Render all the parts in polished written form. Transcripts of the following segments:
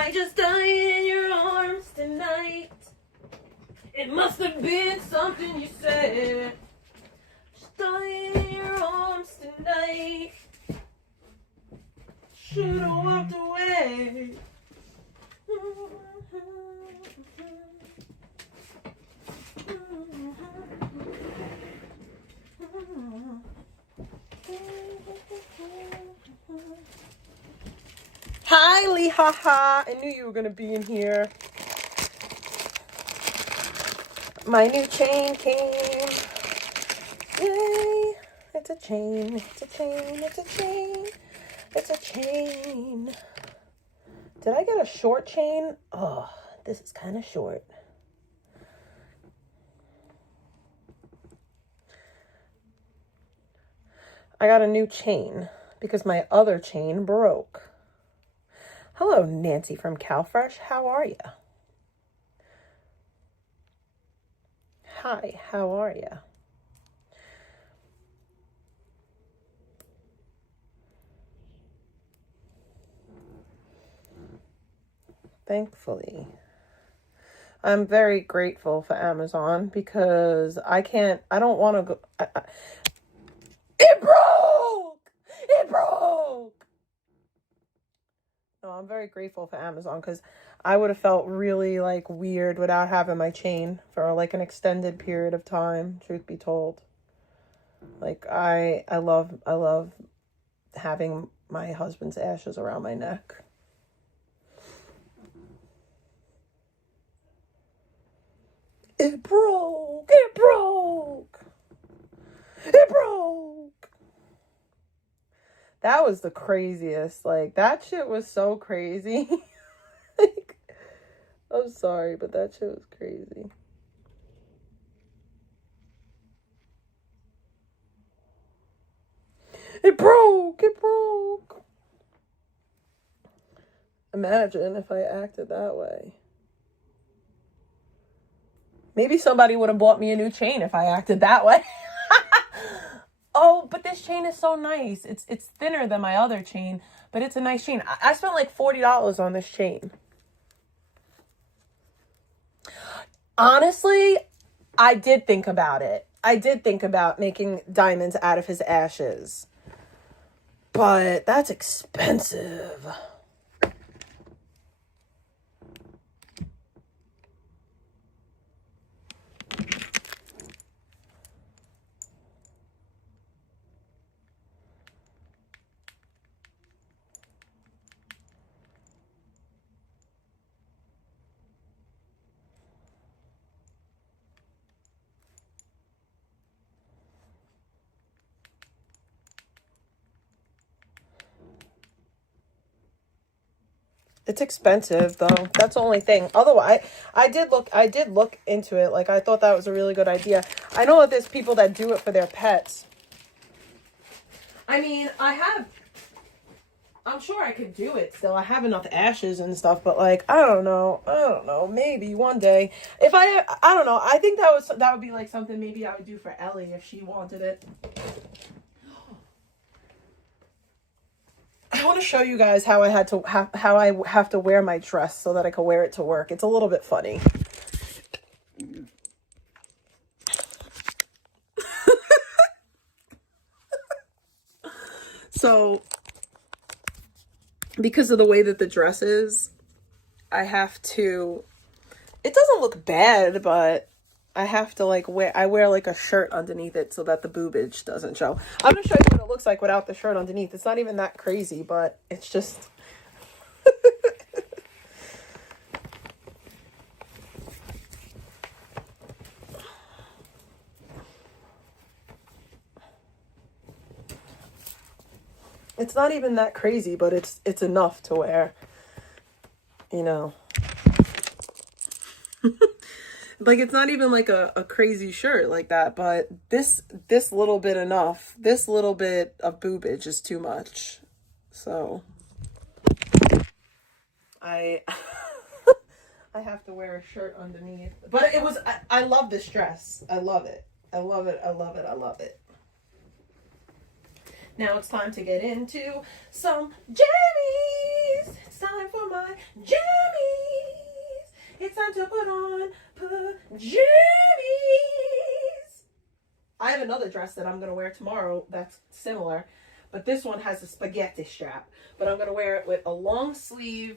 might just die in your arms tonight. It must have been something you said. Just die in your arms tonight. Should've walked away. Hi, Lee, haha. I knew you were gonna be in here. My new chain came. Yay! It's a chain. It's a chain. It's a chain. It's a chain. Did I get a short chain? Oh, this is kind of short. I got a new chain because my other chain broke. Hello, Nancy from CalFresh. How are you? Hi, how are you? Thankfully, I'm very grateful for Amazon because I don't want to go. It broke! It broke! No, I'm very grateful for Amazon because I would have felt really like weird without having my chain for like an extended period of time, truth be told. Like I love having my husband's ashes around my neck. It broke! It broke! It broke! That was the craziest. Like, that shit was so crazy. Like, I'm sorry, but that shit was crazy. It broke! It broke! Imagine if I acted that way. Maybe somebody would have bought me a new chain if I acted that way. Oh, but this chain is so nice. It's thinner than my other chain, but it's a nice chain. I spent like $40 on this chain. Honestly, I did think about it. I did think about making diamonds out of his ashes. But that's expensive. It's expensive though. That's the only thing. Otherwise, I did look into it. Like, I thought that was a really good idea. I know that there's people that do it for their pets. I mean, I'm sure I could do it still. I have enough ashes and stuff, but like, I don't know. Maybe one day. If I don't know. I think that would be like something maybe I would do for Ellie if she wanted it. I want to show you guys how I have to wear my dress so that I can wear it to work. It's a little bit funny. So, because of the way that the dress is, I have to, it doesn't look bad, but I have to like wear like a shirt underneath it so that the boobage doesn't show. I'm going to show you what it looks like without the shirt underneath. It's not even that crazy, but it's just... It's not even that crazy, but it's enough to wear, you know. Like, it's not even like a crazy shirt like that, but this little bit enough. This little bit of boobage is too much. So I have to wear a shirt underneath. But I love this dress. I love it. I love it. I love it. I love it. Now it's time to get into some jammies. It's time for my jammies. time to put on pajamas. I have another dress that I'm going to wear tomorrow that's similar, but this one has a spaghetti strap. But I'm going to wear it with a long sleeve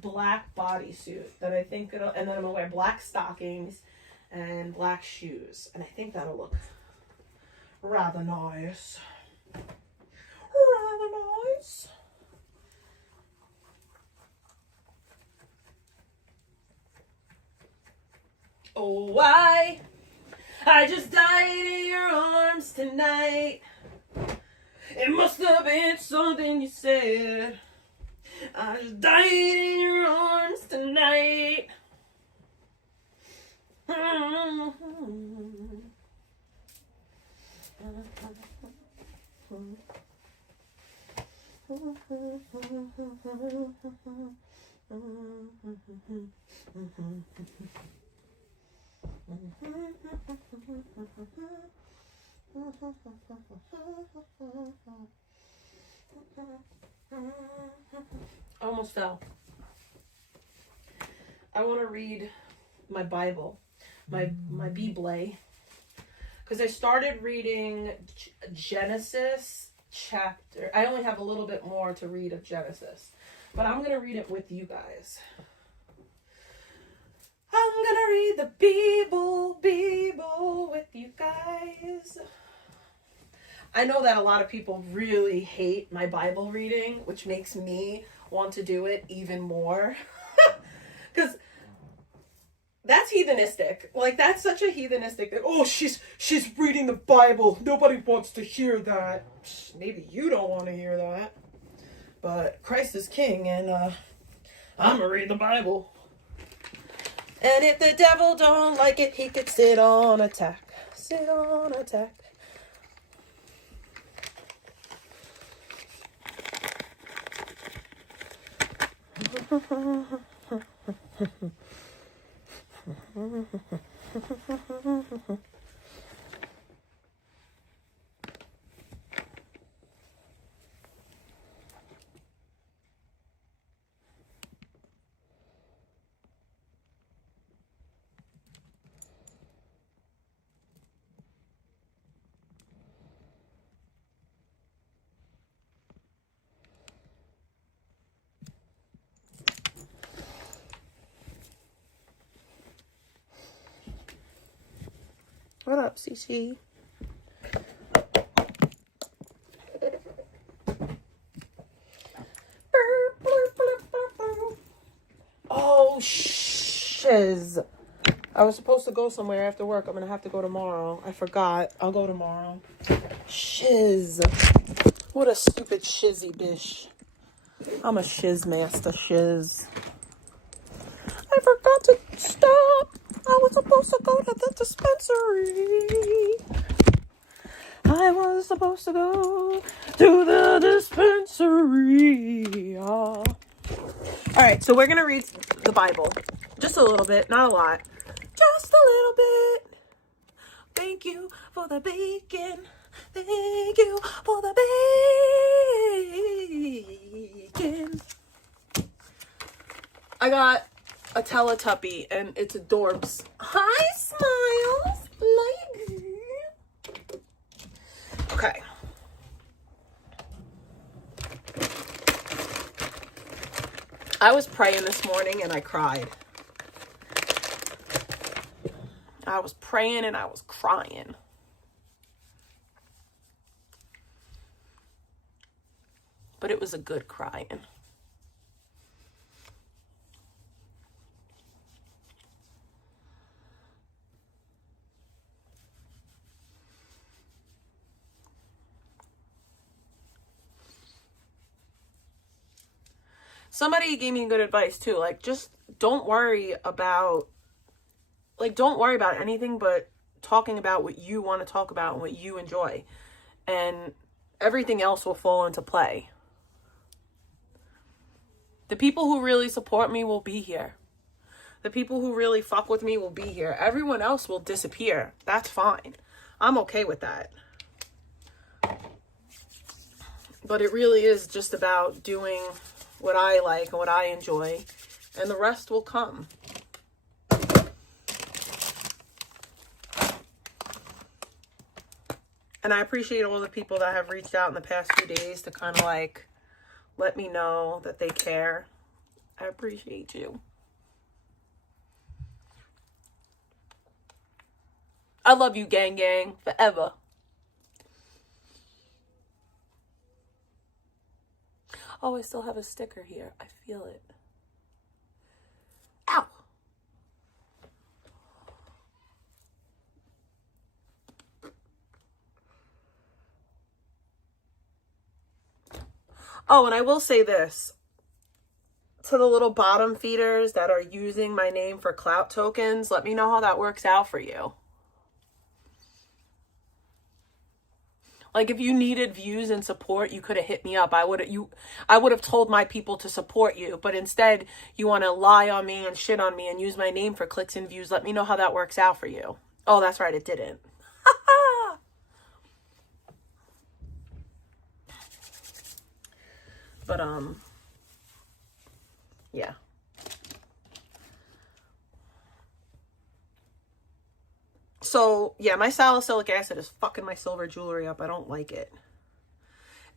black bodysuit that I think it'll, and then I'm going to wear black stockings and black shoes. And I think that'll look rather nice. Rather nice. Oh, I just died in your arms tonight. It must have been something you said. I just died in your arms tonight. I almost fell. I want to read my Bible, my Bible, because I started reading Genesis chapter. I only have a little bit more to read of Genesis, but I'm going to read it with you guys. I'm going to read the Bible with you guys. I know that a lot of people really hate my Bible reading, which makes me want to do it even more. Because that's heathenistic. Like, that's such a heathenistic thing. Oh, she's reading the Bible. Nobody wants to hear that. Maybe you don't want to hear that. But Christ is king, and I'm going to read the Bible. And if the devil don't like it, he could sit on a tack. Sit on a tack. What up, CC? Oh, shiz. I was supposed to go somewhere after work. I'm going to have to go tomorrow. I forgot. I'll go tomorrow. Shiz. What a stupid shizzy bitch. I'm a shiz master, shiz. I forgot to stop. I was supposed to go to the dispensary. I was supposed to go to the dispensary. Oh. All right, so we're going to read the Bible. Just a little bit, not a lot. Just a little bit. Thank you for the bacon. Thank you for the bacon. I got a Teletubby, and it's adorbs. Hi, Smiles. Like. Okay. I was praying this morning, and I cried. I was praying, and I was crying. But it was a good crying. Somebody gave me good advice too. Like, just don't worry about anything but talking about what you want to talk about and what you enjoy. And everything else will fall into play. The people who really support me will be here. The people who really fuck with me will be here. Everyone else will disappear. That's fine. I'm okay with that. But it really is just about doing what I like and what I enjoy And the rest will come. And I appreciate all the people that have reached out in the past few days to kind of like let me know that they care. I appreciate you. I love you, gang, forever. Oh, I still have a sticker here. I feel it. Ow. Oh, and I will say this. To the little bottom feeders that are using my name for clout tokens, let me know how that works out for you. Like, if you needed views and support, you could have hit me up. I would have told my people to support you, but instead you want to lie on me and shit on me and use my name for clicks and views. Let me know how that works out for you. Oh, that's right, it didn't. But yeah. So, yeah, my salicylic acid is fucking my silver jewelry up. I don't like it.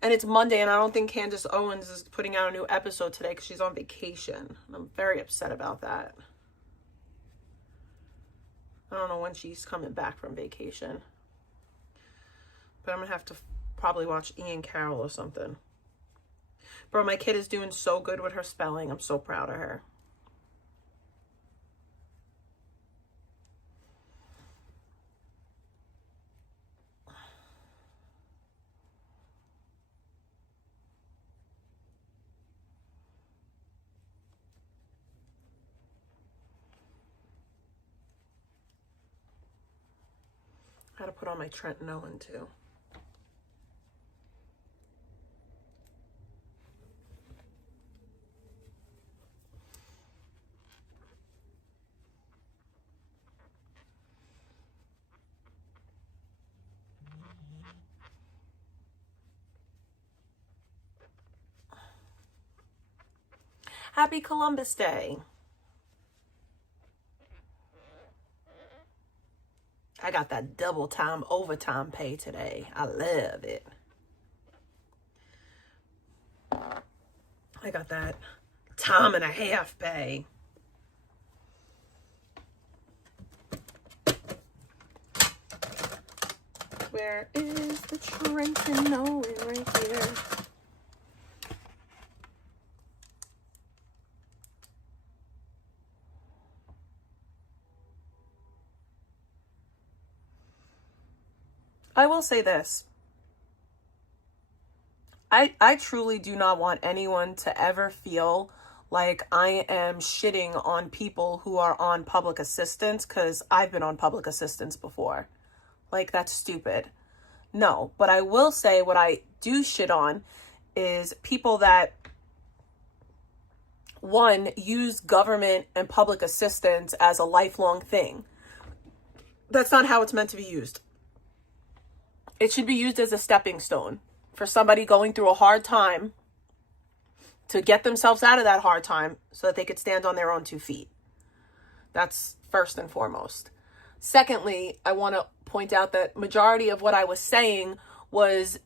And it's Monday, and I don't think Candace Owens is putting out a new episode today because she's on vacation. I'm very upset about that. I don't know when she's coming back from vacation. But I'm going to have to probably watch Ian Carroll or something. Bro, my kid is doing so good with her spelling. I'm so proud of her. I gotta put on my Trenton Owen too. Happy Columbus Day. I got that double time overtime pay today. I love it. I got that time and a half pay. Where is the Trenton Owen right here? I will say this. I truly do not want anyone to ever feel like I am shitting on people who are on public assistance, because I've been on public assistance before. Like, that's stupid. No, but I will say what I do shit on is people that, one, use government and public assistance as a lifelong thing. That's not how it's meant to be used. It should be used as a stepping stone for somebody going through a hard time to get themselves out of that hard time so that they could stand on their own 2 feet. That's first and foremost. Secondly, I want to point out that majority of what I was saying was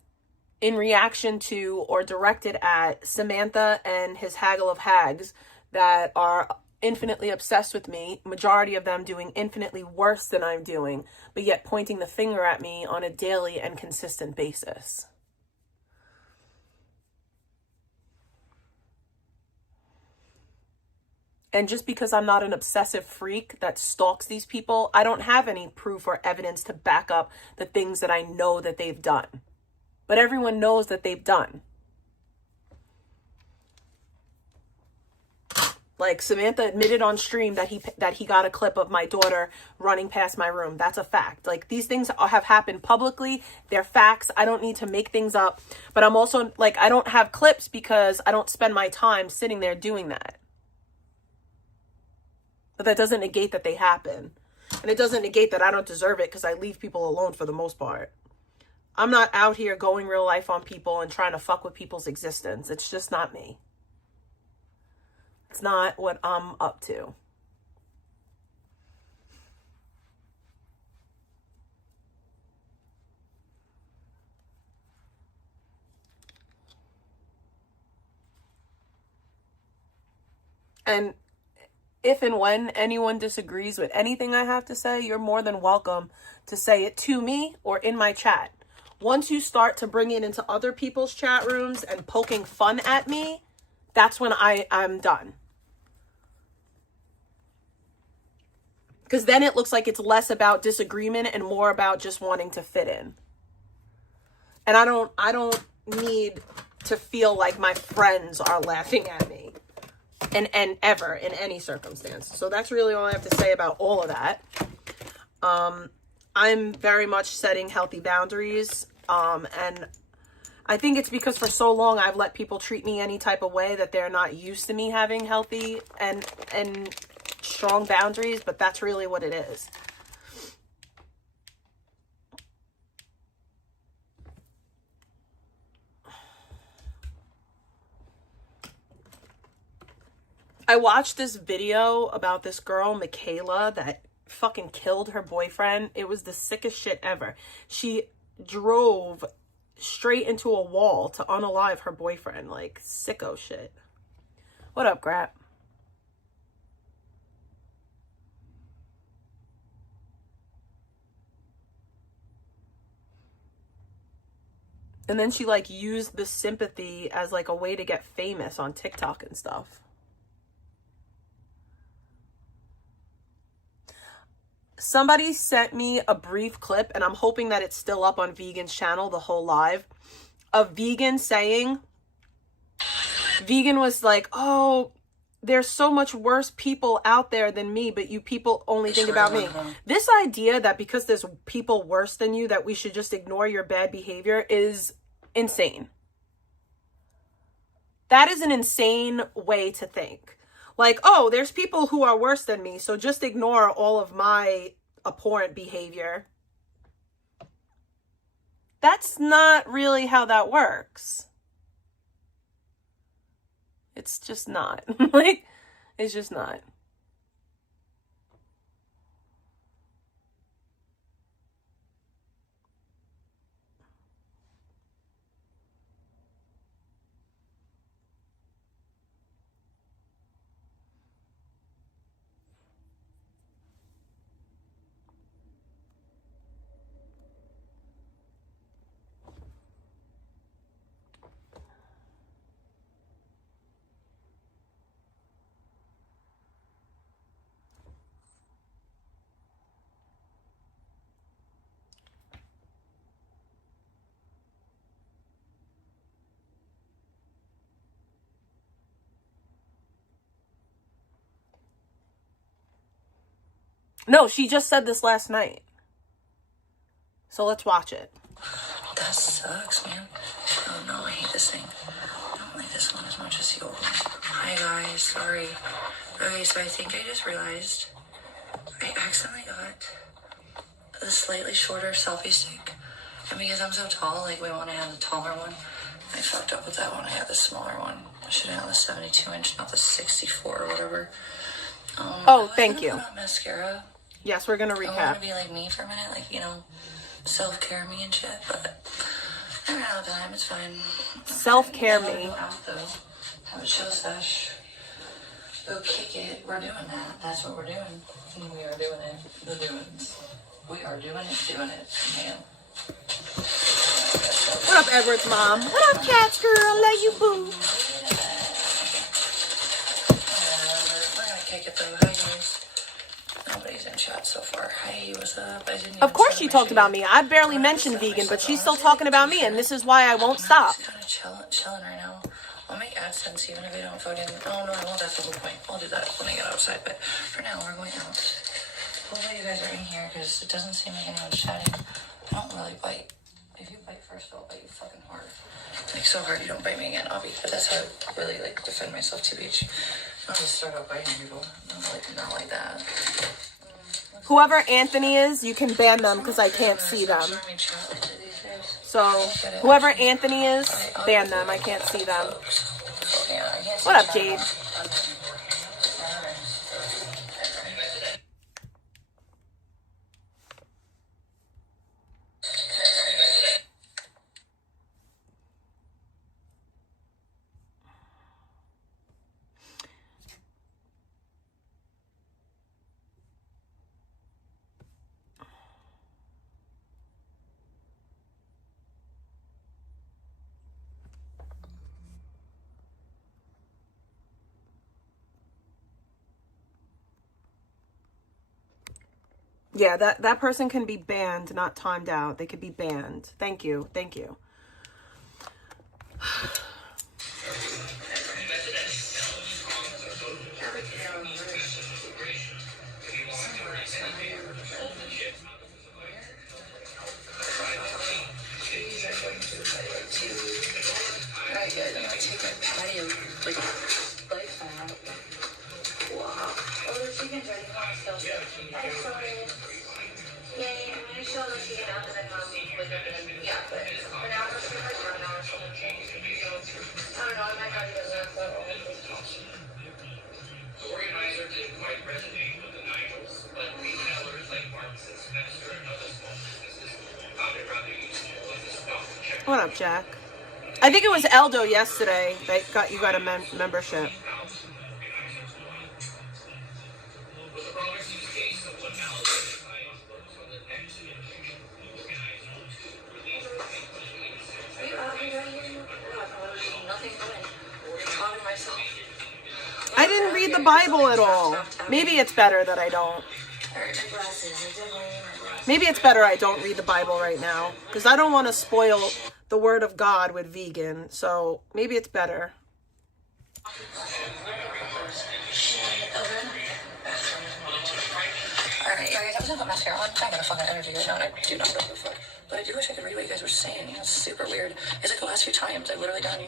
in reaction to or directed at Samantha and his haggle of hags that are infinitely obsessed with me, majority of them doing infinitely worse than I'm doing, but yet pointing the finger at me on a daily and consistent basis. And just because I'm not an obsessive freak that stalks these people, I don't have any proof or evidence to back up the things that I know that they've done. But everyone knows that they've done. Like, Samantha admitted on stream that he got a clip of my daughter running past my room. That's a fact. Like, these things have happened publicly. They're facts. I don't need to make things up. But I'm also, like, I don't have clips because I don't spend my time sitting there doing that. But that doesn't negate that they happen. And it doesn't negate that I don't deserve it because I leave people alone for the most part. I'm not out here going real life on people and trying to fuck with people's existence. It's just not me. It's not what I'm up to. And if and when anyone disagrees with anything I have to say, you're more than welcome to say it to me or in my chat. Once you start to bring it into other people's chat rooms and poking fun at me, that's when I'm done. Because then it looks like it's less about disagreement and more about just wanting to fit in. And I don't need to feel like my friends are laughing at me. And ever in any circumstance. So that's really all I have to say about all of that. I'm very much setting healthy boundaries. And I think it's because for so long I've let people treat me any type of way that they're not used to me having healthy and strong boundaries, but that's really what it is. I watched this video about this girl, Michaela, that fucking killed her boyfriend. It was the sickest shit ever. She drove straight into a wall to unalive her boyfriend. Like, sicko shit. What up, Grap? And then she, like, used the sympathy as, like, a way to get famous on TikTok and stuff. Somebody sent me a brief clip, and I'm hoping that it's still up on Vegan's channel, the whole live, of Vegan saying, Vegan was like, oh, there's so much worse people out there than me, but you people only think about me. This idea that because there's people worse than you, that we should just ignore your bad behavior is insane. That is an insane way to think. Like, oh, there's people who are worse than me, so just ignore all of my abhorrent behavior. That's not really how that works. It's just not. Like, it's just not. No, she just said this last night. So let's watch it. That sucks, man. Oh no, I hate this thing. I don't like this one as much as the old one. Hi guys, sorry. Okay, so I think I just realized I accidentally got the slightly shorter selfie stick. And because I'm so tall, like we want to have the taller one. I fucked up with that one. I had the smaller one. I should have had the 72 inch, not the 64 or whatever. Oh, thank you. Put on mascara. Yes, we're gonna recap. I want to be like me for a minute, like, you know, self-care me and shit, but I ran out of time, it's fine. Self-care me. Out though, have a chill sesh, go kick it, we're doing that, that's what we're doing. We are doing it, the doings. We are doing it, man. What up, Edward's mom? What up, Cats girl? Love you, boo. We're gonna kick it though. Hi guys. Nobody's in chat so far. Hi, what's up? I didn't. Of course she talked about me. I barely mentioned Vegan, but she's still talking about me, and this is why I won't stop. I'm just kind of chilling right now. I'll make AdSense even if I don't fucking. Oh no, I won't. That's the whole point. I'll do that when I get outside. But for now, we're going out. Hopefully you guys are in here because it doesn't seem like anyone's chatting. I don't really bite. If you bite first, I'll bite you fucking hard. Like so hard you don't bite me again, I'll be. But that's how I really like defend myself, TBH. I'll just start out biting people. Not like that. Whoever Anthony is, you can ban them because I can't see them. So, whoever Anthony is, ban them. I can't see them. What up, Jade? Yeah, that person can be banned, not timed out. They could be banned. Thank you. Thank you. Alright guys, I'm gonna take my patio like lights out. Wow. Oh, the chicken's ready. Yay, I'm gonna show the chicken after the with the yeah, but for now I'm gonna see my dog now or something. I don't know, I might not even learn that one. The organizer didn't quite resonate with the Nigels, but retailers like Marks and Spencer and other small businesses found it rather useful as a stop to check. What up, Jack? I think it was Eldo yesterday that you got a membership. I didn't read the Bible at all. Maybe it's better that I don't. Maybe it's better I don't read the Bible right now, because I don't want to spoil the word of God with vegan. So maybe it's better. Alright, guys, I was gonna put mascara on. I got a fucking energy right now, and I do not know the fuck. But I do wish I could read what you guys were saying. It's super weird. It's like the last few times I've literally done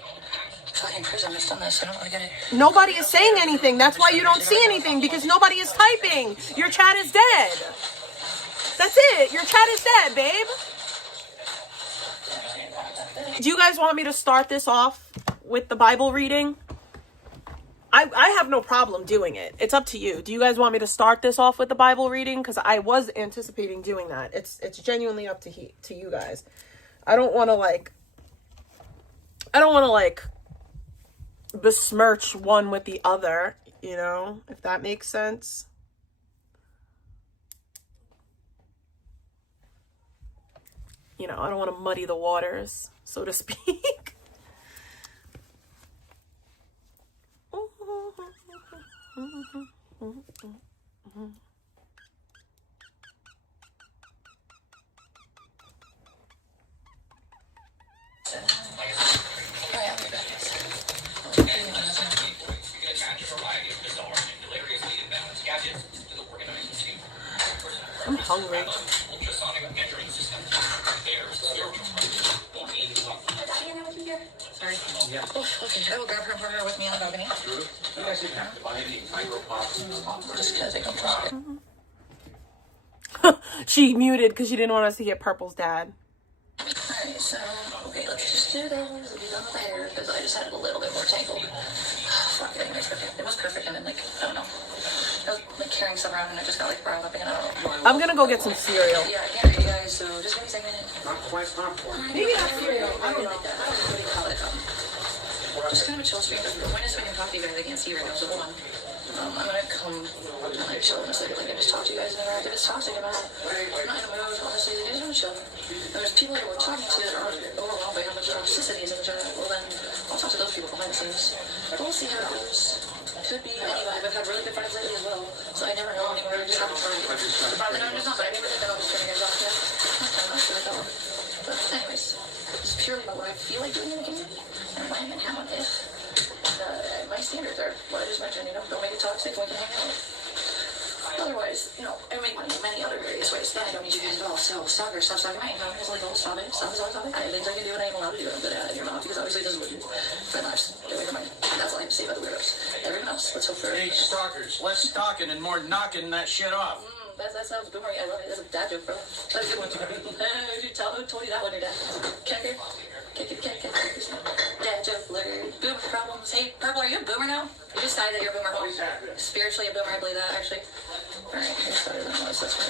fucking prison. I've done this. I don't really get it. Nobody is saying anything. That's why you don't see anything, because nobody is typing. Your chat is dead. That's it. Your chat is dead, babe. Do you guys want me to start this off with the Bible reading? I have no problem doing it. It's up to you. Do you guys want me to start this off with the Bible reading? Because I was anticipating doing that. It's genuinely up to you guys. I don't want to like besmirch one with the other, you know, if that makes sense. You know, I don't want to muddy the waters, so to speak. I'm hungry. Sorry. Yeah. Oh, okay. I will grab her burger with me on the balcony. You guys didn't have to buy any micro pops. Just because I don't trust it. She muted because she didn't want us to get Purple's dad. Alright, so, okay, let's just do those. We'll be done with the hair because I just had it a little bit more tangled. Fuck, anyways, it was perfect, and then, like, I don't know. I was, like, carrying stuff around, and I just got, like, riled up, and I don't know. I'm gonna go get some cereal. Yeah, I can't hear you guys, so just give me a second. Not quite popcorn. Maybe not cereal. I don't like that. I don't know what do you call it. Just kind of a chill stream. The point is when you're talking to you guys, I can't see you right now, so hold on. I'm gonna come and like chill in a second, like I just talk to you guys and interact. If it's toxic, I'm not in a mood, honestly, I just want to chill. And there's people that we're talking to that are overwhelmed by how much toxicity is in the chat. Well then, I'll talk to those people behind the scenes. But we'll see how it goes. Could be any vibe. I've had really good vibes lately as well, so I never know anymore. I just have to try. No, I'm just not, but I never think that I'll just turn you guys off yet. I'm not sure I don't. But anyways, it's purely about what I feel like doing in the game, and when and how and if. My standards are what I just mentioned, you know, don't make it toxic, we can hang out. Otherwise, you know, I make money in many other various ways. Then I don't need you guys at all. So, stalkers, stop stalking my income. It's like, oh, stop it. Stop it. I have things I can do and I ain't allowed to do. I'm good at it. You're not, because obviously it doesn't work. But lives, get away from mine. That's all I have to say about the weirdos. Everyone else, let's hope for Hey, stalkers, less stalking and more knocking that shit off. That sounds boomerang. I love it. That's a dad joke, bro. That's a good one. Who told you that one, your dad? Kicker. Dad too. Boomer problems. Hey, Purple, are you a boomer now? You decided that you're a boomer. Spiritually a boomer, I believe that, actually. Alright, here's better than it was. That's right.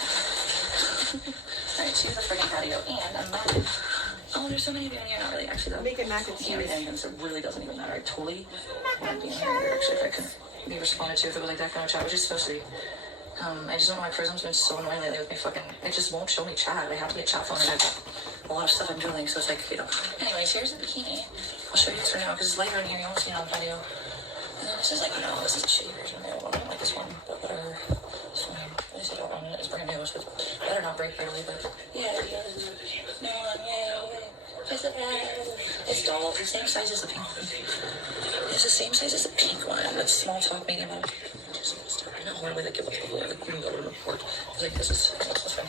Alright, so here's the freaking patio. And I'm not... Oh, there's so many down here. Not really, actually, though. Making mac and cheese. So it really doesn't even matter. I totally want to be in here, actually, if I could be responded to if it was like that kind of chat, which is supposed to be. I just don't know, my Prism's been so annoying lately with me fucking, it just won't show me chat. I have to get chat phone and I've got a lot of stuff I'm doing, so it's like, you know. Anyways, here's the bikini. I'll show you this right now, because it's lighter in here, you won't see it on the video. And then this is like, no, this is a shitty version of the old one. I don't like this one, but whatever. This one, at least I don't own it, it's brand new, so it's better not break barely, but yeah, the other no one, yeah, it's doll, it's the same size as the pink one. It's the same size as the pink one, but small top, medium one. Like this is fun.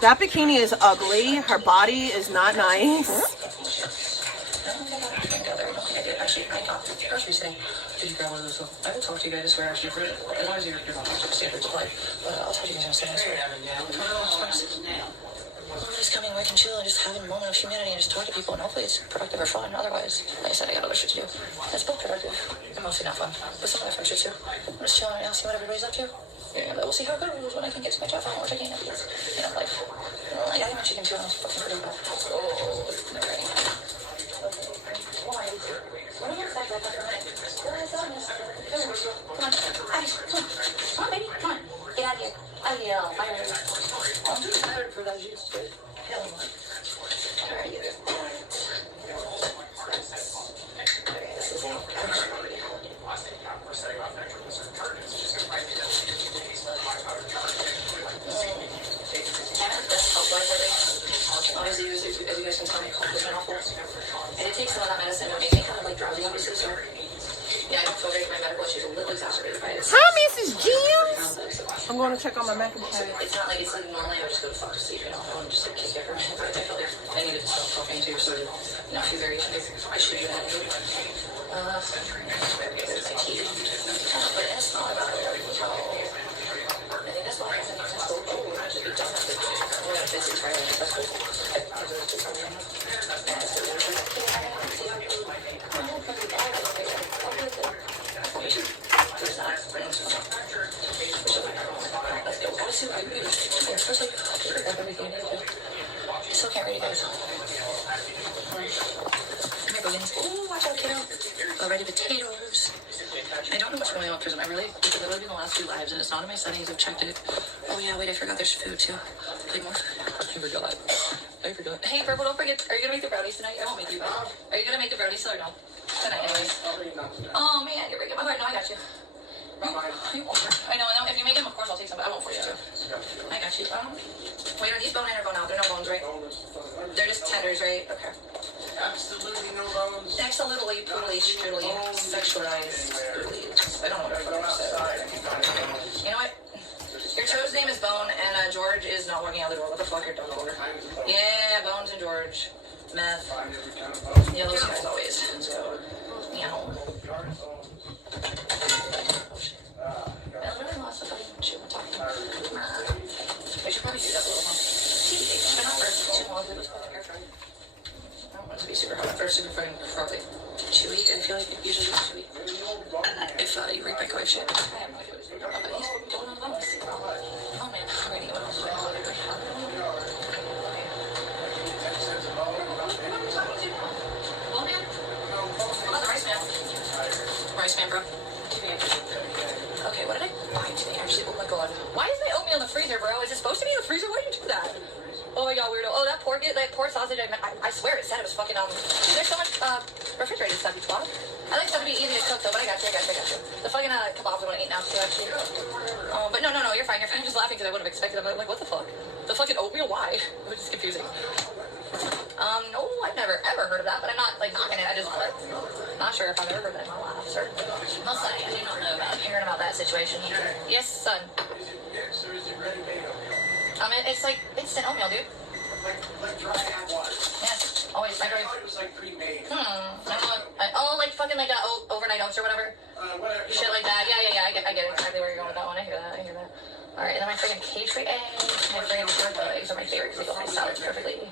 That bikini is ugly. Her body is not nice. Actually, I got groceries today. Did you grab one of those? I will talk to you guys. I swear, actually, as long as you're not standard supply. But I'll talk to you guys in a second. I'm just coming, work and chill, and just having a moment of humanity and just talk to people, and hopefully it's productive or fun. Otherwise, like I said, I got other shit to do. That's both productive and mostly not fun, but some of my fun shit too. I'm just chilling and see what everybody's up to. Yeah, we'll see how it goes when I can get to my job phone, which I can't because, you know, life. I got my chicken too, and I was fucking pretty bad. Oh, never ready. Come on, Ice, come on, baby, come on, get out of here. I'm tired for that juice, dude. Hell no. Alright, get it. Obviously, as you guys can tell, my cough was awful. And it takes some of that medicine to make me kind of like drowsy, obviously, so... Yeah, I don't feel great. My medical issues are a little exacerbated by it. Hi, Mrs. James. I'm going to check on my mac and cheese. It's not like it's like normally I would just go to fuck to sleep, you know. I want to just like kiss you for a minute, but I felt like I needed to stop talking to you, so not feel very I should do that. But it's not about it. I think that's why I think that's cool. Oh, I should be done with it. We're gonna visit Friday. That's cool. I still can't read it, guys. Oh, watch out, kiddo. Already potatoes. I don't know what's going on with Prism. It's literally been the last 2 lives, and it's not in my settings. I've checked it. Oh, yeah, wait, I forgot there's food, too. Like more food. I forgot. Hey, Purple, don't forget. Are you going to make the brownies tonight? I won't make you, but are you going to make the brownies still or no? Tonight, anyways. Oh, man, you're breaking my heart. No, I got you. You won't. I know. If you make them, of course, I'll take some, but I won't force you to. I got you. Wait, are these bone in or bone out? They're no bones, right? They're just tenders, right? Okay. Absolutely no bones. Absolutely, poodly, strudely, sexualized, poodly. I don't know what the fuck I said. You know what? Your toad's name is Bone, and George is not walking out the door. What the fuck, you're done for? Yeah, Bones and George. Meth. Yeah, those guys always. So, meow. I should probably do that a little more. But not first. Too long. It was fucking air fried. I don't want it to be super hot. Or super fucking frothy. Chewy. I feel like it usually is chewy. If you read microwave shit. I have no idea what he's doing. But he's going on the bones. Oh man. I'm ready to go. Well, man. How about the rice man? Rice man, bro. Okay, what did I buy today? Actually, oh my god. Why is my oatmeal in the freezer, bro? Is it supposed to be in the freezer? Why do you do that? Oh my god, weirdo. Oh, that pork sausage, I swear it said it was fucking, dude, there's so much, refrigerated stuff, you twat. I like stuff to be easy to cook, though, but I got you. The fucking, kebabs I want to eat now, too, actually. But no, you're fine. I'm just laughing because I would have expected them. I'm like, what the fuck? The fucking oatmeal? Why? Which is confusing. No, I've never, ever heard of that, but I'm not, like, knocking it. I just, like, not sure if I've ever heard that in my life, sir. I'll say, I do not know about hearing about that situation. Yes, son. It's like instant oatmeal, dude. Like dry water. Yes, always. I thought it was like pre-made. Like fucking like overnight oats or whatever. Whatever. Shit like that. Yeah. I get exactly where you're going with that one. I hear that. All right, and then my friggin' cage-free eggs. My friggin' eggs are my favorite because they go with my salads perfectly.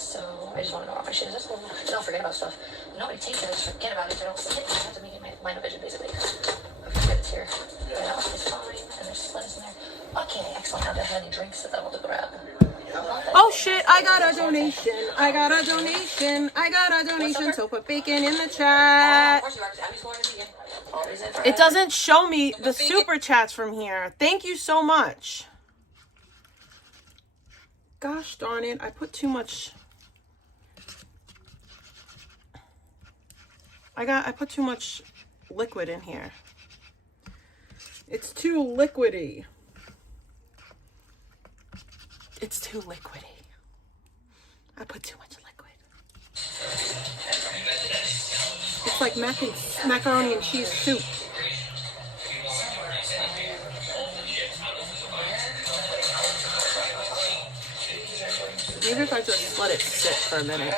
So I just want to know off my shit. That's cool. I don't forget about stuff. Nobody takes it. I just forget about it. I don't see it. I have to make it my line of vision, basically. I forget it's here. But no, it's fine. And there's lettuce in there. Okay, excellent. Now, do I have any drinks that I want to grab? Oh shit, I got a donation. I got a donation. I got a donation. So put bacon in the chat. It doesn't show me the super chats from here. Thank you so much. Gosh darn it, I put too much. I put too much liquid in here. It's too liquidy. It's too liquidy. I put too much liquid. It's like macaroni and cheese soup. Maybe if I just let it sit for a minute.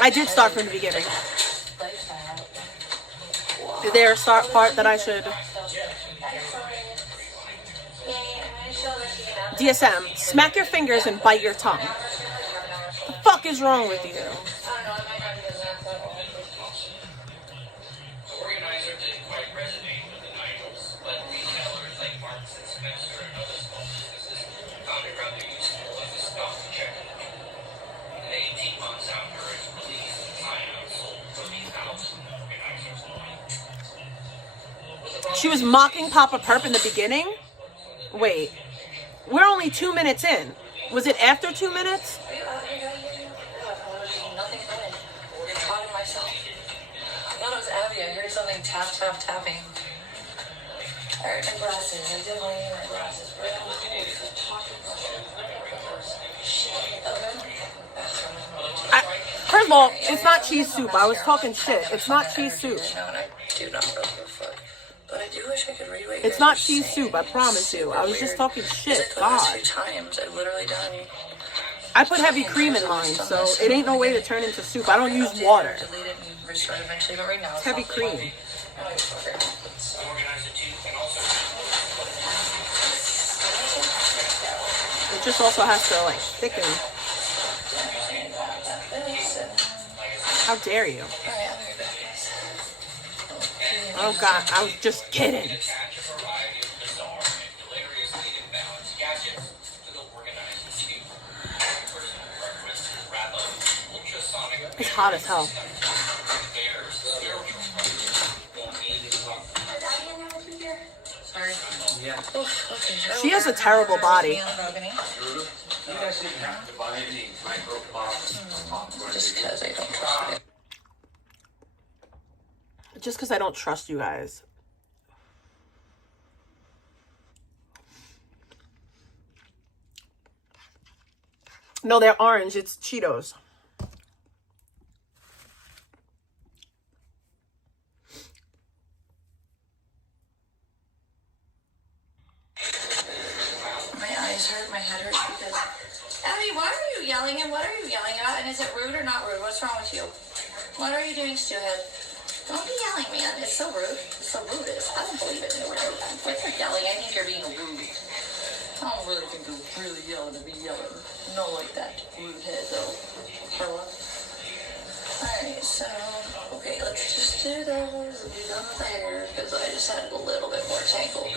I did start from the beginning. Is there a start part that I should... DSM, smack your fingers and bite your tongue. The fuck is wrong with you? She was mocking Papa Perp in the beginning? Wait. We're only 2 minutes in. Was it after 2 minutes? I heard something tapping. I heard my glasses. I definitely need my glasses. First of all, it's not cheese soup. I was talking shit. It's not cheese soup. I do not know the fuck. But I do wish I could read what it's not cheese soup, I promise you. I was just talking shit. God. 2 times. I've literally done. I put heavy cream in mine, so it ain't no way to turn into soup. I don't use water. It's heavy cream. It just also has to, like, thicken. How dare you? Oh God, I was just kidding. It's hot as hell. She has a terrible body. Just because I don't trust you guys. No, they're orange. It's Cheetos. My eyes hurt, my head hurts because... Abby, why are you yelling and what are you yelling about? And is it rude or not rude? What's wrong with you? What are you doing, Stewhead? Don't be yelling, man. It's so rude. It's so rude. I don't believe it. When you're yelling, I think you're being rude. I don't really think you're really yelling to be yelling. No, like that. Rude head, though. Carla. Alright, so... Okay, let's just do those. We'll be done with the hair, because I just had it a little bit more tangled.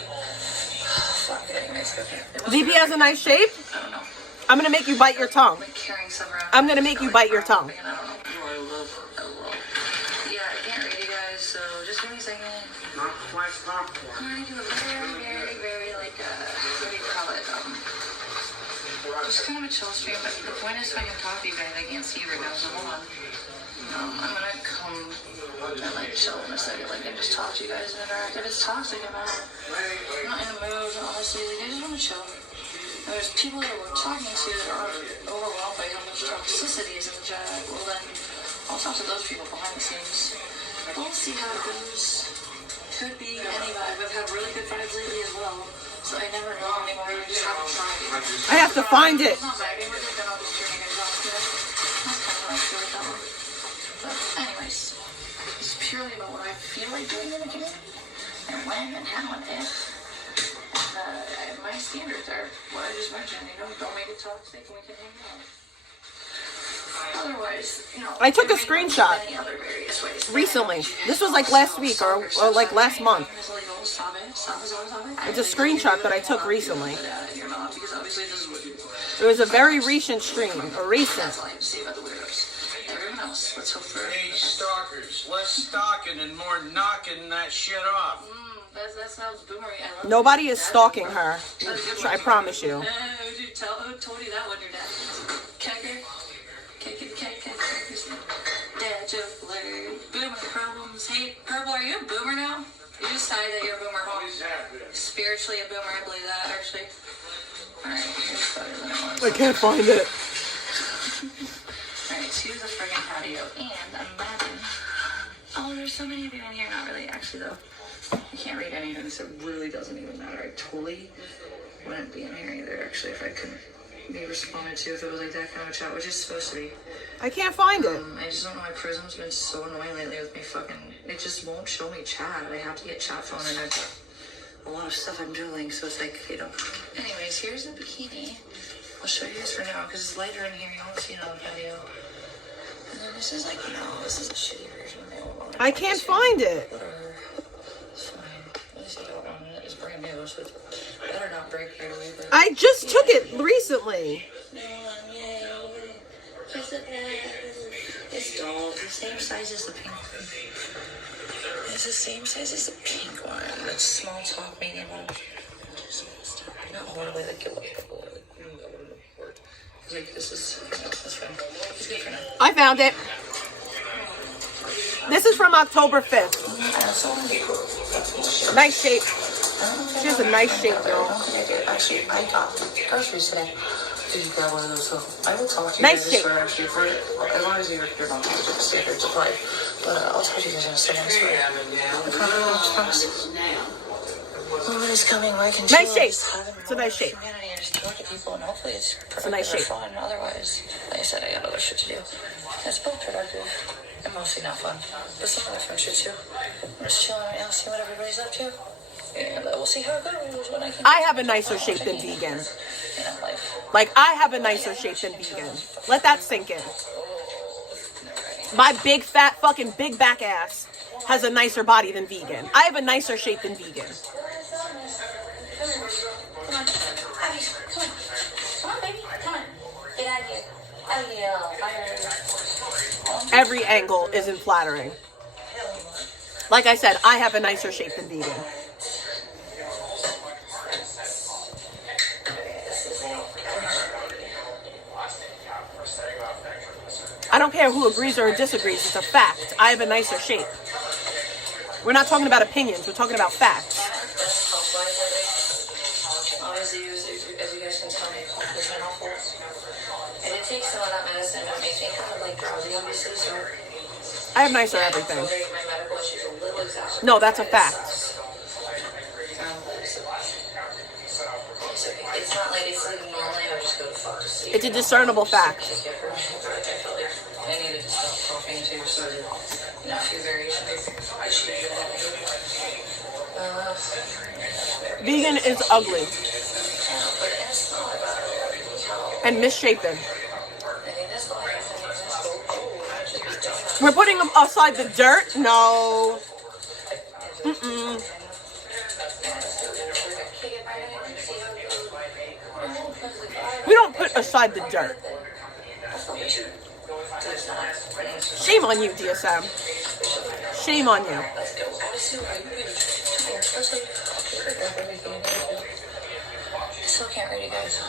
Fuck, anyways. VP has a nice shape. I don't know. I'm gonna make you bite your tongue. I'm gonna make you bite your tongue. Yeah, I can't read you guys, so just give me a second. Not quite popcorn. I'm gonna do a very, like, what do you call it? Just kind of a chill stream, but the point is if I can talk to you guys, I can't see you right now, so hold on. I'm gonna come and, like, chill in a second, like, and just talk to you guys and interact. If it's toxic, I'm not in the mood, honestly. Like, I just want to chill. And there's people that we're talking to that are overwhelmed by how much toxicity is in the chat. Well, then, I'll talk to those people behind the scenes. We'll see how it goes. Could be any vibe. I've had really good vibes lately as well. So I never know anymore. I just haven't tried. I have to find it. It's not vibing with it, then I'll just turn you guys off to it. That's kind of how I feel with that one. But anyways, it's purely about what I feel like doing in the game. And when and how and if. My standards are what I just mentioned, don't make it toxic and we can hang out. Otherwise, you know, I took a it may work screenshot many other various ways. recently. This was like last week or like last month. It's a screenshot that I took recently. It was a very recent stream. Recent. Hey, stalkers, less stalking and more knocking that shit off. That sounds boomery. Nobody is stalking her. I promise you. Who told you that one, your dad? Kecker? Dad joke alert. Boomer problems. Hey, Purple, are you a boomer now? You decided that you're a boomer, huh? Spiritually a boomer, I believe that, actually. Alright, here's better than it was. I can't find it. Alright, choose a friggin' patio. And imagine. Oh, there's so many of you in here. Not really, actually, though. I can't read anything, so it really doesn't even matter. I totally wouldn't be in here either, actually, if I couldn't be responded to if it was like that kind of a chat, which is supposed to be. I can't find it. I just don't know why Prism's been so annoying lately with me fucking. It just won't show me chat. I have to get chat phone and I've a lot of stuff I'm doing, so it's like, you know. Anyways, here's a bikini. I'll show you this for now because it's lighter in here. You won't see it on the patio. And then this is like, you know, this is a shitty version of the old one. I can't find it. Whatever. It's fine. At least I got one. It's brand new, so it better not break right away. But I just took it recently. It's dull. The same size as the pink one. It's the same size as the pink one. It's small, top, medium. Not horribly like it looks. Like this is, that's fine. It's good for now. I found it. This is from October 5th. Nice shape. She has a nice shape, though. Actually, I got groceries today. Did you grab one of those? So I will talk to you Nice guys shape. actually for it. As long as you're not going to standard supply. But I'll talk to you guys in a second. I promise. Oh, it's coming. I can Nice shape. It's a nice shape. Humanity and just talk to people, and hopefully it's a nice shape. fun. Otherwise, like I said, I got other shit to do. It's both productive and mostly not fun. But some other fun shit too. I'm just chilling right now, see what everybody's up to. And we'll see how it goes when I can. I have a nicer shape than vegan. You know, life. Like, I have a nicer shape than vegan. Let that sink in. My big, fat, fucking big back ass has a nicer body than vegan. I have a nicer shape than vegan. Come on. Abby, come on. Come on, baby. Come on. Get out of here. Out of here. Every angle isn't flattering. Like I said, I have a nicer shape than vegan. I don't care who agrees or disagrees. It's a fact. I have a nicer shape. We're not talking about opinions. We're talking about facts. Obviously, as you guys can tell me, there's been awful. And it takes some of that medicine. It makes me kind of like drowsy, obviously. So I have nicer everything. my medical issues a little exacerbated. No, that's a fact. It's not like it's like normally I would just go to fuck to sleep. It's a discernible fact. I felt like I needed to stop coughing too, so you know, a few variations. Vegan is ugly and misshapen. We're putting aside the dirt? No. Mm-mm. We don't put aside the dirt. Shame on you, DSM. Shame on you. I still can't read you guys.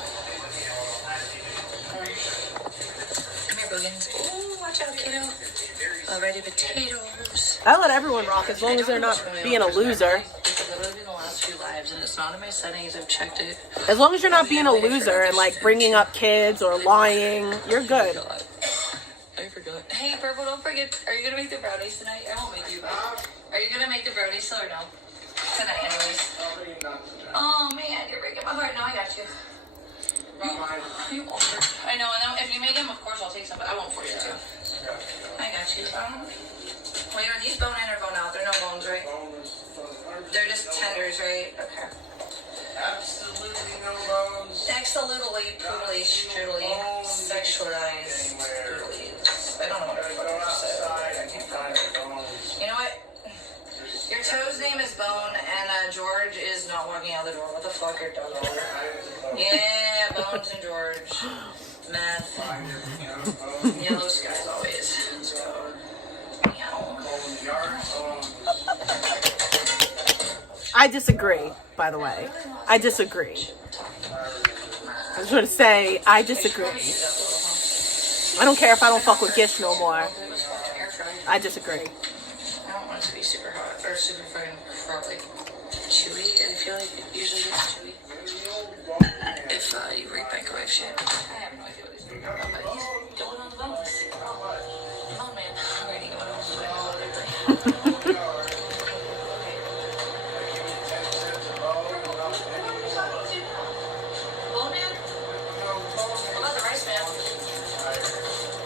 Come here, Boogans. Ooh, watch out, kiddo. Already potatoes. I let everyone rock as long as they're not being a loser. Literally the last few lives, and it's not in my settings. I've checked it. As long as you're not being a loser and like bringing up kids or lying, you're good. I forgot. Hey, Purple, don't forget. Are you gonna make the brownies tonight? I won't make you, but are you gonna make the brownies still or no? Tonight, anyways. Oh man, you're breaking my heart. No, I got you. You offered. I know, and then if you make them, of course I'll take some, but I won't force you to. I got you. Wait, are these bone in or bone out? They're no bones, right? They're just tenders, right? Okay. Absolutely no bones. Absolutely, poodly, strudely, sexualized, poodly. I don't know what the fuck I just said. You know what? Your toe's name is Bone, and George is not walking out the door. What the fuck are you? Yeah, Bones and George. Meth. Yellow skies always. Let's go. I disagree, by the way. I disagree. I just want to say, I disagree. I don't care if I don't fuck with Gish no more. I disagree. I don't want it to be super hot, or super fucking like chewy. I feel like it usually gets chewy. If you break microwave shit. I have no idea what he's doing, but he's going on the bone. Bone man. Already going on the bone. Bone man? What about the rice man?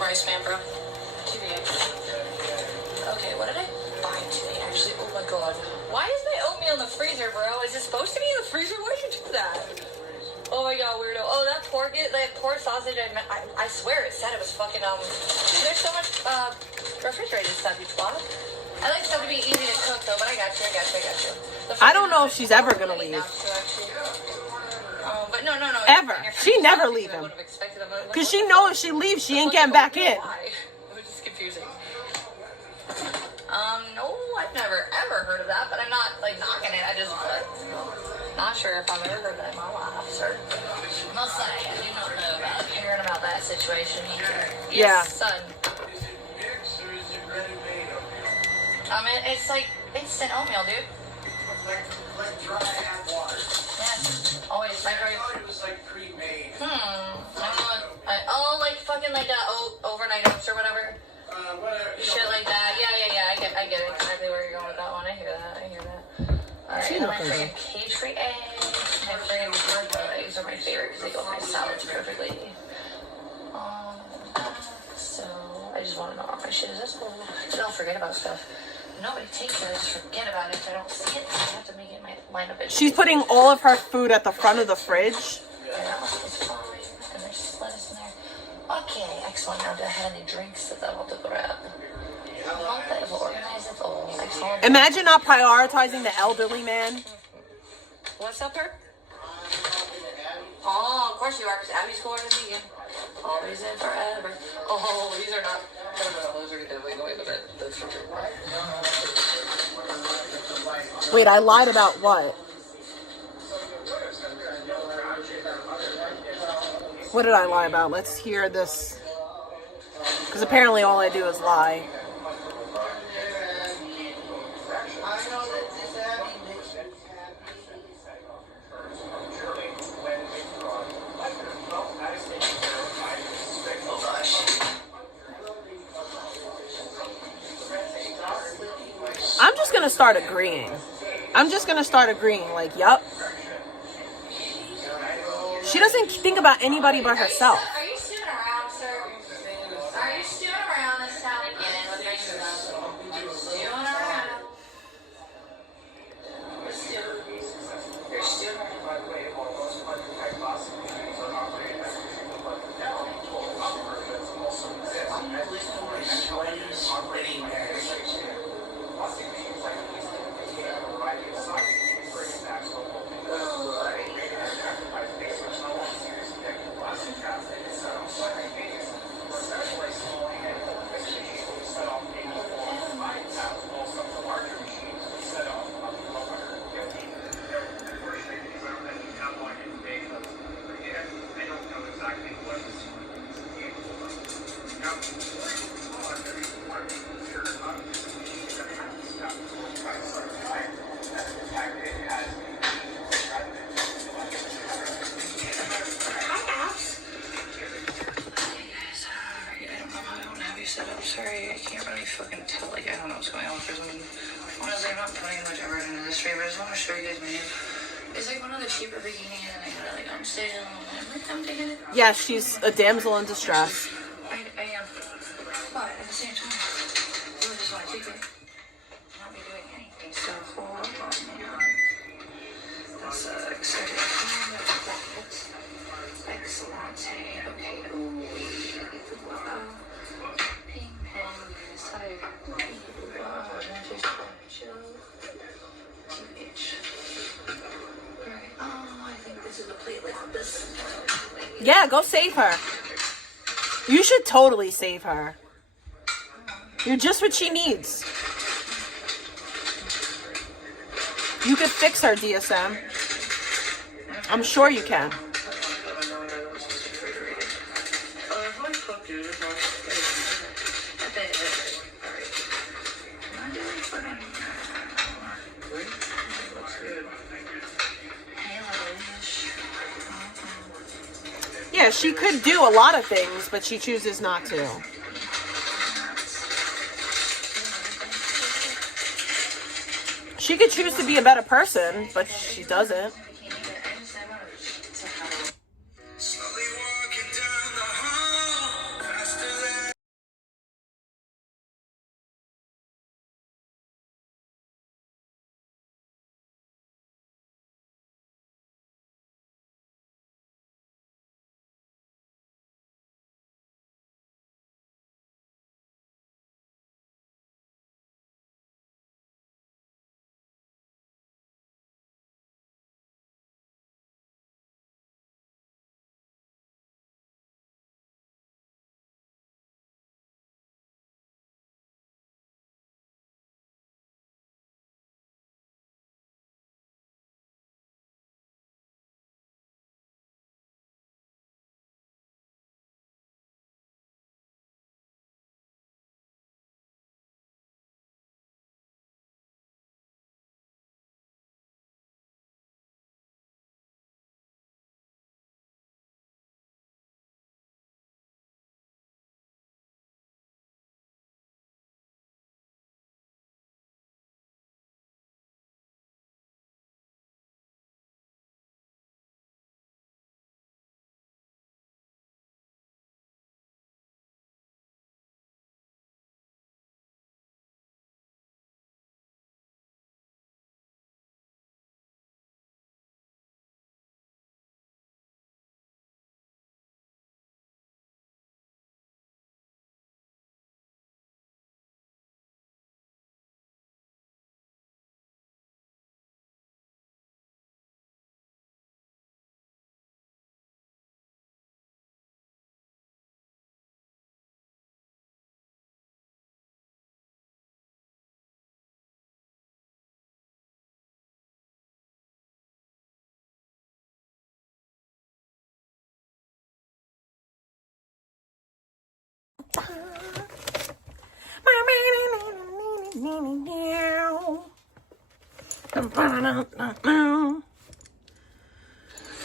Rice man, bro. Okay, what did I buy today, actually? Oh my god. Why is my oatmeal in the freezer, bro? Is it supposed to be in the freezer? Why did you do that? Oh my god, weirdo. Oh, that pork sausage, I swear it said it was fucking, dude, there's so much, refrigerated stuff, you twat. I like stuff to be easy to cook, though, but I got you. I don't know if she's ever gonna leave. But no. Ever. She never leave him. Because she knows if she leaves, she ain't getting back in. Why? Which is confusing. No, I've never ever heard of that, but I'm not like knocking it. I just not sure if I've ever heard that in my life, sir. Must say, I do not know about hearing about that situation either. Yeah. Yes, son. It's like instant oatmeal, dude. Like dry hot water. Yeah, always microwave. I thought it was like pre-made. I don't know. Like fucking like overnight oats or whatever. Whatever. Shit like that. Yeah. I get exactly where you're going with that one. I hear that. Alright, and my friggin' cage-free eggs. My friggin' hard-boiled eggs are my favorite because they go with my salads perfectly. So I just want to know if my shit is this cool. I don't forget about stuff. Nobody takes it. I just forget about it if I don't see it. I have to make it my line of business. She's putting all of her food at the front of the fridge. And there's lettuce in there. Okay, excellent. Now, do I have any drinks that I want to grab? Organize it all. Excellent. Imagine not prioritizing the elderly man. What's up, her? Oh, of course you are, because Abby's going to vegan. Always and forever. Oh, these are not. No, those are good. Wait, those are good. Wait, I lied about what? What did I lie about? Let's hear this. Because apparently all I do is lie. I'm just going to start agreeing. Like, yup. She doesn't think about anybody but herself. Are you stewing around, sir? Are you stewing around this time again with your stuff? Stewing around. You're stewing around. Sorry, I can't really fucking tell. Like, I don't know what's going on with this one. Honestly, I'm not putting much effort into this stream, but I just want to show you guys, man. It's like one of the cheaper bikinis, and I got it like on sale. I'm taking it. Yeah, she's a damsel in distress. I am. But at the same time, I just want to take it. Not be doing anything. So, hold on, man. That's exciting. Excellent. Okay. Ooh. Pink. Yeah, go save her. You should totally save her. You're just what she needs. You could fix her, DSM. I'm sure you can. Yeah, she could do a lot of things, but she chooses not to. She could choose to be a better person, but she doesn't.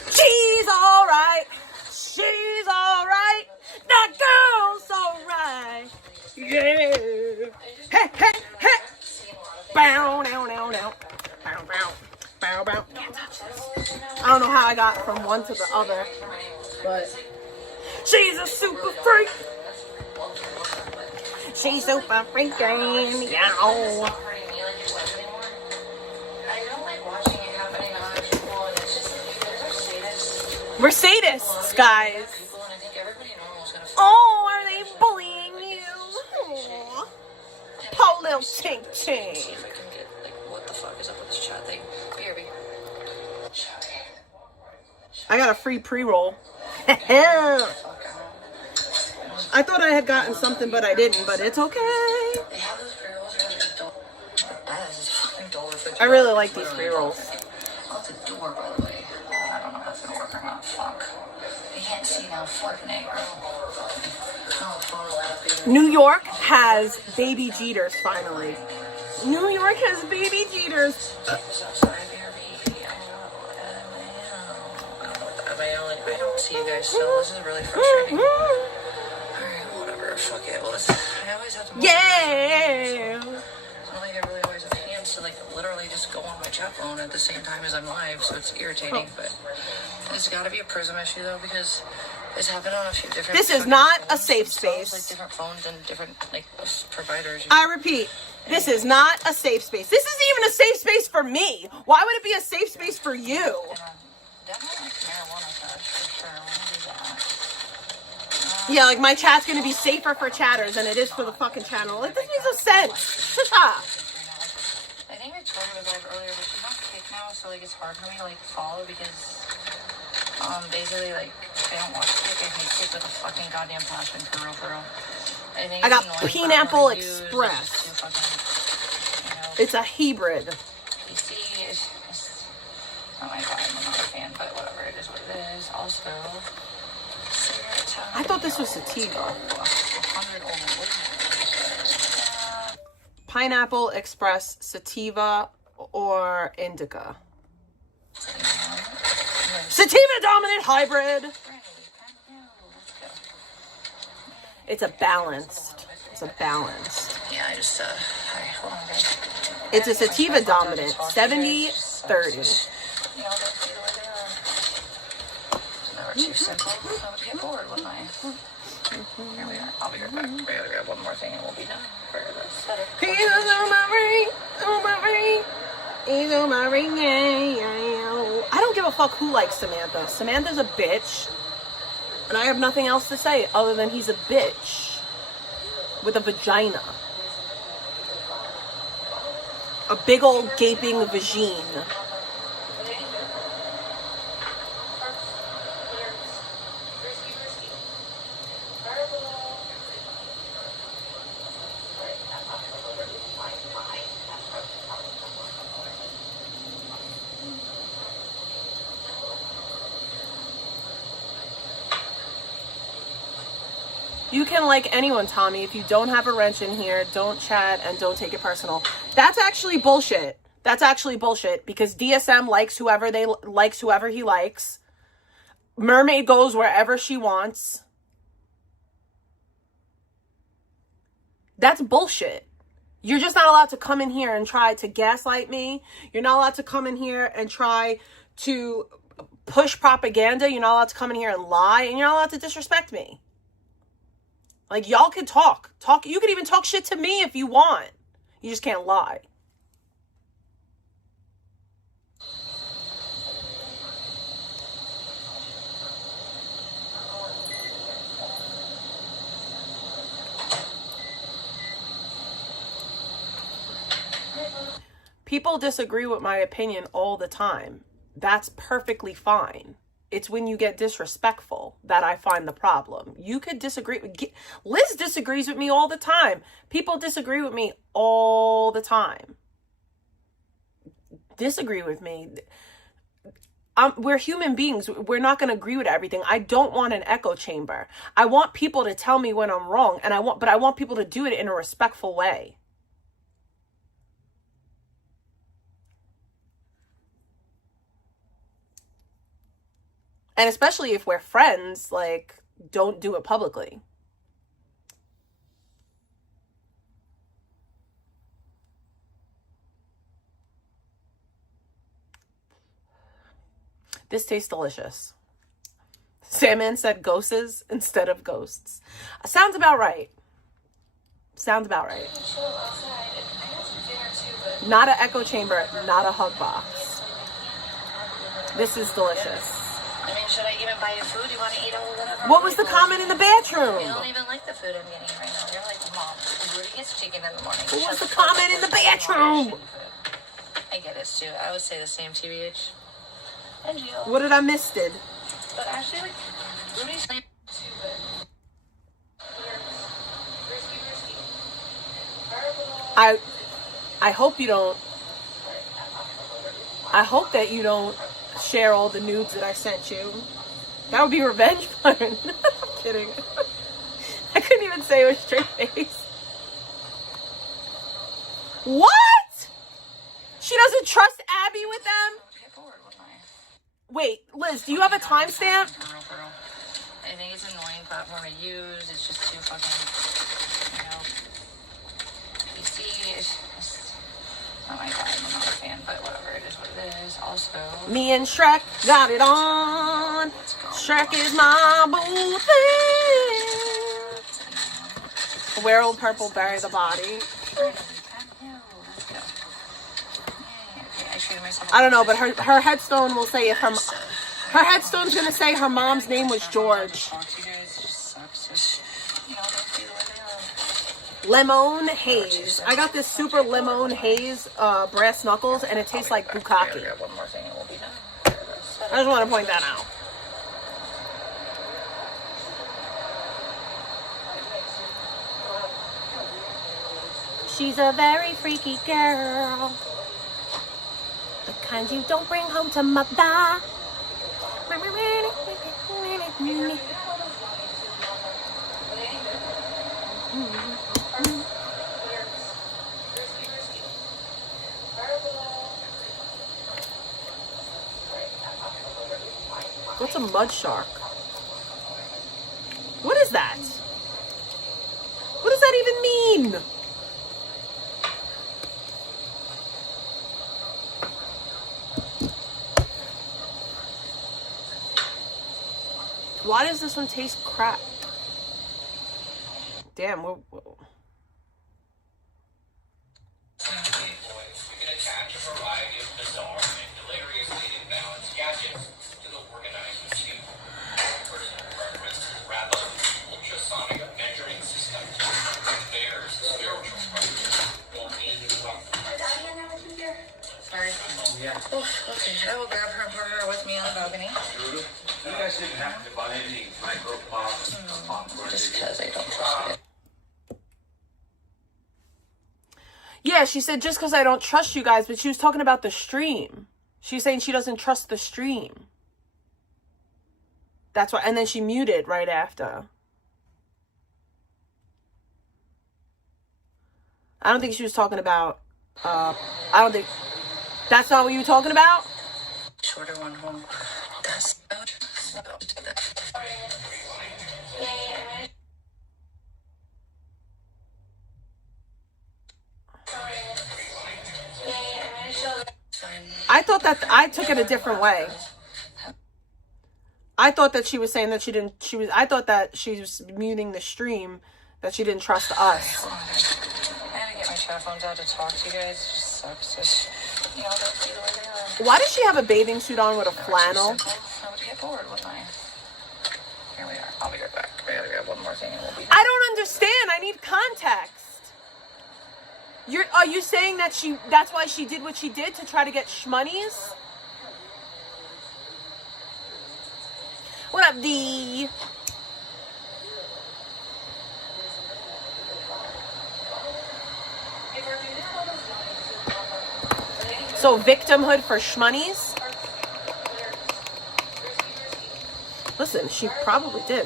She's alright. She's alright. That girl's alright. Yeah. Hey, hey, hey. Bow, now, now, now. Bow, bow. Bow, bow. Can't touch this. I don't know how I got from one to the other, but she's a super freak. She's super freaking, yeah. We're sadists, guys. Oh, are they bullying you? Aww. Poor little tink tink. What the fuck is up with this chat thing? BRB. I got a free pre-roll. I thought I had gotten something, but I didn't, but it's okay. I really like these pre-rolls. Out the door, by the way. I don't know if it's gonna work or not. Fuck. You can't see now. Fucking A, bro. New York has baby Jeters, finally. New York has baby Jeters. I don't see you guys still. This is really frustrating. Alright, whatever. Fuck it. Well, I always have to. Yeah. It's not like I really always have hands to, like, literally just go on my chat phone at the same time as I'm live, so it's irritating. But it's got to be a Prism issue, though, because it's happened on a few different. This is not a safe space. Like different phones and different like providers. I repeat, this is not a safe space. This isn't even a safe space for me. Why would it be a safe space for you? Definitely like marijuana touch for sure. Yeah, like my chat's gonna be safer for chatters than it is for the fucking channel. Like, this makes no sense. I think I told you guys earlier, but she's on kick now, so like it's hard for me to like follow because Basically, like, I don't watch cake. I hate cake with a fucking goddamn passion, for real, for real. I think I got it's annoying, Pineapple but when I use, Express. it's just too fucking, you know, It's a hybrid. you see, it's not my vibe. I'm not a fan, but whatever. It is what it is. Also, I thought this was sativa. 100 over. What is it? Pineapple Express, sativa, or indica. Sativa dominant hybrid. It's a balanced. It's a balanced. Yeah, I just, alright, hold on, guys. It's a sativa dominant, 70-30. You know, never too simple. I would get bored, wouldn't I? Here we are. I'll be right back. We gotta grab one more thing and we'll be done for this. He's on my ring, on my ring. He's on my ring. I don't give a fuck who likes Samantha. Samantha's a bitch. And I have nothing else to say other than he's a bitch. With a vagina. A big old gaping vagine. You can like anyone, Tommy. If you don't have a wrench in here, don't chat and don't take it personal. That's actually bullshit. That's actually bullshit because DSM likes whoever he likes. Mermaid goes wherever she wants. That's bullshit. You're just not allowed to come in here and try to gaslight me. You're not allowed to come in here and try to push propaganda. You're not allowed to come in here and lie. And you're not allowed to disrespect me. Like, y'all can talk. You can even talk shit to me if you want. You just can't lie. People disagree with my opinion all the time. That's perfectly fine. It's when you get disrespectful that I find the problem. You could disagree. Liz disagrees with me all the time. People disagree with me all the time. Disagree with me. We're human beings. We're not going to agree with everything. I don't want an echo chamber. I want people to tell me when I'm wrong, but I want people to do it in a respectful way. And especially if we're friends, like, don't do it publicly. This tastes delicious. Sandman said ghosts instead of ghosts. Sounds about right. Sounds about right. Not an echo chamber, not a hug box. This is delicious. I mean, should I even buy you food? You want to eat or whatever? What was the comment in the bathroom? You don't even like the food I'm getting right now. You're like, Mom, Rudy gets chicken in the morning. What was the comment in the bathroom? I get it, too. I would say the same, TBH. And Jill. What did I miss? But actually, like, Rudy's too good. I hope you don't. I hope that you don't share all the nudes that I sent you. That would be revenge porn. I'm kidding. I couldn't even say it with straight face. What? She doesn't trust Abby with them? Wait, Liz, do you have a timestamp? I think it's an annoying platform to use. It's just too fucking, you know. You see, it's not my vibe. I'm not a fan, but whatever. It is what it is. Also, me and Shrek got it on. Shrek is my boo thing. Where Old Purple bury the body. I don't know, but her headstone will say if her headstone's gonna say her mom's name was George. Lemon haze. I got this super lemon haze brass knuckles, and it tastes like bukkake. I just want to point that out. She's a very freaky girl. The kind you don't bring home to mother. What's a mud shark? What is that? What does that even mean? Why does this one taste crap? Damn, we're... Yeah. Oh, okay. I will grab her and put her with me on the balcony. You guys didn't have to buy any micro popcorn. Just because I don't trust it. Yeah, she said just because I don't trust you guys, but she was talking about the stream. She's saying she doesn't trust the stream. That's why, and then she muted right after. I don't think she was talking about, I don't think, that's not what you were talking about? Shorter one home. That's I thought that I took it a different way. I thought that she was saying that I thought that she was muting the stream, that she didn't trust us. I had to get my headphones out to talk to you guys. It just sucks. Just, you know, don't see the way they are. Why does she have a bathing suit on with a flannel? I would get bored, wouldn't I? Here we are. I'll be right back. I gotta grab one more thing and we'll be done. I don't understand. I need context. Are you saying that that's why she did what she did, to try to get shmoney's? What up, D? So victimhood for shmoney's? Listen, she probably did.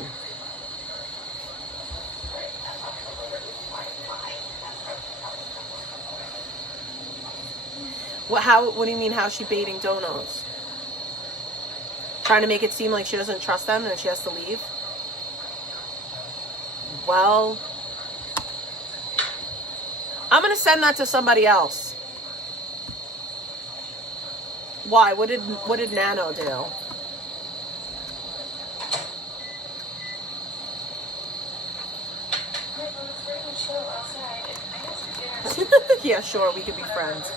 What do you mean, how's she baiting donos? Trying to make it seem like she doesn't trust them and that she has to leave? Well, I'm gonna send that to somebody else. Why? What did Nano do? Yeah, sure, we could be friends.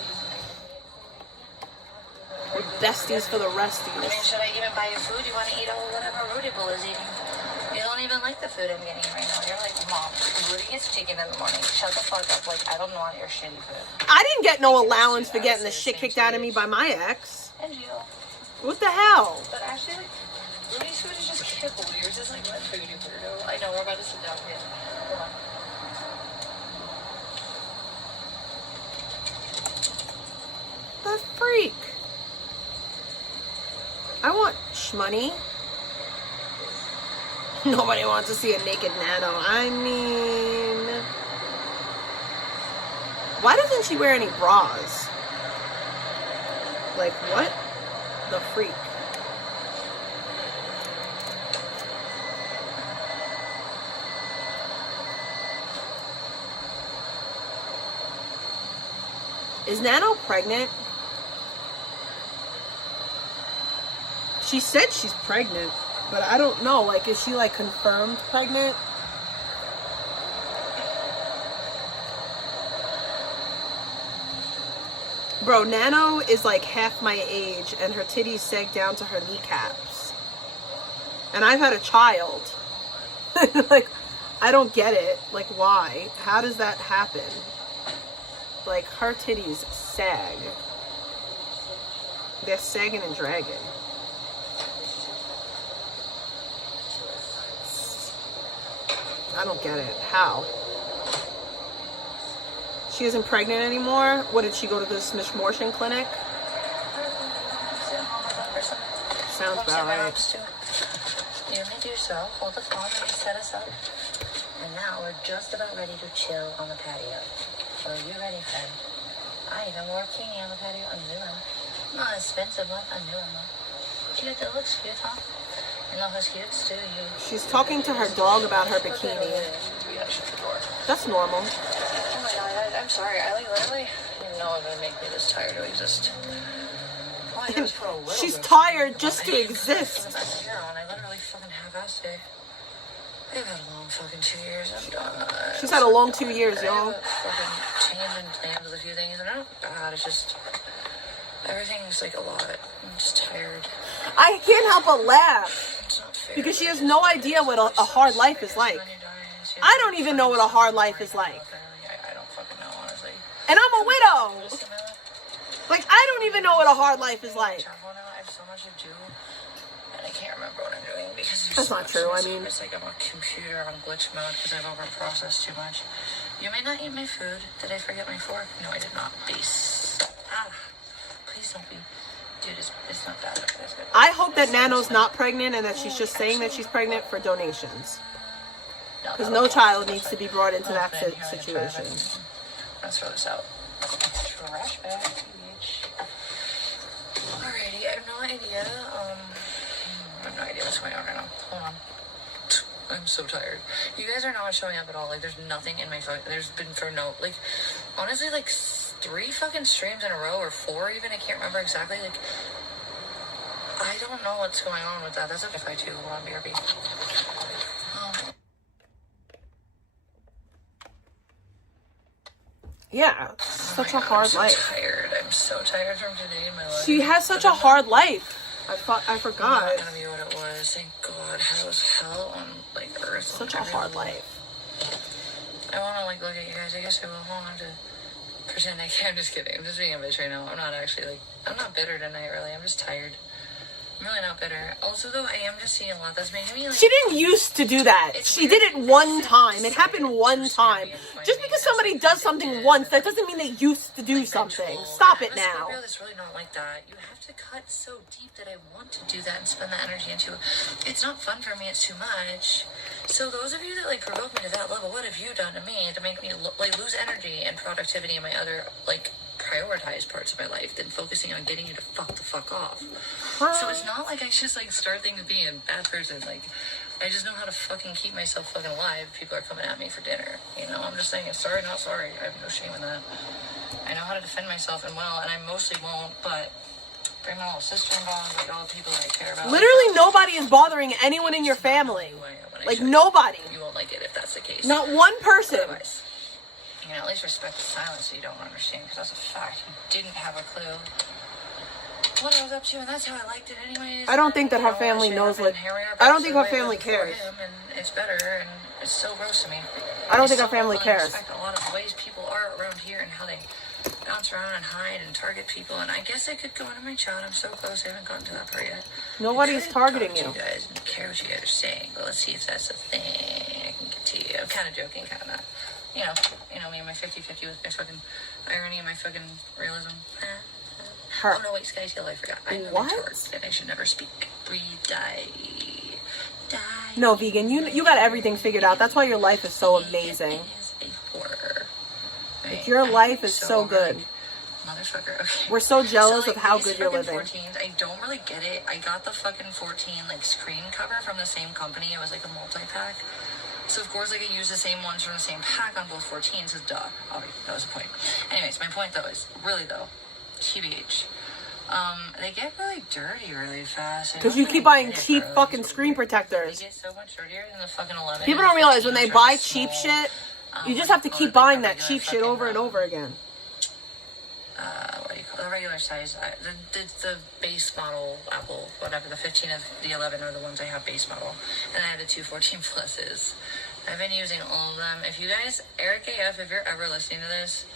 We're besties for the resties. I mean, should I even buy you food? You want to eat all whatever Rudy Bull is eating? You don't even like the food I'm getting right now. You're like, Mom, Rudy gets chicken in the morning. Shut the fuck up. Like, I don't want your shitty food. I didn't get no allowance for getting the shit kicked out of me by my ex. And you. What the hell? But actually, like, Rudy's food is just kibble. Yours is like wet food, you weirdo. I know, we're about to sit down here. Hold on. The freak. I want shmoney. Nobody wants to see a naked Nano. I mean, why doesn't she wear any bras? Like, what the freak? Is Nano pregnant? She said she's pregnant, but I don't know. Like, is she, like, confirmed pregnant? Bro, Nano is, like, half my age, and her titties sag down to her kneecaps. And I've had a child. Like, I don't get it. Like, why? How does that happen? Like, her titties sag. They're sagging and dragging. I don't get it. How? She isn't pregnant anymore. What, did she go to the Smishmortion clinic? Sounds about right. You made do so. Hold the phone and set us up. And now we're just about ready to chill on the patio. So are you ready, friend? I even wore a bikini on the patio. A new one. Not an expensive one. A new one, though. Cute. It looks cute, huh? You know who's cute, too? You. She's talking to her dog about her bikini. We gotta shut the door. That's normal. Oh my god, I'm sorry. I literally didn't know it would make me this tired to exist. She's tired just to exist. I literally fucking half-assed it. I've had a long fucking 2 years. I'm done. She's had a long 2 years, y'all. I fucking changed and planned with a few things, and I'm not bad. It's just everything's like a lot. I'm just tired. I can't help but laugh It's not fair. because she has no idea what a hard life is like. I don't even know what a hard life is like. I don't fucking know, honestly. And I'm a widow. Like, I don't even know what a hard life is like. I have so much to do, and I can't remember what I'm doing because That's not true. I mean, it's like I'm on computer on glitch mode because I've overprocessed too much. You may not eat my food. Did I forget my fork? No, I did not. Base. Please don't be. Dude, it's not bad. Okay, that's good. I hope that Nano's not pregnant and that she's just saying that she's pregnant for donations. Because no child needs to be brought into that situation. Let's throw this out. Trash bag, bitch. Alrighty, I have no idea. I have no idea what's going on right now. Hold on. I'm so tired. You guys are not showing up at all. Like, there's nothing in my phone. There's been for no, like, honestly, like 3 fucking streams in a row, or 4 even. I can't remember exactly. Like, I don't know what's going on with that. That's if I too on BRB. Yeah, such a hard life. I'm so tired from today in my life. She has such a hard life. I forgot. Not gonna be what it was. Thank God. Hell was hell on like Earth. Such a hard life. I wanna like look at you guys. I guess I will. Hold on to pretend I can. I'm just kidding. I'm just being a bitch right now. I'm not actually like. I'm not bitter tonight. Really. I'm just tired. I'm really not bitter. Also, though, I am just seeing a lot that's making me like... She didn't used to do that. She did it one time. It happened one time. Just because somebody does something once, that doesn't mean they used to do something. Stop it now. It's really not like that. You have to cut so deep that I want to do that and spend that energy into it. It's not fun for me. It's too much. So those of you that like provoke me to that level, what have you done to me to make me like lose energy and productivity in my other like prioritized parts of my life than focusing on getting you to fuck the fuck off? So it's not like I just like start things being a bad person. Like I just know how to fucking keep myself fucking alive. People are coming at me for dinner. You know, I'm just saying it's sorry, not sorry. I have no shame in that. I know how to defend myself and well, and I mostly won't, but bring my little sister involved, like all the people that I care about. Literally nobody is bothering anyone in your family. Like nobody. You won't like it if that's the case. Not one person. Otherwise, you can at least respect the silence so you don't understand, because that's a fact. You didn't have a clue what I was up to, and that's how I liked it anyways. I don't think that her family knows what... I don't think her family cares. And it's better, and it's so gross to me. I don't think her family cares. I respect a lot of the ways people are around here and how they bounce around and hide and target people, and I guess I could go into my chat. I'm so close, I haven't gotten to that part yet. Nobody's targeting you. You guys and care what you guys are saying, but let's see if that's a thing I can get to you. I'm kind of joking, kind of not. You know me and my 50-50 with my fucking irony and my fucking realism. Her. Oh no, wait, Sky Teal, I forgot. I'm a retard, and I should never speak. Breathe, die. No, vegan, you got everything figured out. That's why your life is so amazing. Is a horror. Like, your life is so good. Motherfucker. Okay. We're so jealous like, of how good you're living. 14s, I don't really get it. I got the fucking 14 like screen cover from the same company. It was like a multi-pack. So of course, like I use the same ones from the same pack on both 14s. So duh. Oh, that was the point. Anyways, my point though is really though, TBH. They get really dirty really fast. Because you keep buying cheap fucking screen protectors. They get so much dirtier than the fucking 11. People don't realize when they buy cheap shit, you just have to keep buying that cheap shit over and over again. What do you call it? The regular size, the base model Apple, whatever, the 15 of the 11 are the ones I have base model, and I have the 2 14 pluses. I've been using all of them. If you guys, Eric AF, if you're ever listening to this,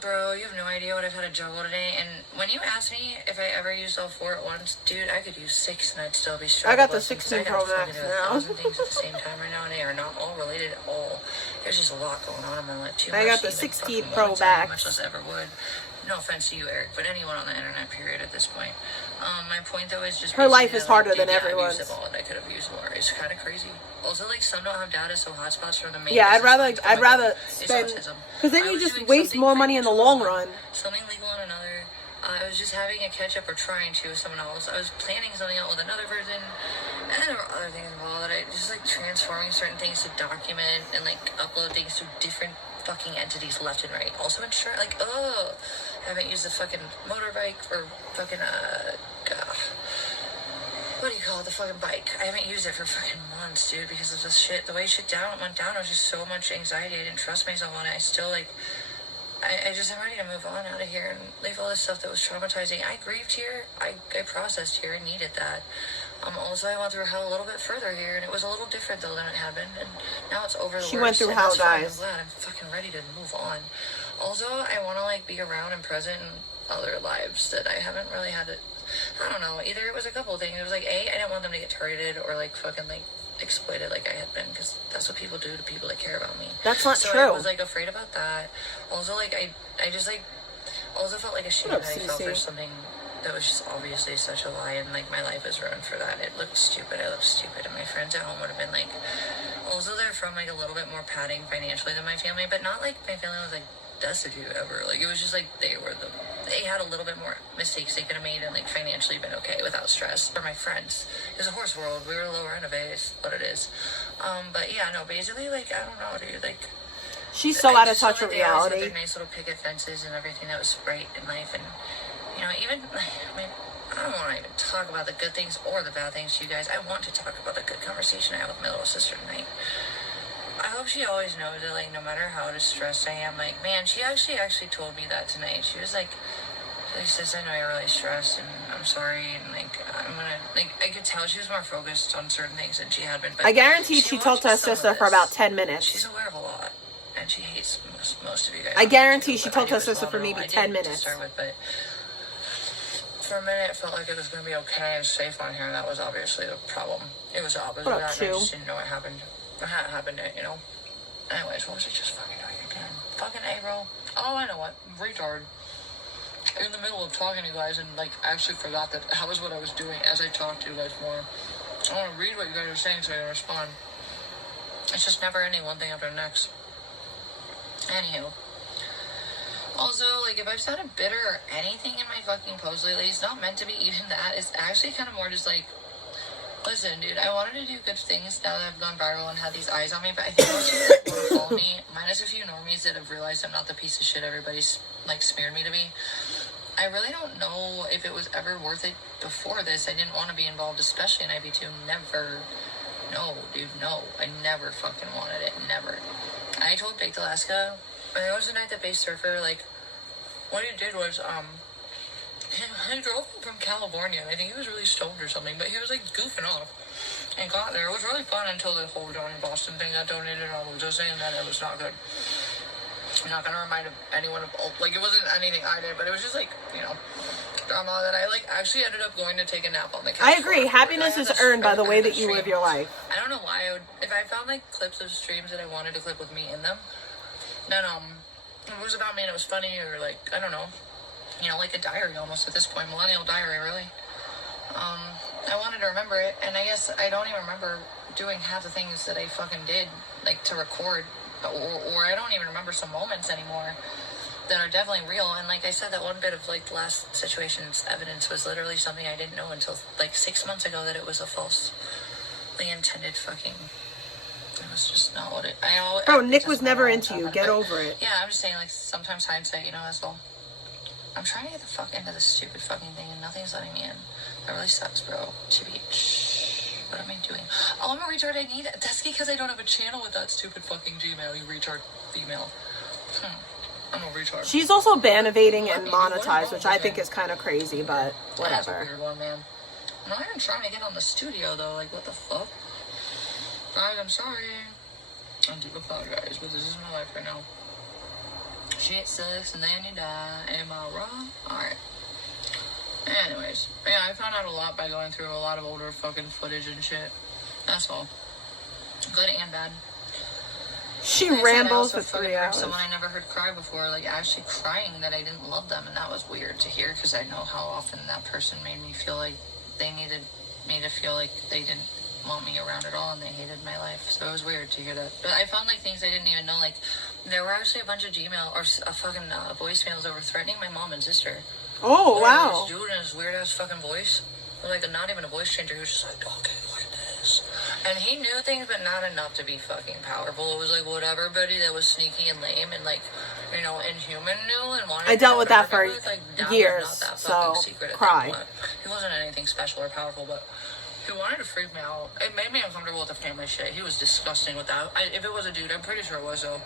Bro, you have no idea what I've had to juggle today. And when you asked me if I ever used all 4 at once, dude, I could use 6 and I'd still be struggling. I got the 16 Pro Max now. 1,000 things at the same time right now, and they are not all related at all. There's just a lot going on in my life. Too much. I got the 16 Pro Max. Much less ever would. No offense to you, Eric, but anyone on the internet, period, at this point. My point, though, is just... Her life is harder than everyone's. I could have used more. It's kind of crazy. Also, like, some don't have data, so hotspots from the main... Yeah, I'd rather spend... Because then you just waste more money in the long run. Something legal on another. I was just having a catch-up or trying to with someone else. I was planning something out with another person, and there were other things involved that I just, like, transforming certain things to document and, like, upload things to different fucking entities left and right. Also insurance, like, I haven't used the fucking motorbike or fucking, what do you call it, the fucking bike. I haven't used it for fucking months, dude, because of the shit, the way shit went down, it was just so much anxiety. I didn't trust myself on it. I still, like, I just am ready to move on out of here and leave all this stuff that was traumatizing. I grieved here. I processed here. I needed that. Also, I went through hell a little bit further here, and it was a little different, though, than it had been, and now it's over the worst. She went through hell, guys. I'm glad. I'm fucking ready to move on. Also, I want to, like, be around and present in other lives that I haven't really had to... I don't know. Either it was a couple of things. It was, like, I didn't want them to get targeted or, like, fucking, like, exploited like I had been, because that's what people do to people that care about me. That's not so true. I was, like, afraid about that. Also, like, I just, like, also felt like a shame that I felt for something that was just obviously such a lie, and, like, my life is ruined for that. It looked stupid. I looked stupid, and my friends at home would have been, like... Also, they're from, like, a little bit more padding financially than my family, but not, like, my family was, like, destitute ever. Like, it was just, like, they had a little bit more mistakes they could have made and, like, financially been okay without stress. For my friends, it was a horse world. We were lower end of it, is what it is. But, yeah, no, basically, like, I don't know, dude, like... She's so out of touch with reality. They had nice little picket fences and everything that was right in life, and... You know, even, I mean, I don't want to even talk about the good things or the bad things to you guys. I want to talk about the good conversation I had with my little sister tonight. I hope she always knows that, like, no matter how distressed I am, like, man, she actually told me that tonight. She was like, sis, I know you're really stressed, and I'm sorry, and, like, I'm gonna, like, I could tell she was more focused on certain things than she had been. But I guarantee she talked to her sister for about 10 minutes. She's aware of a lot, and she hates most of you guys. I guarantee she talked to her sister for maybe 10 minutes. To start with, but... For a minute, it felt like it was going to be okay and safe on here, and that was obviously the problem. It was the opposite of that, and I just didn't know what happened. Or how it happened, you know? Anyways, what was I just fucking doing again? Fucking A-bro. Oh, I know what. Retard. In the middle of talking to you guys, and, like, actually forgot that that was what I was doing as I talked to you guys more. I want to read what you guys are saying so I can respond. It's just never ending, one thing after the next. Anywho. Also, like, if I've sounded bitter or anything in my fucking post lately, it's not meant to be even that. It's actually kind of more just like, listen, dude, I wanted to do good things now that I've gone viral and had these eyes on me, but I think most people want to follow me, minus a few normies that have realized I'm not the piece of shit everybody's, like, smeared me to be. I really don't know if it was ever worth it before this. I didn't want to be involved, especially in IB2. Never. No, dude, no. I never fucking wanted it. Never. I told Baked Alaska... And it was the night that Base Surfer, like, what he did was, he drove from California, and I think he was really stoned or something, but he was, like, goofing off, and got there. It was really fun until the whole Johnny Boston thing got donated. I was just saying that it was not good. I'm not gonna remind anyone of, like, it wasn't anything I did, but it was just, like, you know, drama that I, like, actually ended up going to take a nap on the couch. I agree. Happiness is earned by the way that you live your life. I don't know why I would, if I found, like, clips of streams that I wanted to clip with me in them, then, it was about me and it was funny, or, like, I don't know, you know, like a diary almost at this point, millennial diary, really. I wanted to remember it, and I guess I don't even remember doing half the things that I fucking did, like, to record, or I don't even remember some moments anymore that are definitely real, and like I said, that one bit of, like, the last situation's evidence was literally something I didn't know until, like, 6 months ago, that it was a falsely intended fucking... It was just not what it... Bro, Nick was never into you. Get over it. Yeah, I'm just saying, like, sometimes hindsight, you know, that's all. I'm trying to get the fuck into this stupid fucking thing, and nothing's letting me in. That really sucks, bro. To be... What am I doing? Oh, I'm a retard. I need it. That's because I don't have a channel with that stupid fucking Gmail, you retard female. I'm a retard. She's also ban-evading and monetized, which I think is kind of crazy, but whatever. That's a weird one, man. I'm not even trying to get on the studio, though. Like, what the fuck? Guys, I'm sorry. I do apologize, but this is my life right now. Shit sucks and then you die. Am I wrong? Alright. Anyways, yeah, I found out a lot by going through a lot of older fucking footage and shit. That's all. Good and bad. She Like I rambles said, I for also 3 heard hours. someone I never heard cry before, like actually crying that I didn't love them, and that was weird to hear because I know how often that person made me feel like they needed me to feel like they didn't want me around at all and they hated my life. So it was weird to hear that. But I found like things I didn't even know. Like there were actually a bunch of Gmail or voicemails that were threatening my mom and sister. Oh, wow. This dude in his weird ass fucking voice, like not even a voice changer. He was just like, okay, like this. And he knew things, but not enough to be fucking powerful. It was like what everybody that was sneaky and lame and like, you know, inhuman knew and wanted. I dealt with that for like, years, was not that so fucking secret at cry. that point. He wasn't anything special or powerful, but he wanted to freak me out. It made me uncomfortable with the family shit. He was disgusting with that. If it was a dude, I'm pretty sure it was though.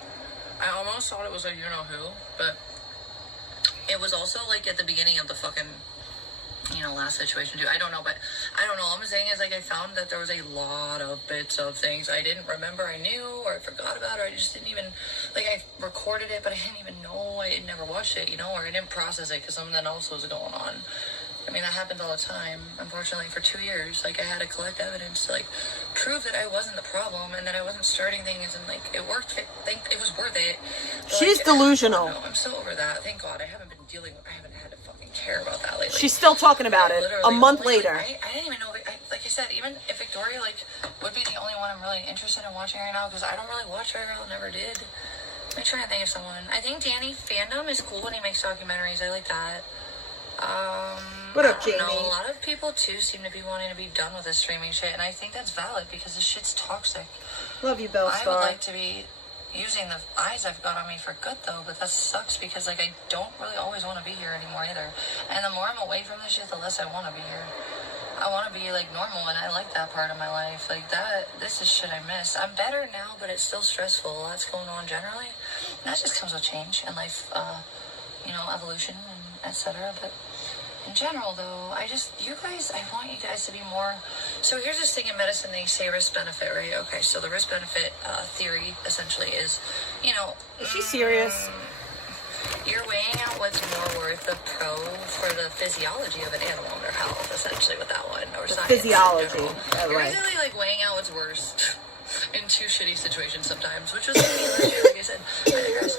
I almost thought it was like you know who, but it was also like at the beginning of the fucking, you know, last situation too. I don't know, but I don't know. All I'm saying is like I found that there was a lot of bits of things I didn't remember I knew or I forgot about or I just didn't even, like I recorded it, but I didn't even know I had never watched it, you know, or I didn't process it because something else was going on. I mean, that happens all the time. Unfortunately, for 2 years, like I had to collect evidence to like prove that I wasn't the problem and that I wasn't starting things and like it worked. I think it was worth it. But, She's like, delusional. I don't know, I'm so over that. Thank God I haven't been dealing. I haven't had to fucking care about that lately. She's still talking about it a month later. I didn't even know. Like I said, even if Victoria like would be the only one I'm really interested in watching right now because I don't really watch her. I never did. I'm trying to think of someone. I think Danny Fandom is cool when he makes documentaries. I like that. What up, Jamie? A lot of people too seem to be wanting to be done with this streaming shit, and I think that's valid because this shit's toxic. Love you, Belle I Star. would like to be using the eyes I've got on me for good though, but that sucks because like I don't really always want to be here anymore either. And the more I'm away from this shit, the less I want to be here. I want to be like normal, and I like that part of my life. Like that, this is shit I miss. I'm better now, but it's still stressful. A lot's going on generally. And that just comes with change and life, you know, evolution and etc. But in general, though, I want you guys to be more. So here's this thing in medicine, they say risk-benefit, right? Okay, so the risk-benefit theory, essentially, is, you know... Is she serious? You're weighing out what's more worth the pro for the physiology of an animal and their health, essentially, with that one. Or science physiology. You're Right. basically, like, weighing out what's worse in two shitty situations sometimes, which was me last year, like I said. I digress.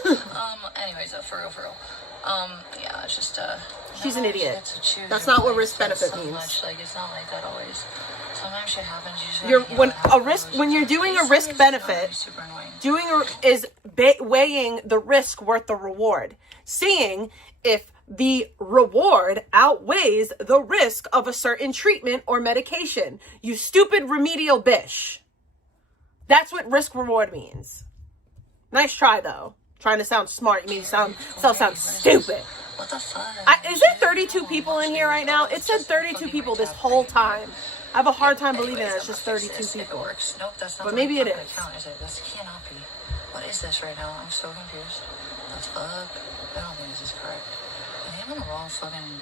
Anyways, for real. Yeah, it's just, She's an idiot. Choose That's your not what life risk benefit so means. much. Like, it's not like that always. Sometimes shit happens. You just You're gotta when handle it how it goes. when you're doing a It's risk benefit, super annoying. weighing the risk worth the reward, seeing if the reward outweighs the risk of a certain treatment or medication. You stupid remedial bish. That's what risk reward means. Nice try though. Trying to sound smart. You mean sound stupid. What the fuck? Is there 32 people in here right now? It said 32 people this whole time. I have a hard time believing that it's just 32 people. Nope, that's not But maybe it is. Account, is it? This cannot be. What is this right now? I'm so confused. The fuck? I don't think this is correct. I think I'm on the wrong fucking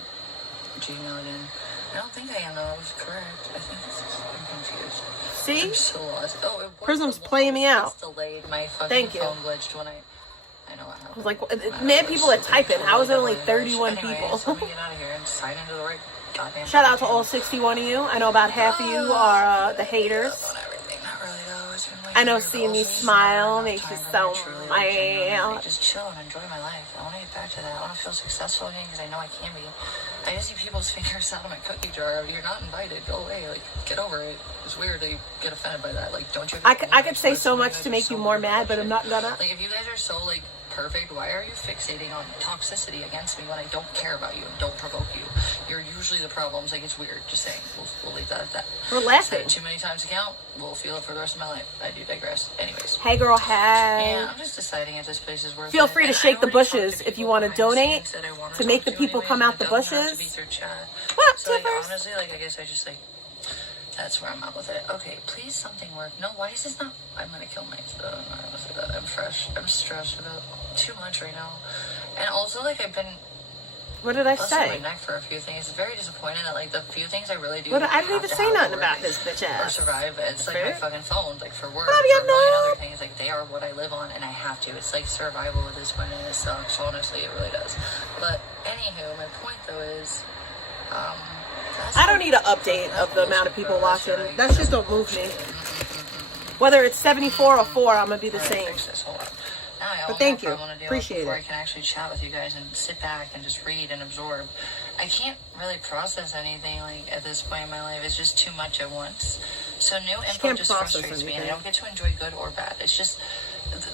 Gmail again. I don't think I am though. It was correct. I think I'm confused. See? I'm so lost. Oh, it Prism's playing me out. It's delayed. My fucking Thank you. phone glitched when I know what happened. I was like, mad people are typing. How is it only 31 people? Anyways, let me get out of here and sign into the right goddamn. Shout out to all 61 of you. I know about half of you are the haters. On everything. Not really though. It's been like I know a year, seeing but me also smile enough makes you time so for me to truly, like, genuinely, mad. just chill and enjoy my life. I want to get back to that. I want to feel successful again because I know I can be. I just see people's fingers out of my cookie jar. You're not invited. Go away. Like, get over it. It's weird that you get offended by that. Like, don't you? I could say so much to make you more mad, but I'm not gonna. Like, if you guys are so like perfect, why are you fixating on toxicity against me when I don't care about you and don't provoke you? You're usually the problems. Like, it's weird. Just saying. We'll leave that at that. We're Said laughing. it too many times to count. We'll feel it for the rest of my life. I do digress. Anyways. Hey girl, hey. Yeah, I'm just deciding if this place is worth Feel it. free to And shake I the already talked to bushes if you people want to behind the donate scenes that I wanna to make the talk people anyways, come and out the it doesn't have to bushes. be through chat. What, So, like, Tiffers? honestly, like, I guess I just, like, that's where I'm at with it. Okay, please something work. No, why is this not? I'm gonna kill my phone. I don't say that. I'm fresh. I'm stressed about too much right now. And also, like, I've been What did I busted say? my neck for a few things. It's very disappointing that like the few things I really do. What, I didn't have even to say have nothing to about work this bitch or ass. survive. It's like my fucking phone, like for work, Love for you, a million no. other things. Like they are what I live on, and I have to. It's like survival at this point, and it sucks. Honestly, it really does. But anywho, my point though is, I don't need an update of the amount of people watching. That shit don't move me. Whether it's 74 or 4, I'm gonna be the same. But thank you. Appreciate before it. I can actually chat with you guys and sit back and just read and absorb. I can't really process anything like at this point in my life. It's just too much at once. So new info can't just process frustrates me, and I anything. don't get to enjoy good or bad. It's just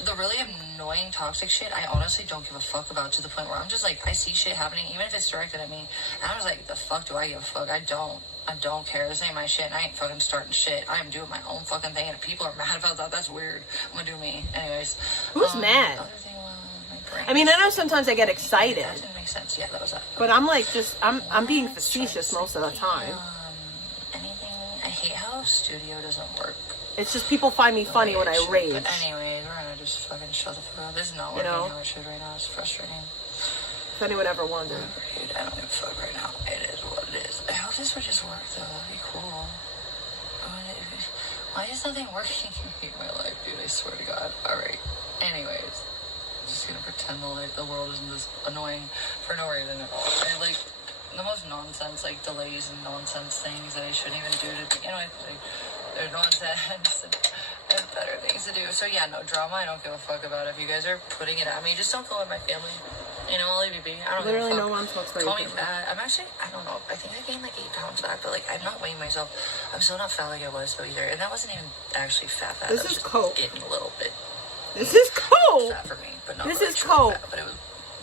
the really annoying toxic shit I honestly don't give a fuck about, to the point where I'm just like, I see shit happening even if it's directed at me, and I'm just like, the fuck do I give a fuck? I don't care. This ain't my shit, and I ain't fucking starting shit. I am doing my own fucking thing, and if people are mad about that, that's weird. I'm gonna do me. Anyways. Who's mad? The other thing was my brain. I mean, I know sometimes I get excited, That didn't make sense. Yeah, that was that. but I'm like I'm being facetious most of the time. Anything? I hate how studio doesn't work. It's just people find me funny when I rage. But anyways, we're gonna just fucking shut the fuck up. This is not working how it should right now. It's frustrating. If anyone ever wondered. Dude, I don't give a fuck right now. It is what it is. I hope this would just work though. That'd be cool. Why is nothing working in my life, dude? I swear to God. Alright. Anyways. I'm just gonna pretend the world isn't this annoying for no reason at all. I like the most nonsense, like delays and nonsense things that I shouldn't even do to begin with. Like, they're nonsense and I have better things to do. So yeah, no drama. I don't give a fuck about. If you guys are putting it at me, just don't call it my family. You know, I'll leave you be. I don't Literally give a fuck. no one talks about Call your me fat. I'm actually, I don't know. I think I gained like 8 pounds back, but like I'm not weighing myself. I'm still not fat like I was though either. And that wasn't even actually fat. This That was is just coke. getting a little bit This is cold. fat for me, but not This really is truly cold. fat, but it was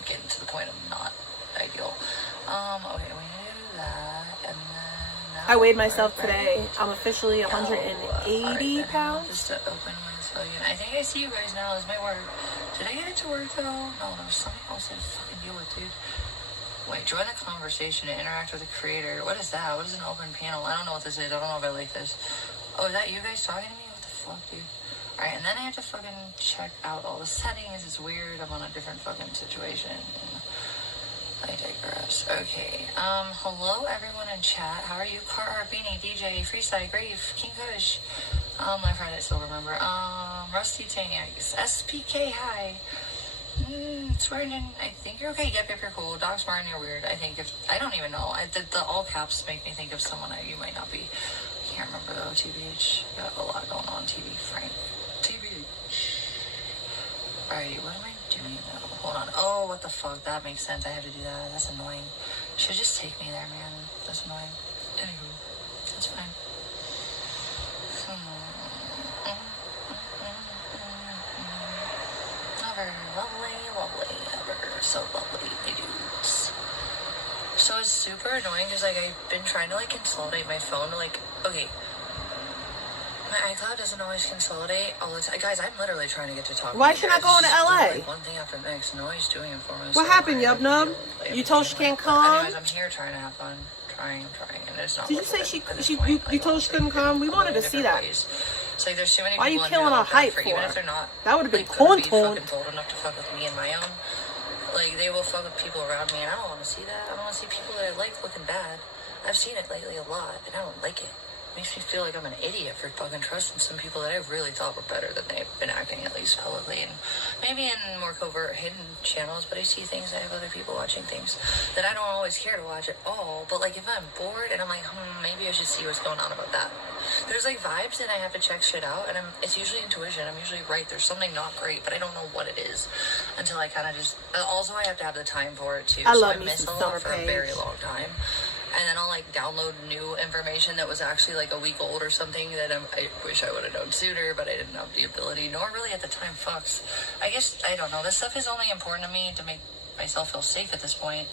getting to the point of not ideal. Okay, we do that, and then I weighed myself today. I'm officially 180 pounds. Just to open my again. I think I see you guys now. This might work. Did I get it to work though? No, there's something else I fucking deal with, dude. Wait, join the conversation to interact with the creator. What is that? What is an open panel? I don't know what this is. I don't know if I like this. Oh, is that you guys talking to me? What the fuck, dude? Alright, and then I have to fucking check out all the settings. It's weird. I'm on a different fucking situation. I digress. Okay. Hello everyone in chat. How are you? Carhartt, Beanie, DJ, Freeside, Grave, King Kush. My friend I still remember. Rusty Tanya, SPK, hi. Swearing in, I think you're okay. Yep, you're cool. Dogs Martin, you're weird. I think I don't even know. The all caps make me think of someone you might not be. I can't remember though, TBH. Got a lot going on, TV, Frank. TBH. Alright, what am I doing now? Hold on. Oh, what the fuck? That makes sense. I have to do that. That's annoying. Should just take me there, man. That's annoying. Anywho, that's fine. Ever lovely, ever so lovely, my dudes. So it's super annoying because like I've been trying to like consolidate my phone to like, okay, my iCloud doesn't always consolidate all the time. Guys, I'm literally trying to get to talk. Why should I go into LA? Like one thing after the next. No, he's doing it for me. What happened, Yub Nub? You told she can't come? Anyways, I'm here trying to have fun. Trying, and it's not. Did you say you told she couldn't come? We wanted to see that. It's like there's too many Why are you people killing our hype for? even if they're not. That would have been like, gonna be content. fucking bold enough to fuck with me and my own. Like they will fuck with people around me, and I don't want to see that. I don't want to see people that I like looking bad. I've seen it lately a lot, and I don't like it. Makes me feel like I'm an idiot for fucking trusting some people that I really thought were better than they've been acting, at least publicly, and maybe in more covert hidden channels. But I see things, I have other people watching things that I don't always care to watch at all. But like if I'm bored and I'm like, maybe I should see what's going on about that. There's like vibes and I have to check shit out, and it's usually intuition. I'm usually right. There's something not great, but I don't know what it is until I kind of just. Also, I have to have the time for it too. I so love I me miss some a lot Summer for a Page. very long time. And then I'll like download new information that was actually like a week old or something that I wish I would have known sooner, but I didn't have the ability, nor really at the time. Fucks. I guess, I don't know. This stuff is only important to me to make myself feel safe at this point.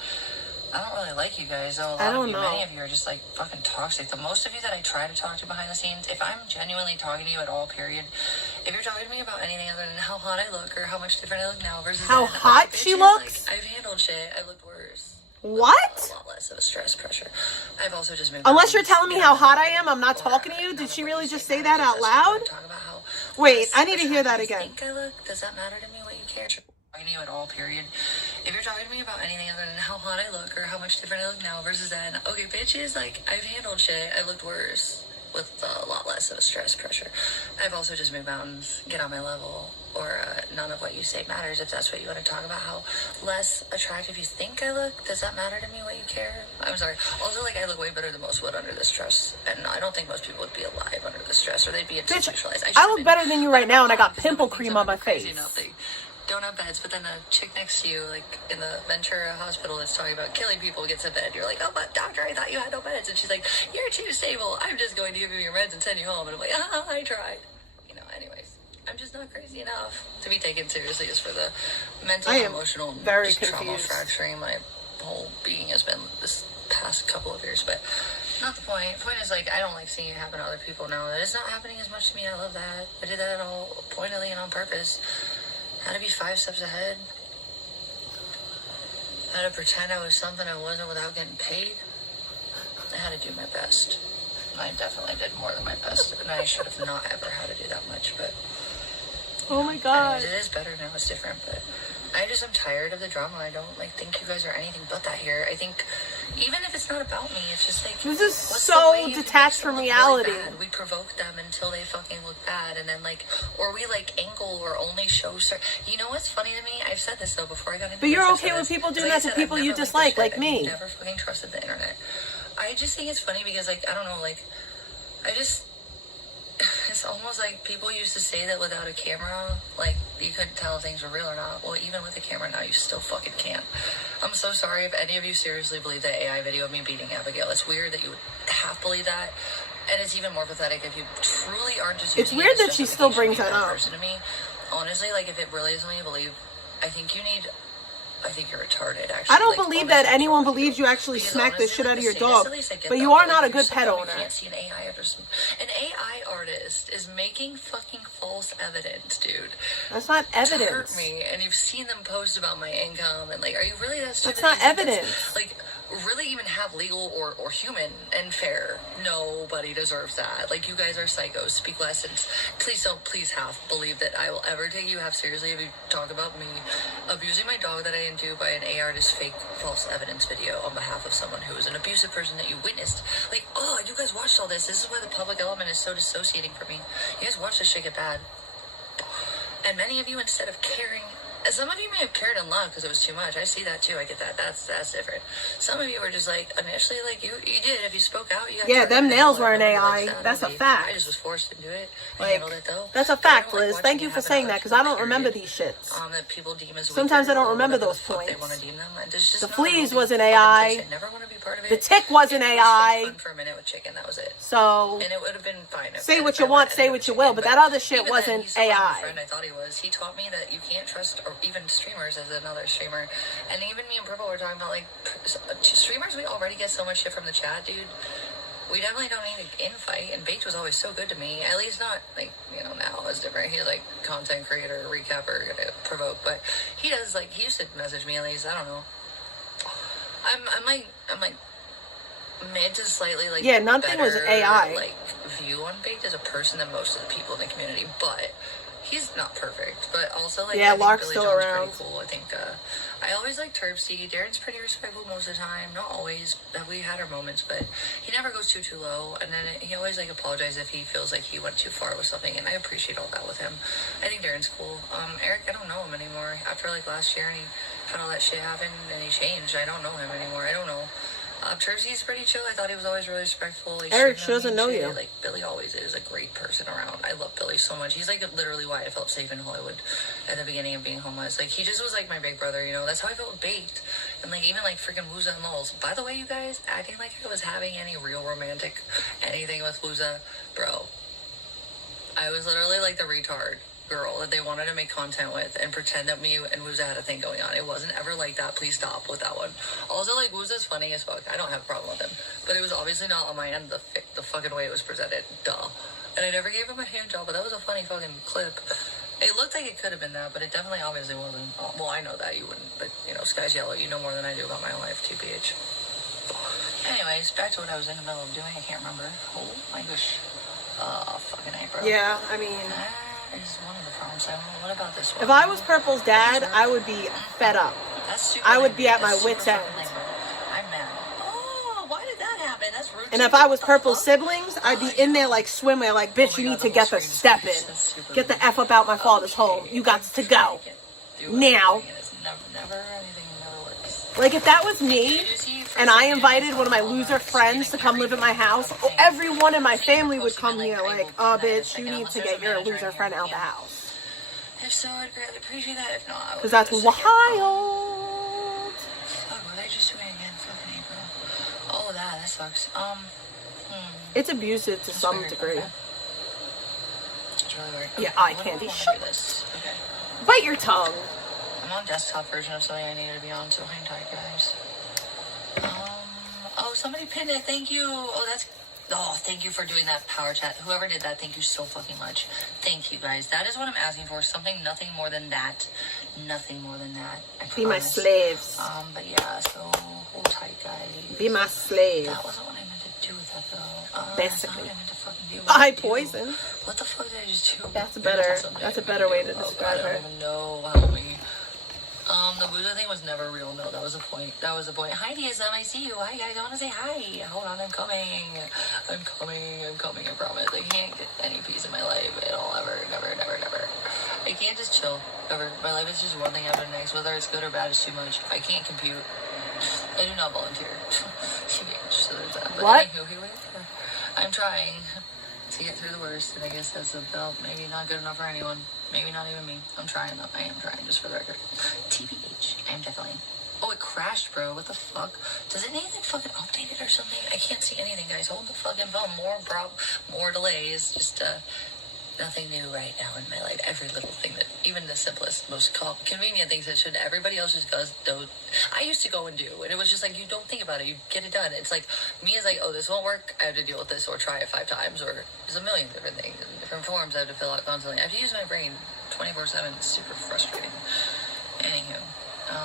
I don't really like you guys, though. Many of you are just like fucking toxic. The most of you that I try to talk to behind the scenes, if I'm genuinely talking to you at all, period, if you're talking to me about anything other than how hot I look or how much different I look now versus how then, hot she looks, like, I've handled shit. I've looked worse. What? A lot less of a stress pressure. I've also just moved. Unless you're telling me how hot I am, I'm not talking to you. Did she really just say that out loud? Talk about how Wait, I need to hear that again. Think I look? Does that matter to me? What you care? talking to you at all, period, if you're talking to me about anything other than how hot I look or how much different I look now versus then, okay, bitches, like, I've handled shit. I've looked worse with a lot less of a stress pressure. I've also just moved mountains, get on my level, or none of what you say matters. If that's what you want to talk about, how less attractive you think I look, does that matter to me, what you care? I'm sorry. Also, like, I look way better than most would under this stress, and I don't think most people would be alive under this stress, or they'd be institutionalized. I look better than you right now, and I got pimple cream on my face. Don't have beds, but then a chick next to you, like in the Ventura hospital, that's talking about killing people, gets a bed. You're like, oh, but doctor, I thought you had no beds. And she's like, you're too stable. I'm just going to give you your meds and send you home. And I'm like, I tried. You know, anyways, I'm just not crazy enough to be taken seriously just for the mental and emotional trauma fracturing my whole being has been this past couple of years. But not the point. The point is, like, I don't like seeing it happen to other people now. That it's not happening as much to me. I love that. I did that all pointedly and on purpose. How to be 5 steps ahead. How to pretend I was something I wasn't without getting paid. I had to do my best. I definitely did more than my best. And I should have not ever had to do that much, but... Oh my god. Anyways, it is better now. It's different, but... I'm tired of the drama. I don't, like, think you guys are anything but that here. I think... Even if it's not about me, it's just like... This is so detached from reality. Really we provoke them until they fucking look bad, and then, like... Or we, like, angle or only show... You know what's funny to me? I've said this, though, before I got into But you're okay with people doing that to people you dislike, like me. I've never fucking trusted the internet. I just think it's funny because, like, I don't know, like... It's almost like people used to say that without a camera, like, you couldn't tell if things were real or not. Well, even with a camera now, you still fucking can't. I'm so sorry if any of you seriously believe that AI video of me beating Abigail. It's weird that you would half believe that. And it's even more pathetic if you truly aren't just using It's weird that she still brings that up. To me. Honestly, like, if it really is something you believe, I think you're retarded, actually. I don't believe that anyone believes you actually smack the shit out of your dog. But you are not a good pet owner. Can't see an AI an AI artist is making fucking false evidence, dude. That's not evidence. To hurt me, and you've seen them post about my income, and, like, are you really that stupid? That's not evidence. Like, really even have legal or human and fair. Nobody deserves that. Like, you guys are psychos. Speak less, and please believe that I will ever take you half seriously if you talk about me abusing my dog that I didn't do by an AI artist fake false evidence video on behalf of someone who is an abusive person that you witnessed. Like, oh, you guys watched all this. This is why the public element is so dissociating for me. You guys watched this shit get bad. And many of you, instead of caring, some of you may have cared and loved because it was too much. I see that too. I get that. That's different. Some of you were just like, initially, like, you did. If you spoke out, you got yeah, them nails were an AI. That's a fact. I just was forced into it. I like, handled it, though. That's a fact, Liz. Thank you for saying that, because I don't remember these shits. That people deem as sometimes I don't remember those points. They want to deem them. Just the fleas was an AI. I never want to be part of it. The tick was an AI. Fun for a minute with chicken. That was it. So, and it would have been fine. Say what you want, say what you will, but that other shit wasn't AI. Friend I thought he was. He taught me that you can't trust, or even streamers, as another streamer, and even me and Purple were talking about, like, streamers, we already get so much shit from the chat, dude. We definitely don't need an infight, and Baked was always so good to me, at least not, like, you know, now it's different. He's, like, content creator, recapper, gonna provoke, but he does, like, he used to message me at least, I don't know. I'm like mid to slightly, like, yeah, nothing was AI. Like, view on Baked as a person than most of the people in the community, but he's not perfect, but also, like, yeah, I think Lark's Billy still John's around. pretty cool. I think I always like Turbsy. Darren's pretty respectful most of the time. Not always. We had our moments, but he never goes too low. And then he always, like, apologizes if he feels like he went too far with something, and I appreciate all that with him. I think Darren's cool. Eric, I don't know him anymore. After, like, last year, and he had all that shit happen, and he changed. I don't know him anymore. I don't know. Terzy's pretty chill. I thought he was always really respectful. Like, Eric doesn't know you. Like, Billy always is a great person around. I love Billy so much. He's, like, literally why I felt safe in Hollywood at the beginning of being homeless. Like, he just was, like, my big brother, you know? That's how I felt with Baked. And, like, even, like, freaking Wuza and Lulz. By the way, you guys, acting like I was having any real romantic anything with Wuza, bro. I was literally, like, the retard girl that they wanted to make content with and pretend that me and Wuza had a thing going on. It wasn't ever like that. Please stop with that one. Also, like, Wuza's funny as fuck. I don't have a problem with him, but it was obviously not on my end the fucking way it was presented. Duh. And I never gave him a hand job, but that was a funny fucking clip. It looked like it could have been that, but it definitely obviously wasn't. Well, I know that you wouldn't, but, you know, sky's yellow. You know more than I do about my own life, TPH. Anyways, back to what I was in the middle of doing. I can't remember. Oh my gosh. Oh, fucking A, bro. Yeah, I mean, is one of the problems. What about this one? If I was Purple's dad, I would be fed up. That's super I would lame. be at my That's wit's super end. fucking lame, bro. I'm mad. Oh, why did that happen? That's rude. And if I was Purple's siblings, I'd be in there like swimwear, like, bitch, you need to get the step in. Get the F up out my father's home. You got to go. Now. Never anything never works. Like, if that was me, and I invited one of my loser friends to come live at my house, everyone in my family would come here like, oh, bitch, you need to get your loser friend out the house. If so, I'd greatly appreciate that. If not, I would. Because that's wild. Fuck, what did I just do again? Fucking April. Oh, that sucks. It's abusive to some degree. Okay. It's really weird. Yeah, eye What candy. do I wanna do this? Okay. Bite your tongue. I'm on desktop version of something I needed to be on, so hang tight, guys. Oh, somebody pinned it. Thank you. Oh, thank you for doing that power chat. Whoever did that, thank you so fucking much. Thank you, guys. That is what I'm asking for. Something, nothing more than that. Nothing more than that. I Be my promise. slaves. But yeah, so hold tight, guys. Be my slave. That wasn't what I meant to do with that, though. Basically. That's not what I meant to fucking do. Eye poison. What the fuck did I just do? That's a better way to describe I don't her. even know. Help me. The Buddha thing was never real. No, that was the point. That was the point. Hi, DSM. I see you. Hi, guys. I want to say hi. Hold on. I'm coming. I promise. I can't get any peace in my life at all. Ever. Never. I can't just chill. Ever. My life is just one thing after the next. Whether it's good or bad is too much. I can't compute. I do not volunteer. So there's that. But What? anywho, here we are. I'm trying to get through the worst, and I guess that's about maybe not good enough for anyone. Maybe not even me. I'm trying though. I am trying, just for the record. TBH. I am definitely. Oh, it crashed, bro. What the fuck? Does it need to fucking update it or something? I can't see anything, guys. Hold the fucking phone. More delays. Just nothing new right now in my life. Every little thing that, even the simplest, most convenient things that should everybody else just does. Don't. I used to go and do, and it was just like you don't think about it. You get it done. It's like me is like, oh, this won't work. I have to deal with this, or try it 5 times, or there's a million different things, different forms I have to fill out constantly. I have to use my brain 24/7. It's super frustrating. Anywho,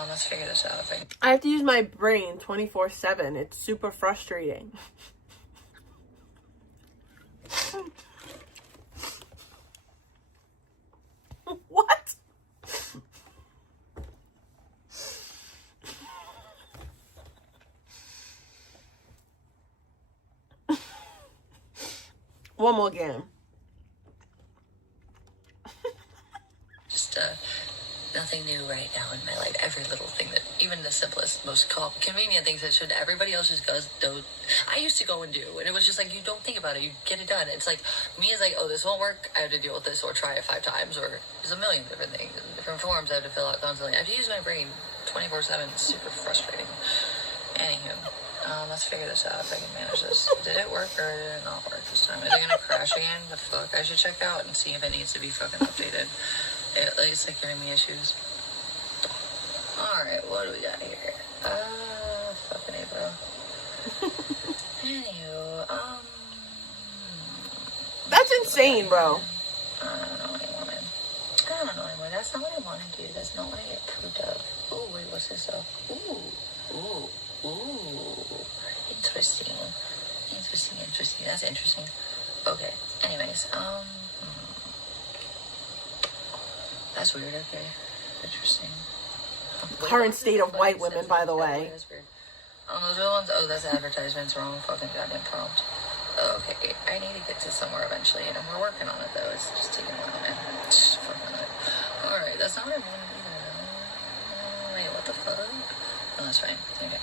let's figure this out. I have to use my brain 24/7. It's super frustrating. What? One more game. Just nothing new right now in my life. Every little thing that, even the simplest, most convenient things that should everybody else just does. Don't. I used to go and do, and it was just like you don't think about it. You get it done. It's like me is like, oh, this won't work. I have to deal with this, or try it 5 times, or there's a million different things, different forms I have to fill out constantly. I have to use my brain 24/7. It's super frustrating. Anywho, let's figure this out if I can manage this. Did it work or did it not work this time? Is it gonna crash again? The fuck? I should check out and see if it needs to be fucking updated. It's like giving me issues. Alright, what do we got here? Fucking April. Anywho, That's insane, bro. I don't know anymore. That's not what I want to do. That's not what I get approved of. Oh, wait, what's this though? Ooh. Interesting. That's interesting. Okay. Anyways, that's weird. Okay. Interesting. Current state of white women, by the way. That's weird. Those are the ones. Oh, that's advertisements. Wrong fucking goddamn prompt. Okay, I need to get to somewhere eventually, and we're working on it though. It's just taking a while, man. Just fucking it. All right, that's not what I wanted either. Wait, what the fuck? No, that's fine. Okay.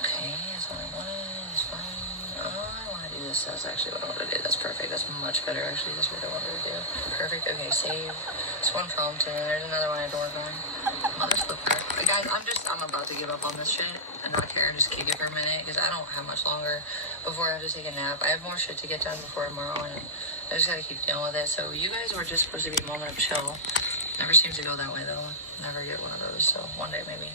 Okay, that's what I wanted. It's fine. I want to do this. That's actually what I want to do. That's perfect. That's much better, actually. That's what I wanted to do. Perfect. Okay, save. It's one prompt, and there's another one I have to work on. Guys, I'm about to give up on this shit and not care and just kick it for a minute because I don't have much longer before I have to take a nap. I have more shit to get done before tomorrow, and I just gotta keep dealing with it. So you guys were just supposed to be a moment of chill. Never seems to go that way though. Never get one of those. So one day maybe.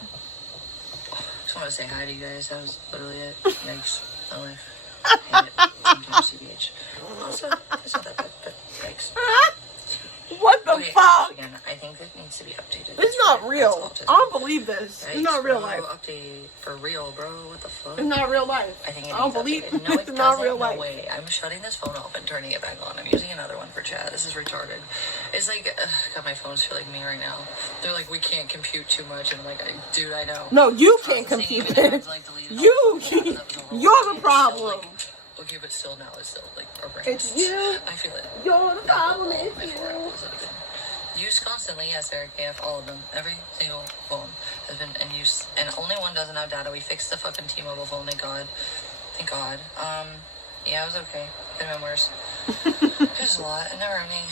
Just want to say hi to you guys. That was literally it. Yikes. My life. Hate it. Sometimes CBH. Also, it's not that bad, but yikes. What the The okay, fuck? Again, I think it needs to be updated. It's not real. I don't believe this. It's not real life. Update for real, bro. What the fuck? It's not real life. I think it I don't believe updated. No, it's not real life. No way. I'm shutting this phone off and turning it back on. I'm using another one for chat. This is retarded. It's like, God, my phones feel like me right now. They're like, we can't compute too much. And I'm like, dude, I know. No, you can't compute it. You're the problem. Okay, but still now it's still like our brains. It's you. I feel it. You're the problem. It's you. Used constantly, yes, Eric KF, all of them. Every single phone has been in use. And only one doesn't have data. We fixed the fucking T-Mobile phone, thank God. Thank God. Yeah, it was okay. Could have been worse. It was a lot. Never ending.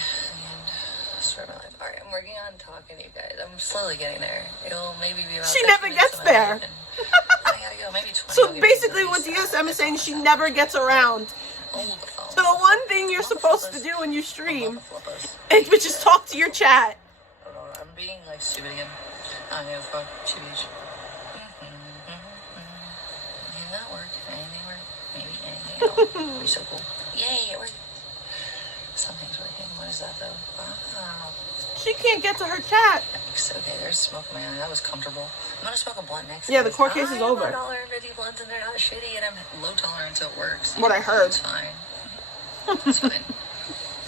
Story of my life. Alright, I'm working on talking to you guys. I'm slowly getting there. It'll maybe be about She never gets there. I gotta go. Maybe 20. So basically what DSM is saying, she never gets around. Oh, the phone. So the one thing you're supposed to do when you stream, which is talk to your chat. I'm being like stupid again. I know, fuck. Too much. Did that work? Anything work? Maybe anything else. It'd be so cool. Yay, it worked. Something's working. What is that though? Wow. She can't get to her chat. Yikes. Okay, there's smoke in my eye. That was comfortable. I'm gonna smoke a blunt next. Yeah, the court case is over. I have $1.50 blunts and they're not shitty, and I'm low tolerance, so it works. What I heard. It's fine. It's fine.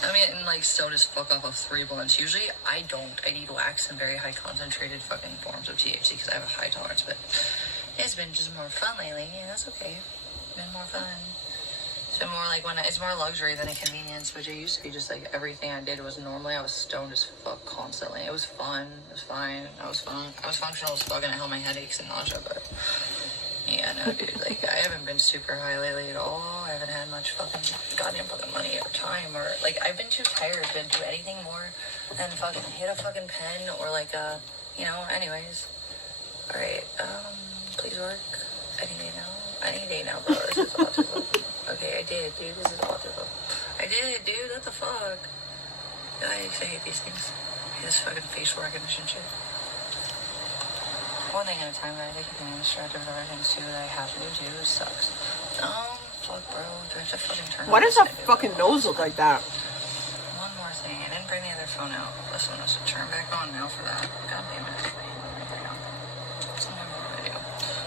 I mean, and like still just fuck off of 3 blunts. Usually I don't. I need wax and very high concentrated fucking forms of THC because I have a high tolerance. But it's been just more fun lately, and that's okay. It's been more fun. It's been more like it's more luxury than a convenience, which it used to be just like everything I did was normally I was stoned as fuck constantly. It was fun. It was fine. I was functional as fuck and I held my headaches and nausea, but yeah, no, dude, like I haven't been super high lately at all. I haven't had much fucking goddamn fucking money or time or like I've been too tired to do anything more than fucking hit a fucking pen or like anyways. Alright, please work. Any day now, bro. This is autism. Okay, I did, dude. This is autism. I did, dude. What the fuck? Yikes, I hate these things. I hate this fucking facial recognition shit. One thing at a time, guys. I keep getting distracted with other things too that I have to do too. It sucks. Fuck, bro. Do I have to fucking turn Why does this her fucking nose look like that? One more thing. I didn't bring the other phone out. This one has to turn back on now for that. God damn it.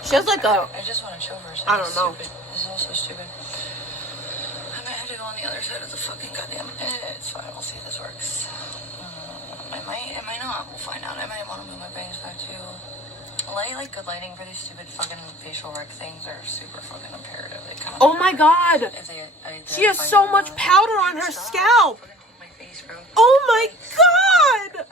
She has like a... I just want to chill for a second. I don't know. This is also stupid. I might have to go on the other side of the fucking goddamn... It's fine. We'll see if this works. I might not. We'll find out. I might want to move my bangs back too. Good lighting for these stupid fucking facial rec things are super fucking imperative. Oh my god! She has so much powder on her scalp! My face, bro. Oh my god!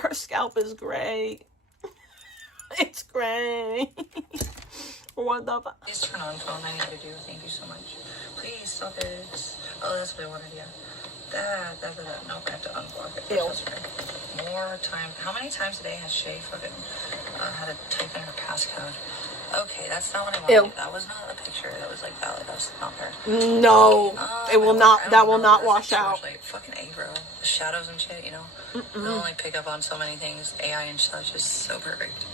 Her scalp is gray. It's gray. What the fuck? Please turn on phone. I need to do. Thank you so much. Please stop it. Oh, that's what I wanted. Yeah. That. Nope, I have to unblock it. Ew. More time. How many times a day has Shay fucking had to type in her passcode? Okay, that's not what I wanted. Ew. That was not a picture that was like valid. That was not fair. No, it will not. That will not wash out. Like fucking A, bro. The shadows and shit, you know. They'll only pick up on so many things. AI and such is so perfect.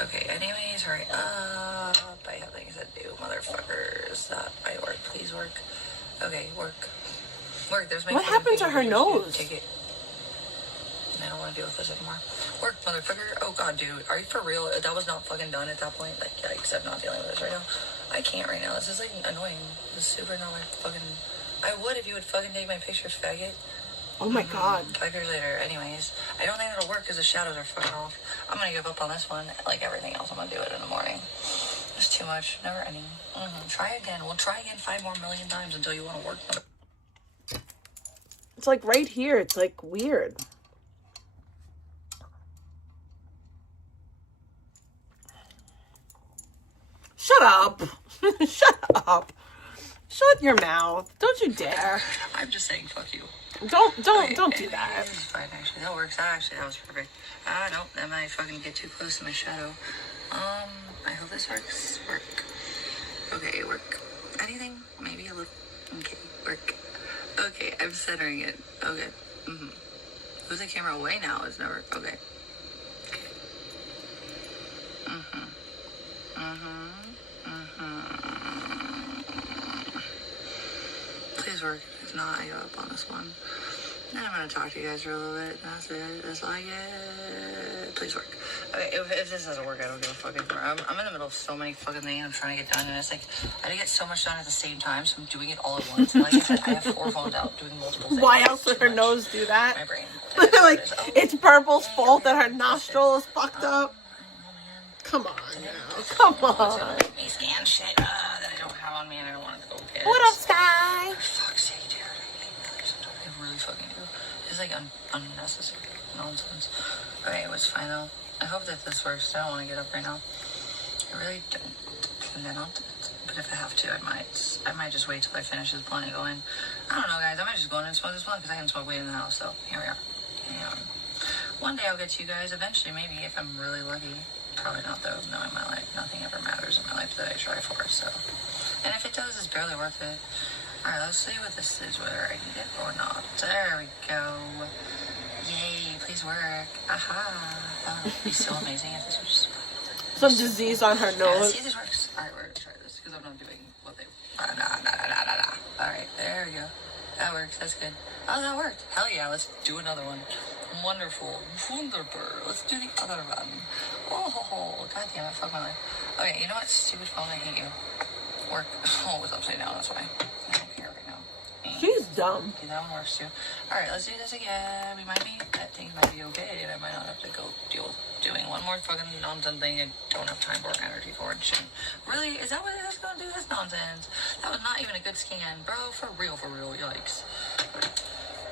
Okay. Anyways, hurry up. I have things to do, motherfuckers. That might work. Please work. Okay, work. There's my. What happened to her nose? Take it. I don't want to deal with this anymore. Work, motherfucker. Oh god, dude, are you for real? That was not fucking done at that point. Like, yikes, I'm not dealing with this right now. I can't right now. This is like annoying. This is super not my fucking. I would if you would fucking take my pictures, faggot. Oh my god. 5 years later. Anyways, I don't think it'll work because the shadows are fucking off. I'm gonna give up on this one. Like everything else, I'm gonna do it in the morning. It's too much. Never ending. Try again. We'll try again 5 more million times until you want to work. It's like right here. It's like weird. Shut up. Shut up. Shut your mouth. Don't you dare. I'm just saying, fuck you. Don't do that. Fine, actually. That works. That was perfect. Nope. That might fucking get too close to my shadow. I hope this works. Work. Okay, work. Anything? Maybe a little. Okay, work. Okay, I'm centering it. Okay. Move the camera away now. It's never. Okay. Please work. If not, I go up on this one. Then I'm gonna talk to you guys for a little bit. That's it. That's like it. Please work. Okay, if this doesn't work, I don't give a fucking fuck. I'm in the middle of so many fucking things I'm trying to get done, and it's like I didn't get so much done at the same time, so I'm doing it all at once. And like I said, I have 4 phones out doing multiple things. Why else would her nose do that? My brain. Like, it's Purple's fault that her nostril is fucked up. Come on now. Come on. Me scan shit that I don't have on me, and I don't want to go get. What up, Sky? For fuck's sake, dude. I really fucking do. It's like unnecessary nonsense. Okay, it was fine though. I hope that this works. I don't want to get up right now. I really don't. And I don't. But if I have to, I might just wait till I finish this blunt and go in. I don't know, guys. I might just go in and smoke this blunt because I can smoke weed in the house. So here we are. And one day I'll get to you guys. Eventually, maybe if I'm really lucky. Probably not though. No, in my life, nothing ever matters in my life that I try for. So, and if it does, it's barely worth it. All right, let's see what this is. Whether I can get it or not. There we go. Yay! Please work. Aha! It'd be so amazing if this was just Some disease on her yeah, nose. see, this works. All right, we're gonna try this because I'm not doing what they. All right, there we go. That works. That's good. Oh, that worked. Hell yeah! Let's do another one. Wonderful. Wunderbar. Let's do the other one. Oh, god damn it. Fuck my life. Okay, you know what? Stupid phone. I hate you. Work. Oh, it was upside down. That's why. I don't care right now. She's dumb. Okay, that one works too. Alright, let's do this again. Remind me that things might be okay, and I might not have to go deal with doing one more fucking nonsense thing I don't have time or energy for and shit. Really? Is that what it is gonna do? This nonsense? That was not even a good scan. Bro, for real. Yikes.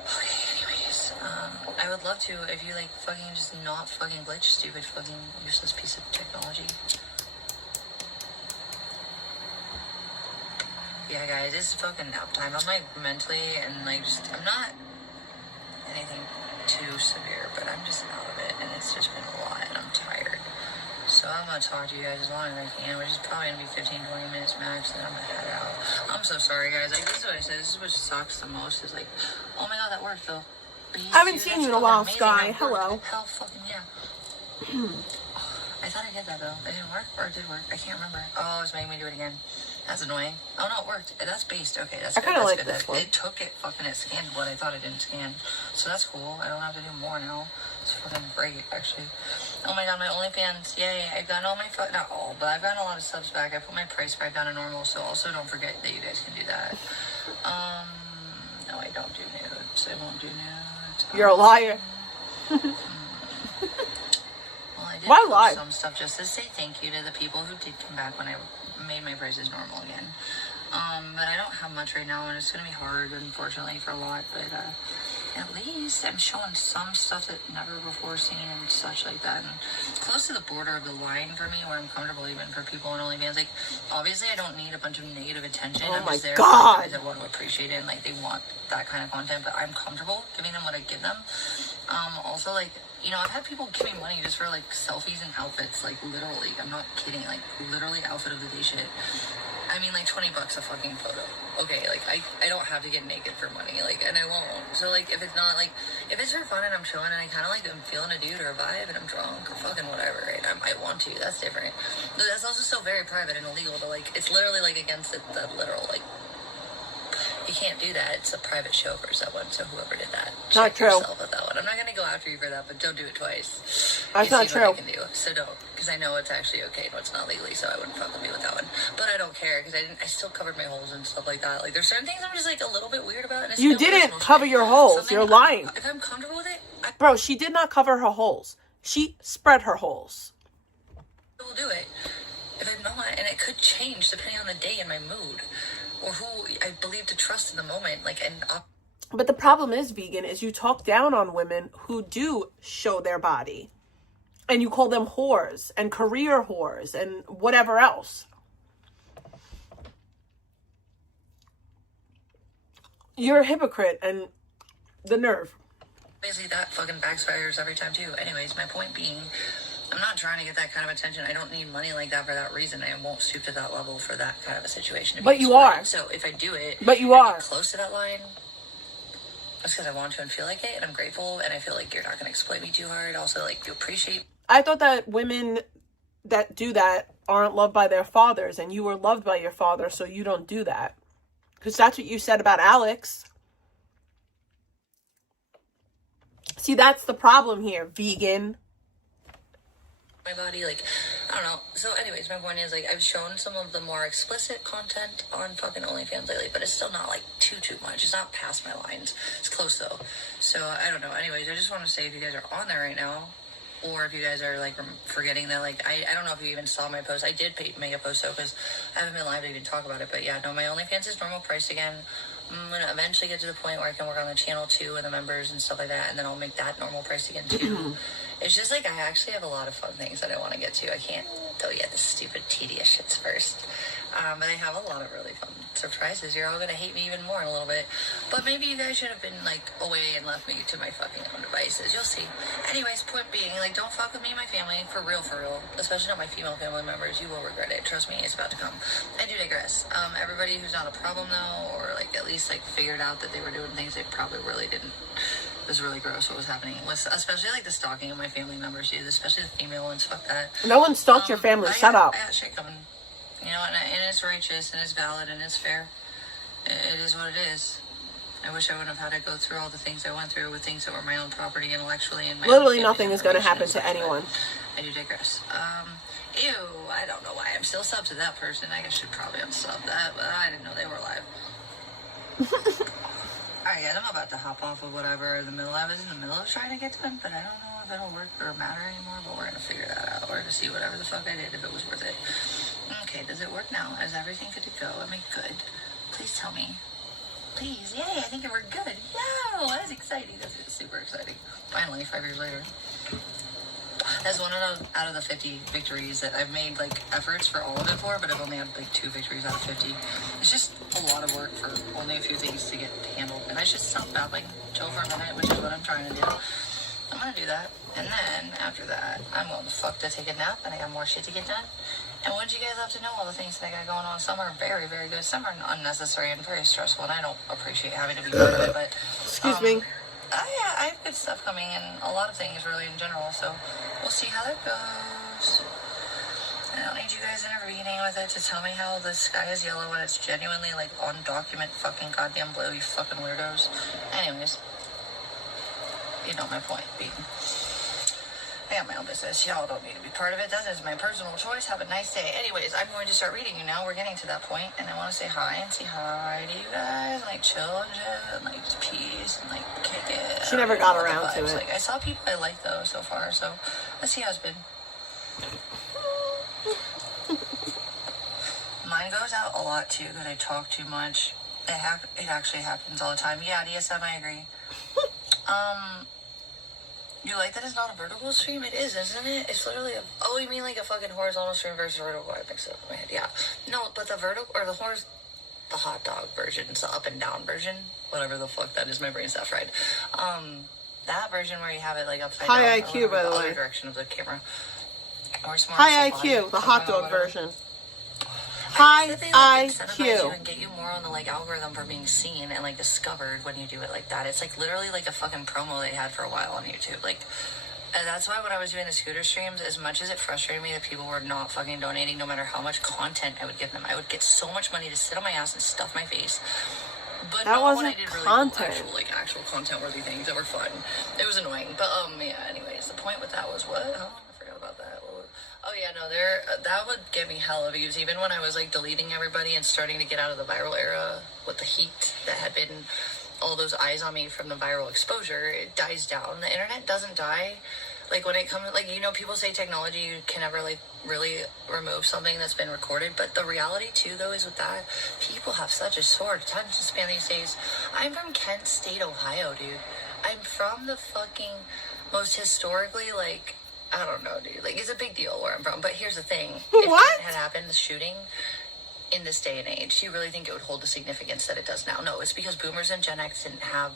Okay, anyways. I would love to if you like fucking just not fucking glitch, stupid fucking useless piece of technology. Yeah, guys, it's fucking nap time. I'm like mentally and like just, I'm not anything too severe, but I'm just out of it and it's just been a lot and I'm tired. So I'm gonna talk to you guys as long as I can, which is probably gonna be 15-20 minutes max, then I'm gonna head out. I'm so sorry, guys. Like, this is what I said. This is what sucks the most is like, oh my god, that worked though. I haven't seen you in a while, Sky. Hello. Hell fucking yeah. I thought I did that though. It didn't work, or it did work. I can't remember. Oh, it's making me do it again. That's annoying. Oh no, it worked. That's based. Okay, that's good. I kind of like good. this one. It took it fucking, it scanned what I thought it didn't scan. So that's cool. I don't have to do more now. It's fucking great, actually. Oh my god, my OnlyFans. Yay. I've gotten all my, not all, but I've gotten a lot of subs back. I put my price back down to normal, so also don't forget that you guys can do that. No, I don't do nudes. I won't do nudes. You're a liar. Well, I did Why post lie? some stuff just to say thank you to the people who did come back when I made my prices normal again. But I don't have much right now, and it's gonna be hard, unfortunately, for a lot. But at least I'm showing some stuff that never before seen and such like that, and close to the border of the line for me, where I'm comfortable even for people in OnlyFans. Like, obviously, I don't need a bunch of negative attention. Oh I'm my just there God. for people that want to appreciate it, and like they want that kind of content. But I'm comfortable giving them what I give them. Also, like, you know, I've had people give me money just for like selfies and outfits, like literally. I'm not kidding, like literally outfit of the day shit. I mean, like $20 a fucking photo. Okay, like I don't have to get naked for money, like, and I won't. So like, if it's not like, if it's for fun and I'm chilling and I kind of like I'm feeling a dude or a vibe and I'm drunk or fucking whatever, right? I might want to. That's different. But that's also still very private and illegal. But like, it's literally like against the literal like. You can't do that. It's a private show for someone. So whoever did that, Not check true. yourself with that one. I'm not gonna go after you for that, but don't do it twice. That's You not see what I true. can do. So don't, because I know it's actually okay and it's not legally. So I wouldn't fuck with me with that one. But I don't care because I still covered my holes and stuff like that. Like there's certain things I'm just like a little bit weird about. And it's You no didn't personal cover shit. your holes. Something You're lying. If I'm comfortable with it, I Bro, she did not cover her holes. She spread her holes. will do it. If I'm not, and it could change depending on the day and my mood, or who I believe to trust in the moment. Like and. But the problem is, vegan, is you talk down on women who do show their body. And you call them whores and career whores and whatever else. You're a hypocrite and the nerve. Basically, that fucking backfires every time too. Anyways, my point being, I'm not trying to get that kind of attention. I don't need money like that for that reason. I won't stoop to that level for that kind of a situation. But you are. So if I do it, but you are close to that line. That's because I want to and feel like it, and I'm grateful, and I feel like you're not going to exploit me too hard. Also, like, you appreciate. I thought that women that do that aren't loved by their fathers, and you were loved by your father, so you don't do that. Because that's what you said about Alex. See, that's the problem here, vegan. My body, like, I don't know. So anyways, my point is, like, I've shown some of the more explicit content on fucking OnlyFans lately, but it's still not, like, too much. It's not past my lines. It's close, though. So, I don't know. Anyways, I just want to say, if you guys are on there right now, or if you guys are, like, forgetting that, like, I don't know if you even saw my post. I did make a post, though, because I haven't been live to even talk about it. But, yeah, no, my OnlyFans is normal priced again. I'm going to eventually get to the point where I can work on the channel, too, and the members and stuff like that, and then I'll make that normal priced again, too. It's just, like, I actually have a lot of fun things that I want to get to. I can't tell you the stupid, tedious shits first. But I have a lot of really fun surprises. You're all going to hate me even more in a little bit. But maybe you guys should have been, like, away and left me to my fucking own devices. You'll see. Anyways, point being, like, don't fuck with me and my family. For real, for real. Especially not my female family members. You will regret it. Trust me, it's about to come. I do digress. Everybody who's not a problem, though, or, like, at least, like, figured out that they were doing things they probably really didn't. It was really gross what was happening. Especially, like, the stalking of my family members, dude. Especially the female ones. Fuck that. No one stalked your family. Shut up. I got shit coming. You know, and it's righteous, and it's valid, and it's fair. It is what it is. I wish I wouldn't have had to go through all the things I went through with things that were my own property intellectually. And my literally nothing is going to happen to anyone. I do digress. Ew, I don't know why I'm still sub to that person. I guess I should probably unsub that, but I didn't know they were alive. Alright, guys, I'm about to hop off of whatever I was in the middle of trying to get done, but I don't know if it'll work or matter anymore, but we're going to figure that out. We're going to see whatever the fuck I did, if it was worth it. Okay, does it work now? Is everything good to go? Am I good? Please tell me. Please. Yay, I think it worked good. No, that's exciting. That's super exciting. Finally, 5 years later. That's one out of the 50 victories that I've made, like, efforts for all of it for, but I've only had, like, 2 victories out of 50. It's just a lot of work for only a few things to get handled. And I should stop babbling, chill for a minute, which is what I'm trying to do. I'm gonna do that. And then, after that, I'm going to take a nap, and I got more shit to get done. And once you guys have to know all the things that I got going on, some are very, very good. Some are unnecessary and very stressful, and I don't appreciate having to be part of it, but... Excuse me. I have good stuff coming, and a lot of things, really, in general, so we'll see how that goes. I don't need you guys intervening with it to tell me how the sky is yellow when it's genuinely, like, on document fucking goddamn blue, you fucking weirdos. Anyways, you know my point being... I got my own business. Y'all don't need to be part of it. That is my personal choice. Have a nice day. Anyways, I'm going to start reading you now. We're getting to that point, and I want to say hi and say hi to you guys. Like, chill and shit, and, like, just peace, and, like, kick it. She never got around to it. Like, I saw people I like, though, so far, so let's see how it's been. Mine goes out a lot, too, because I talk too much. It actually happens all the time. Yeah, DSM, I agree. You like that it's not a vertical stream? It is, isn't it? It's literally a... Oh, you mean like a fucking horizontal stream versus vertical? I mixed it up in my head. Yeah. No, but the vertical... Or the hot dog version. It's the up and down version. Whatever the fuck that is. My brain's not fried. That version where you have it like upside down. High IQ, by the way. Other direction of the camera. Or High IQ, the hot dog version. High IQ. And get you more on the like algorithm for being seen and like discovered when you do it like that. It's like literally like a fucking promo they had for a while on YouTube. Like, and that's why when I was doing the scooter streams, as much as it frustrated me that people were not fucking donating, no matter how much content I would give them, I would get so much money to sit on my ass and stuff my face. But that wasn't when I did really content. Cool, actual content-worthy things that were fun. It was annoying, but yeah. Anyways, the point with that was what? Oh, I forgot about that. Oh yeah, no, that would get me hella views. Even when I was like deleting everybody and starting to get out of the viral era with the heat that had been all those eyes on me from the viral exposure, it dies down. The internet doesn't die. Like when it comes, like, you know, people say technology, you can never like really remove something that's been recorded. But the reality too, though, is with that, people have such a short attention span these days. I'm from Kent State, Ohio, dude. I'm from the fucking most historically, like, I don't know, dude. Like, it's a big deal where I'm from. But here's the thing. What? If it had happened, the shooting, in this day and age, do you really think it would hold the significance that it does now? No, it's because boomers and Gen X didn't have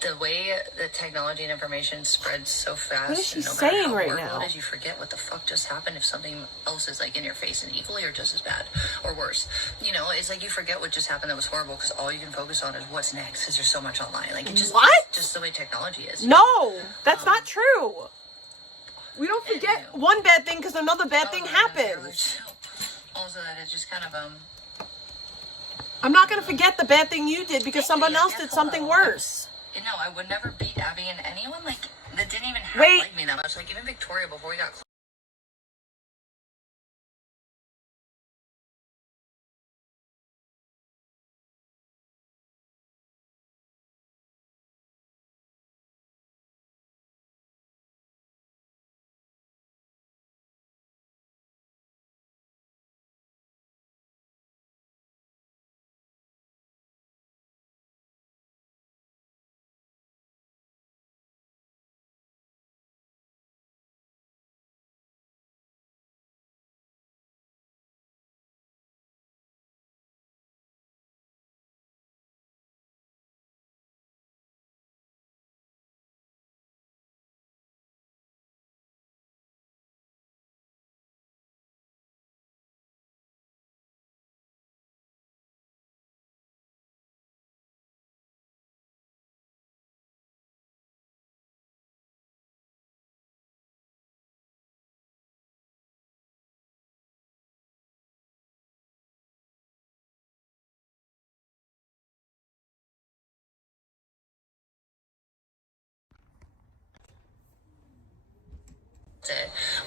the way that technology and information spreads so fast. What is she no matter saying how right workloaded, now? you forget what the fuck just happened if something else is like in your face and equally or just as bad or worse. You know, it's like you forget what just happened that was horrible because all you can focus on is what's next because there's so much online. Like, it just, What? just the way technology is. No, that's not true. We don't forget one bad thing because another bad thing happens. Also, that it's just kind of, I'm not going to forget the bad thing you did because someone else did something worse. You know, I would never beat Abby and anyone like that didn't even have Wait. like me that much. Like even Victoria before we got close.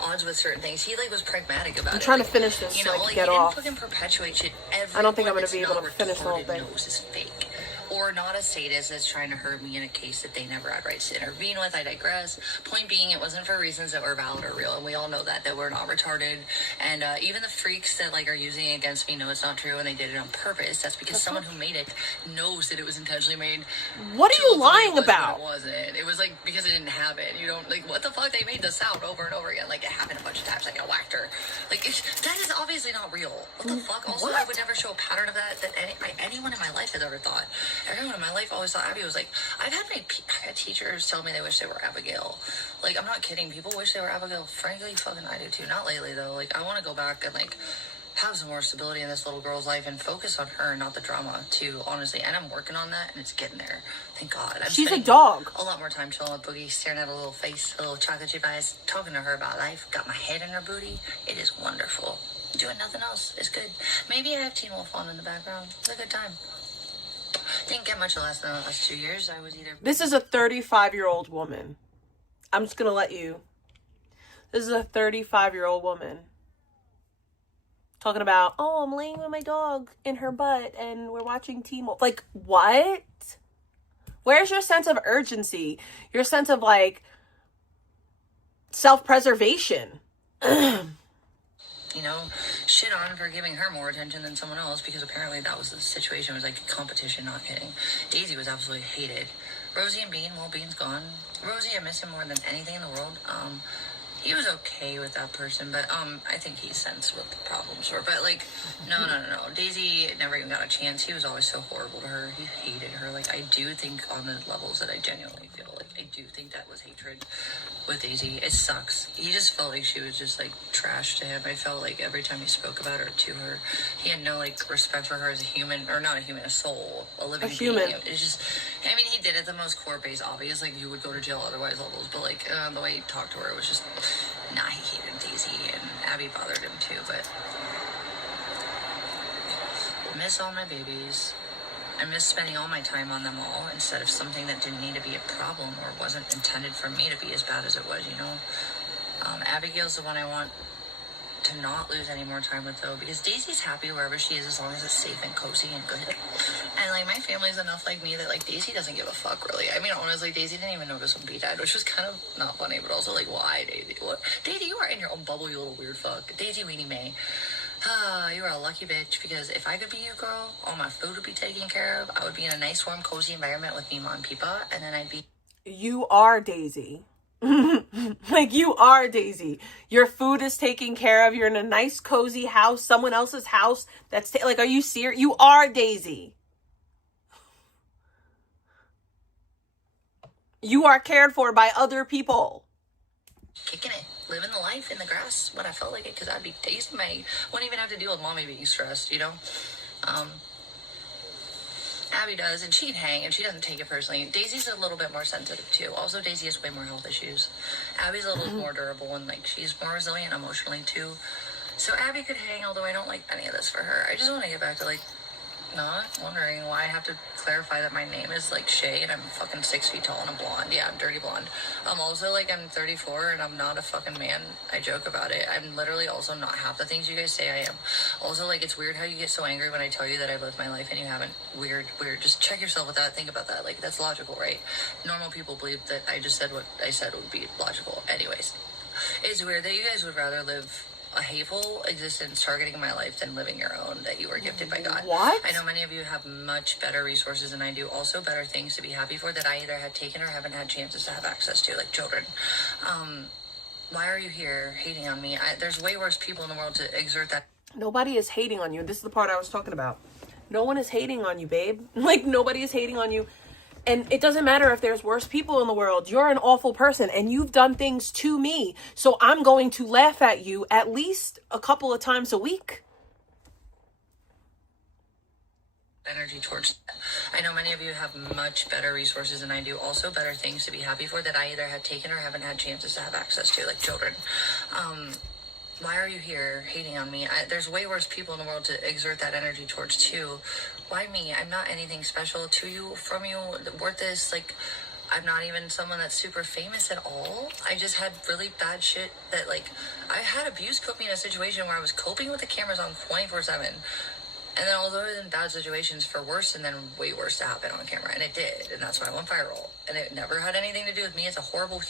Odds with certain things. He like was pragmatic about it. I'm trying to like, finish this you so know, I can like, get he off. didn't fucking perpetuate shit. I don't think I'm going to be able to finish the whole thing. Knows is fake. Or not a sadist that's trying to hurt me in a case that they never had rights to intervene with. I digress. Point being, it wasn't for reasons that were valid or real, and we all know that we're not retarded. And even the freaks that like are using it against me know it's not true, and they did it on purpose. That's because someone who made it knows that it was intentionally made. What are you lying It about? wasn't. It was like because it didn't have it. You don't like what the fuck? They made the sound over and over again. Like it happened a bunch of times. Like I whacked her. Like that is obviously not real. What the fuck? Also, I would never show a pattern of that anyone in my life has ever thought. Everyone in my life always thought Abby was like. I've had teachers tell me they wish they were Abigail. Like I'm not kidding. People wish they were Abigail. Frankly, fucking I do too. Not lately though. Like I want to go back and like have some more stability in this little girl's life and focus on her, not the drama too. Honestly, and I'm working on that, and it's getting there. Thank God. She's a dog. A lot more time chilling with Boogie, staring at a little face, a little chocolate chip eyes, talking to her about life. Got my head in her booty. It is wonderful. Doing nothing else is good. Maybe I have Teen Wolf on in the background. It's a good time. Didn't get much less than the last 2 years. I was either. This is a 35-year-old woman. I'm just going to let you. This is a 35-year-old woman. Talking about, oh, I'm laying with my dog in her butt and we're watching Teen Wolf. Like, what? Where's your sense of urgency? Your sense of, like, self-preservation? You know, shit on for giving her more attention than someone else because apparently that was the situation. It was like competition, not kidding. Daisy was absolutely hated. Rosie and Bean, well, Bean's gone. Rosie, I miss him more than anything in the world. He was okay with that person, but I think he sensed what the problems were. But like, no. Daisy never even got a chance. He was always so horrible to her. He hated her. Like, I do think on the levels that I genuinely feel like I do think that was hatred with Daisy. It sucks. He just felt like she was just like trash to him. I felt like every time he spoke about her to her, he had no like respect for her as a human, or not a human, a soul, a living human. being. It's just, I mean, he did it the most core base obvious. Like you would go to jail otherwise levels, but like the way he talked to her was just. Nah, he hated Daisy, and Abby bothered him too, but I miss all my babies. I miss spending all my time on them all instead of something that didn't need to be a problem or wasn't intended for me to be as bad as it was, you know? Abigail's the one I want to not lose any more time with, though, because Daisy's happy wherever she is as long as it's safe and cozy and good. And, like, my family's enough like me that, like, Daisy doesn't give a fuck, really. I mean, honestly, Daisy didn't even notice when B died, which was kind of not funny, but also, like, why, Daisy? What? Daisy, you are in your own bubble, you little weird fuck. Daisy Weenie May. You are a lucky bitch, because if I could be you, girl, all my food would be taken care of. I would be in a nice, warm, cozy environment with Mima and Peepa, and then I'd be... You are Daisy. Like, you are Daisy. Your food is taken care of. You're in a nice, cozy house, someone else's house. That's like, are you serious? You are Daisy. You are cared for by other people. Kicking it, living the life in the grass when I felt like it, because I'd be tasting wouldn't even have to deal with mommy being stressed, you know? Abby does, and she'd hang, and she doesn't take it personally. Daisy's a little bit more sensitive, too. Also, Daisy has way more health issues. Abby's a little more durable, and, like, she's more resilient emotionally, too. So Abby could hang, although I don't like any of this for her. I just want to get back to, like, not wondering why I have to clarify that my name is, like, Shay, and I'm fucking 6 feet tall and I'm blonde. Yeah, I'm dirty blonde. Also, like, I'm 34 and I'm not a fucking man. I joke about it. I'm literally also not half the things you guys say I am. Also, like, it's weird how you get so angry when I tell you that I lived my life and you haven't. Weird. Just check yourself with that. Think about that. Like, that's logical, right? Normal people believe that I just said what I said would be logical. Anyways, it's weird that you guys would rather live a hateful existence targeting my life than living your own that you were gifted by God. What? I know many of you have much better resources than I do, also better things to be happy for that I either had taken or haven't had chances to have access to, like children. Why are you here hating on me? There's way worse people in the world to exert that. Nobody is hating on you. This is the part I was talking about. No one is hating on you, babe. Like, nobody is hating on you. And it doesn't matter if there's worse people in the world. You're an awful person and you've done things to me. So I'm going to laugh at you at least a couple of times a week. Energy towards that. I know many of you have much better resources than I do, also better things to be happy for that I either had taken or haven't had chances to have access to, like children. Why are you here hating on me? There's way worse people in the world to exert that energy towards too. Why me? I'm not anything special to you, from you, worth this. Like, I'm not even someone that's super famous at all. I just had really bad shit that, like, I had abuse put me in a situation where I was coping with the cameras on 24/7. And then although in bad situations for worse and then way worse to happen on camera. And it did. And that's why I went viral. And it never had anything to do with me. It's a horrible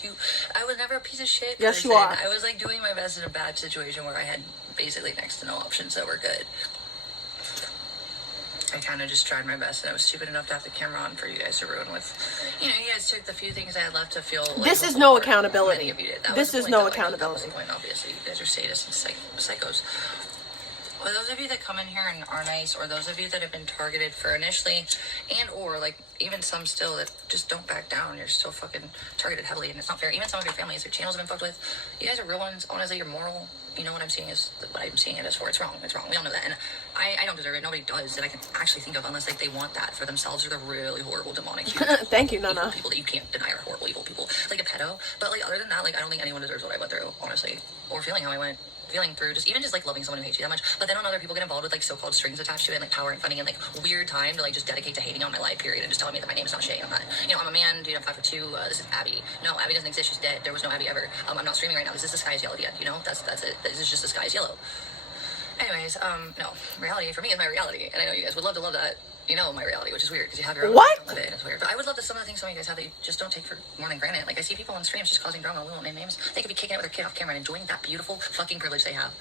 I was never a piece of shit. Yes, you are. I was like doing my best in a bad situation where I had basically next to no options that were good. I kind of just tried my best, and I was stupid enough to have the camera on for you guys to ruin with. You know, you guys took the few things I had left to feel like this is no accountability. Many of you did. This is no accountability. That was the point, obviously. You guys are sadists and psychos. For those of you that come in here and are nice, or those of you that have been targeted for initially, and or like even some still that just don't back down, you're still fucking targeted heavily, and it's not fair. Even some of your families, your channels have been fucked with. You guys are real ones. Honestly, you're moral. You know what I'm seeing is what I'm seeing it as for. It's wrong. It's wrong. We all know that, and I don't deserve it. Nobody does that I can actually think of, unless like they want that for themselves, or they're really horrible, demonic, thank you, Nana. People that you can't deny are horrible, evil people, like a pedo. But like other than that, like I don't think anyone deserves what I went through, honestly, or feeling how I went. Feeling through just like loving someone who hates you that much, but then when other people get involved with like so-called strings attached to it, and like power and funding and like weird time to like just dedicate to hating on my life period and just telling me that my name is not Shay. I'm not, I'm a man, dude. I'm 5'2". This is Abby. No, Abby doesn't exist. She's dead. There was no Abby ever. I'm not streaming right now. This is the sky is yellow at the end. That's it. This is just the sky is yellow. Anyways, no, reality for me is my reality, and I know you guys would love to love that. My reality, which is weird because you have your own. What? Don't live it, and it's weird. But I would love that some of the things some of you guys have that you just don't take for more than granted. Like I see people on streams just causing drama. We won't name names. They could be kicking it with their kid off camera and enjoying that beautiful fucking privilege they have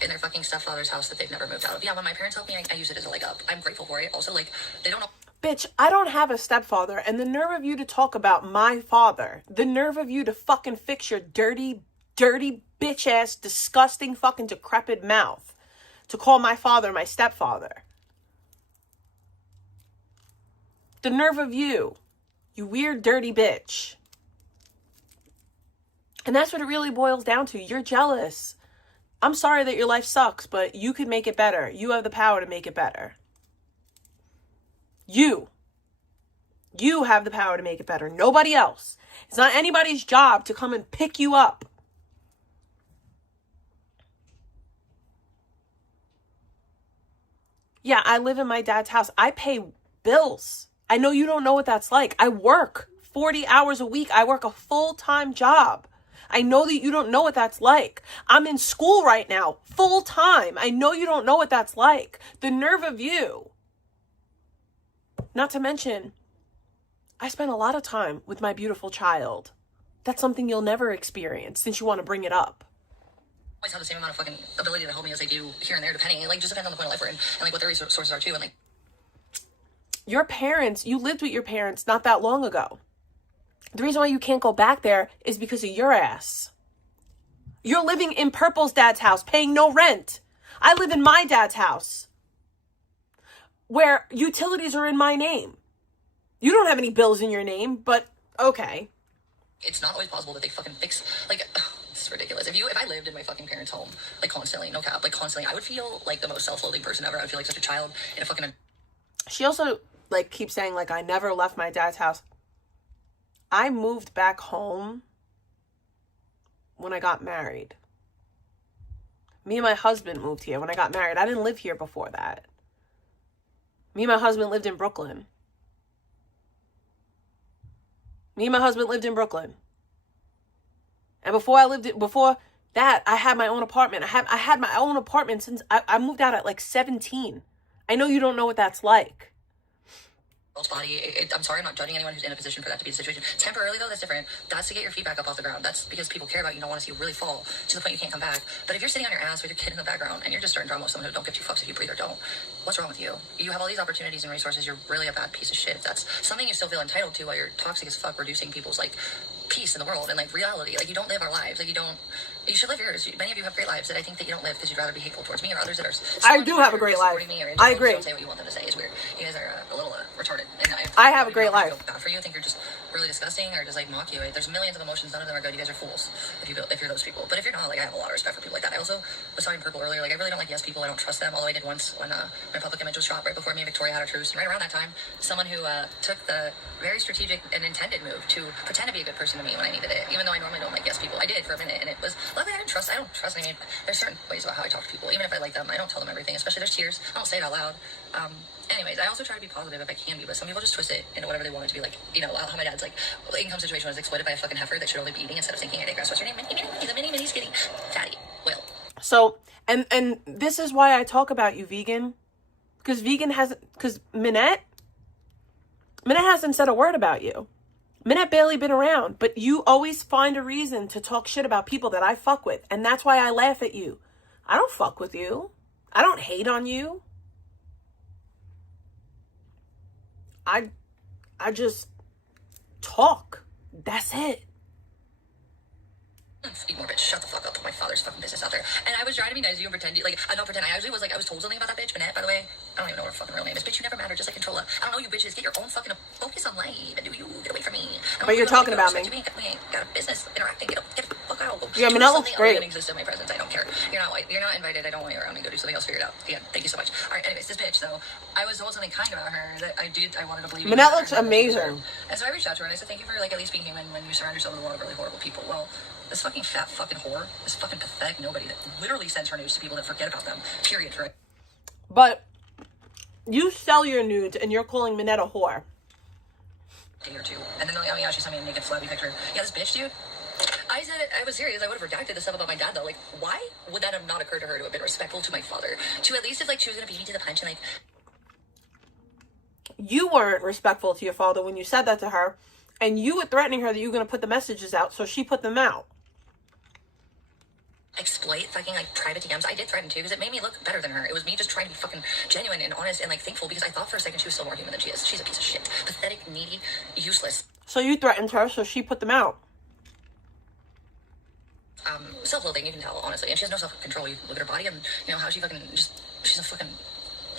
in their fucking stepfather's house that they've never moved out of. Yeah, when my parents helped me, I use it as a leg up. I'm grateful for it. Also, like, they don't know. Bitch, I don't have a stepfather, and the nerve of you to talk about my father, the nerve of you to fucking fix your dirty, bitch-ass, disgusting, fucking decrepit mouth to call my father my stepfather. The nerve of you weird, dirty bitch. And that's what it really boils down to. You're jealous. I'm sorry that your life sucks, but you could make it better. You have the power to make it better. You have the power to make it better. Nobody else. It's not anybody's job to come and pick you up. Yeah, I live in my dad's house. I pay bills. I know you don't know what that's like. I work 40 hours a week. I work a full-time job. I know that you don't know what that's like. I'm in school right now, full time. I know you don't know what that's like. The nerve of you. Not to mention, I spend a lot of time with my beautiful child. That's something you'll never experience since you want to bring it up. Always have the same amount of fucking ability to help me as they do here and there, depending. Like, just depends on the point of life we're in and like what their resources are too. And like, your parents, you lived with your parents not that long ago. The reason why you can't go back there is because of your ass. You're living in Purple's dad's house, paying no rent. I live in my dad's house, where utilities are in my name. You don't have any bills in your name, but Okay. It's not always possible that they fucking fix, like, it's ridiculous. If I lived in my fucking parents' home, like, constantly, no cap, like, constantly, I would feel like the most self-loathing person ever. I would feel like such a child in a fucking... She also, like, keeps saying, like, I never left my dad's house. I moved back home when I got married. Me and my husband moved here when I got married. I didn't live here before that. Me and my husband lived in Brooklyn. And before that, I had my own apartment. I had my own apartment since I moved out at like 17. I know you don't know what that's like. Body. I'm sorry, I'm not judging anyone who's in a position for that to be the situation. Temporarily, though, that's different. That's to get your feet back up off the ground. That's because people care about you and don't want to see you really fall to the point you can't come back. But if you're sitting on your ass with your kid in the background and you're just starting drama with someone who don't give two fucks if you breathe or don't, what's wrong with you? You have all these opportunities and resources. You're really a bad piece of shit. If that's something you still feel entitled to while you're toxic as fuck, reducing people's, like, peace in the world and, like, reality. Like, you don't live our lives. Like, you should live yours. Many of you have great lives that I think that you don't live because you'd rather be hateful towards me or others that are... I do have a great life. I agree. Don't say what you want them to say. It's weird. You guys are a little retarded. And I have a great life. I feel bad for you. I think you're just really disgusting or just, like, mock you. There's millions of emotions. None of them are good. You guys are fools if you're those people. But if you're not, like, I have a lot of respect for people like that. I also was talking Purple earlier. Like, I really don't like yes people. I don't trust them. Although I did once when my public image was shot right before me and Victoria had our truce. And right around that time, someone who took the very strategic and intended move to pretend to be a good person to me when I needed it, even though I normally don't like yes people. I did for a minute, and it was luckily I don't trust. I mean, there's certain ways about how I talk to people. Even if I like them, I don't tell them everything. Especially there's tears. I don't say it out loud. Anyways, I also try to be positive if I can be, but some people just twist it into whatever they want it to be. Like, you know, how my dad's like, the income situation was exploited by a fucking heifer that should only be eating instead of thinking, I digress. What's your name? Mini, skinny, fatty. Well. So, and this is why I talk about you, vegan. Because Minette hasn't said a word about you. Minette barely been around, but you always find a reason to talk shit about people that I fuck with. And that's why I laugh at you. I don't fuck with you. I don't hate on you. I just talk. That's it. Eat more, bitch. Shut the fuck up. Put my father's fucking business out there. And I was trying to be nice to you and pretend, like, I don't pretend. I actually was like, I was told something about that bitch, Minette, by the way. I don't even know what her fucking real name is. Bitch, you never matter, just like Controlla. I don't know you bitches. Get your own fucking focus on life. And do you get away from me? But you're talking about me. We ain't got a business interacting. Get the fuck out. Yeah, Minette looks great. Other than exist in my presence. I don't care. You're not white. You're not invited. I don't want you around me. Go do something else. Figure it out. Again, thank you so much. All right, anyways, this bitch, though, I was told something kind about her that I wanted to believe. Minette looks amazing. And so I reached out to her and I said, thank you for, like, at least being human when you surround yourself with a lot of really horrible people. Well, this fucking fat fucking whore, this fucking pathetic nobody that literally sends her news to people that forget about them, period, right? But you sell your nudes and you're calling Minette a whore. Day or two. And then, oh yeah, she sent me a naked flabby picture. Yeah, this bitch, dude. I said I was serious. I would have redacted the stuff about my dad, though. Like, why would that have not occurred to her to have been respectful to my father? To at least if, like, she was going to beat me to the punch and, like... You weren't respectful to your father when you said that to her. And you were threatening her that you were going to put the messages out, so she put them out. Exploit fucking, like, private DMs. I did threaten to because it made me look better than her. It was me just trying to be fucking genuine and honest and, like, thankful because I thought for a second she was still more human than she is. She's a piece of shit. Pathetic, needy, useless. So you threatened her, so she put them out. Self-loathing, you can tell, honestly. And she has no self-control. You look at her body and, you know, how she fucking just... She's a fucking...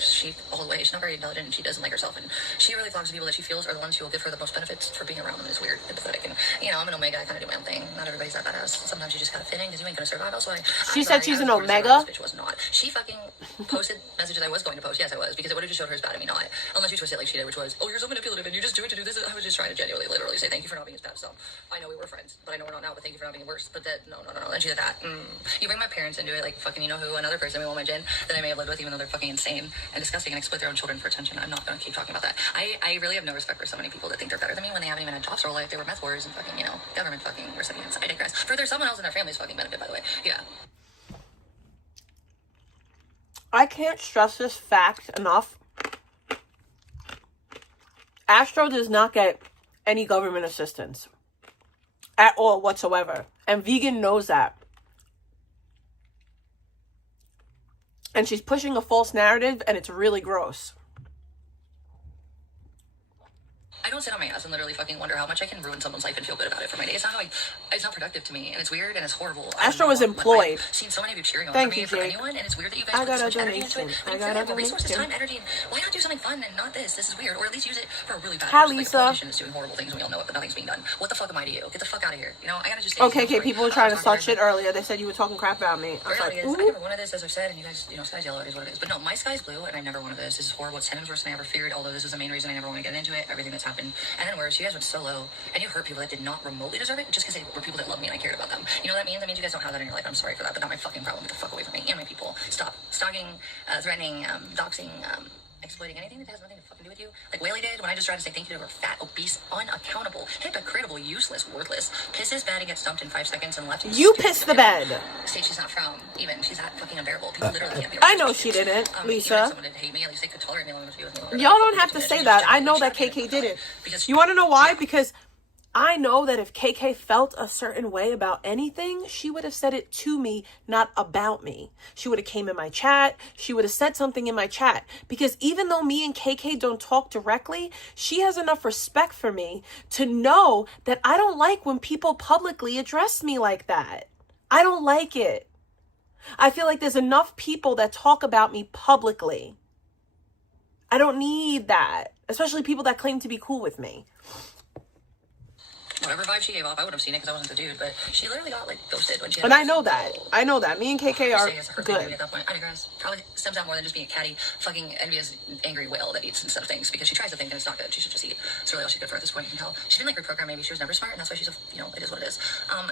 She, all the way, she's not very intelligent and she doesn't like herself, and she really flocks to people that she feels are the ones who will give her the most benefits for being around them. It's weird and pathetic, and, you know, I'm an omega, I kind of do my own thing. Not everybody's that badass. Sometimes you just gotta fit in because you ain't gonna survive elsewhere. She said she's an omega? This bitch was not. She fucking posted messages I was going to post. Yes, I was, because it would have just showed her as bad at me not. Unless you twist it like she did, which was, oh, you're so manipulative and you just do it to do this. I was just trying to genuinely, literally say thank you for not being as bad as self. I know we were friends, but I know we're not now, but thank you for not being worse. But that, no. And she did that. You bring my parents into it, like fucking, you know who, another person we won't mention that I may have lived with, even though they're fucking insane and disgusting and exploit their own children for attention. I'm not going to keep talking about that. I really have no respect for so many people that think they're better than me when they haven't even had jobs their whole life. They were meth whores and fucking, you know, government fucking recipients. I digress. For there's someone else in their family's fucking benefit, by the way. Yeah. I can't stress this fact enough. Astro does not get any government assistance at all whatsoever. And Vegan knows that. And she's pushing a false narrative, and it's really gross. I don't don't sit on my ass and literally fucking wonder how much I can ruin someone's life and feel good about it for my day. It's not it's not productive to me, and it's weird and it's horrible. Astro was employed. I've seen so many of you cheering on Thank me you, for Jake. anyone, and it's weird that you guys I put so got a much energy into donation. it. I got a donation. Resources, time, energy, and why not do something fun and not this? This is weird, or at least use it for a really bad Hi, person. Like, Lisa. a politician is doing horrible things, and we all know it, but nothing's being done. What the fuck am I to you? Get the fuck out of here. You know, I gotta just say Okay, people were trying to start shit earlier. They said you were talking crap about me. I was like, I ooh. never wanted this, as I've said, and you guys, you know, sky's yellow, it is what it is. But no, my sky's blue, and I never wanted this. This is horrible. It's 10 times worse than I ever feared, although this is the main reason I never want to get into it, everything that's happened. And then worse, you guys went so low, and you hurt people that did not remotely deserve it, just because they were people that loved me and I cared about them. You know what that means? That means you guys don't have that in your life. I'm sorry for that, but not my fucking problem. Get the fuck away from me and my people. Stop stalking, threatening, doxing, exploiting anything that has nothing to fucking do with you. Like Whaley did when I just tried to say thank you to her fat, obese, unaccountable, hypocritical, useless, worthless, pisses bed and gets dumped in 5 seconds and left. You pissed the bed. State she's not from, even. She's that fucking unbearable. People literally can't be I know she didn't, Lisa. Even if someone did hate me, at least they could tolerate me long enough to be with me. Y'all don't have to say that. I know that KK didn't. You want to know why? Because I know that if KK felt a certain way about anything, she would have said it to me, not about me. She would have came in my chat. She would have said something in my chat. Because even though me and KK don't talk directly, she has enough respect for me to know that I don't like when people publicly address me like that. I don't like it. I feel like there's enough people that talk about me publicly. I don't need that, especially people that claim to be cool with me. Whatever vibe she gave off, I would have seen it because I wasn't the dude, but she literally got like ghosted when she. And I know that. I know that. Me and KK are good. At that point, I digress. Probably stems out more than just being a catty, fucking envious, angry whale that eats instead of things because she tries to think and it's not good. She should just eat. It's really all she's good for at this point. You can tell she didn't like reprogram. Maybe she was never smart, and that's why she's it is what it is.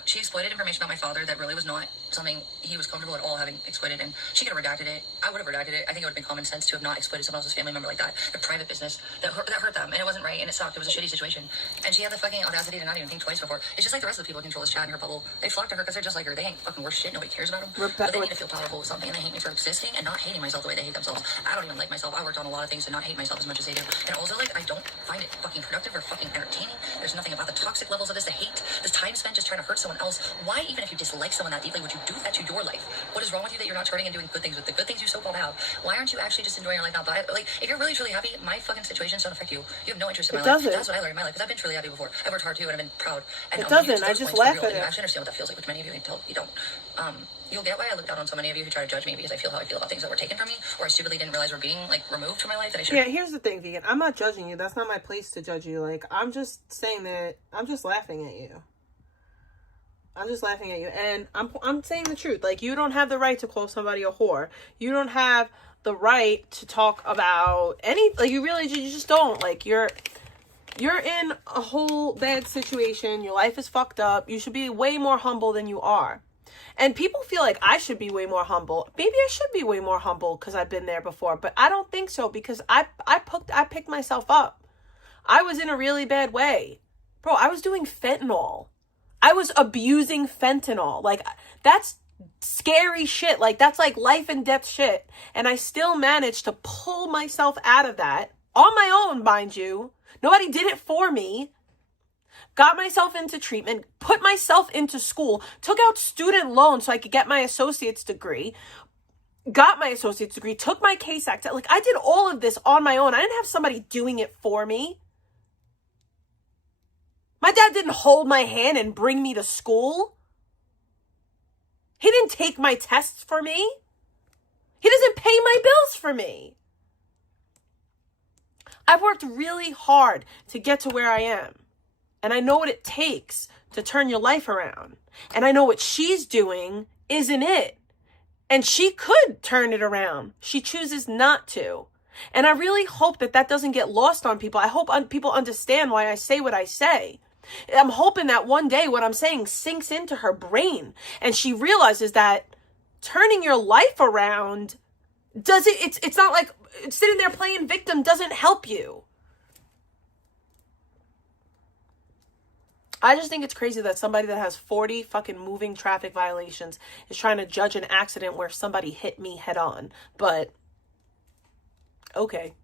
She exploited information about my father that really was not something he was comfortable at all having exploited, and she could have redacted it. I would have redacted it. I think it would have been common sense to have not exploited someone else's family member like that. The private business that hurt them, and it wasn't right, and it sucked. It was a shitty situation, and she had the fucking audacity to not even think twice before. It's just like the rest of the people who control this chat in her bubble. They flock to her because they're just like her. They ain't fucking worth shit. Nobody cares about them. But they need to feel powerful with something, and they hate me for existing and not hating myself the way they hate themselves. I don't even like myself. I worked on a lot of things to not hate myself as much as they do. And also, like, I don't find it fucking productive or fucking entertaining. There's nothing about the toxic levels of this, the hate, this time spent just trying to hurt someone else. Why, even if you dislike someone that deeply, would you do that to your life? What is wrong with you that you're not turning and doing good things with the good things you so-called have? Why aren't you actually just enjoying your life now? But like, if you're really truly happy, my fucking situations don't affect you. You have no interest in my life. That's what I learned in my life, because I've been truly happy before. I worked hard too, and I've been proud. And it doesn't. I just laugh at it. I actually understand what that feels like, which many of you don't. You'll get why I looked out on so many of you who try to judge me because I feel how I feel about things that were taken from me, or I stupidly didn't realize were being like removed from my life that I should. Yeah, here's the thing, Vegan. I'm not judging you. That's not my place to judge you. Like, I'm just saying that I'm just laughing at you. I'm just laughing at you, and I'm saying the truth. Like, you don't have the right to call somebody a whore. You don't have the right to talk about any. Like, you just don't. Like, you're in a whole bad situation. Your life is fucked up. You should be way more humble than you are. And people feel like I should be way more humble. Maybe I should be way more humble because I've been there before. But I don't think so, because I picked myself up. I was in a really bad way. Bro, I was doing fentanyl. I was abusing fentanyl. Like, that's scary shit. Like, that's like life and death shit. And I still managed to pull myself out of that on my own, mind you. Nobody did it for me. Got myself into treatment, put myself into school, took out student loans so I could get my associate's degree, got my associate's degree, took my case act. Like, I did all of this on my own. I didn't have somebody doing it for me. My dad didn't hold my hand and bring me to school. He didn't take my tests for me. He doesn't pay my bills for me. I've worked really hard to get to where I am. And I know what it takes to turn your life around. And I know what she's doing isn't it. And she could turn it around. She chooses not to. And I really hope that doesn't get lost on people. I hope people understand why I say what I say. I'm hoping that one day what I'm saying sinks into her brain and she realizes that turning your life around it's not like sitting there playing victim doesn't help you. I just think it's crazy that somebody that has 40 fucking moving traffic violations is trying to judge an accident where somebody hit me head on. But, okay.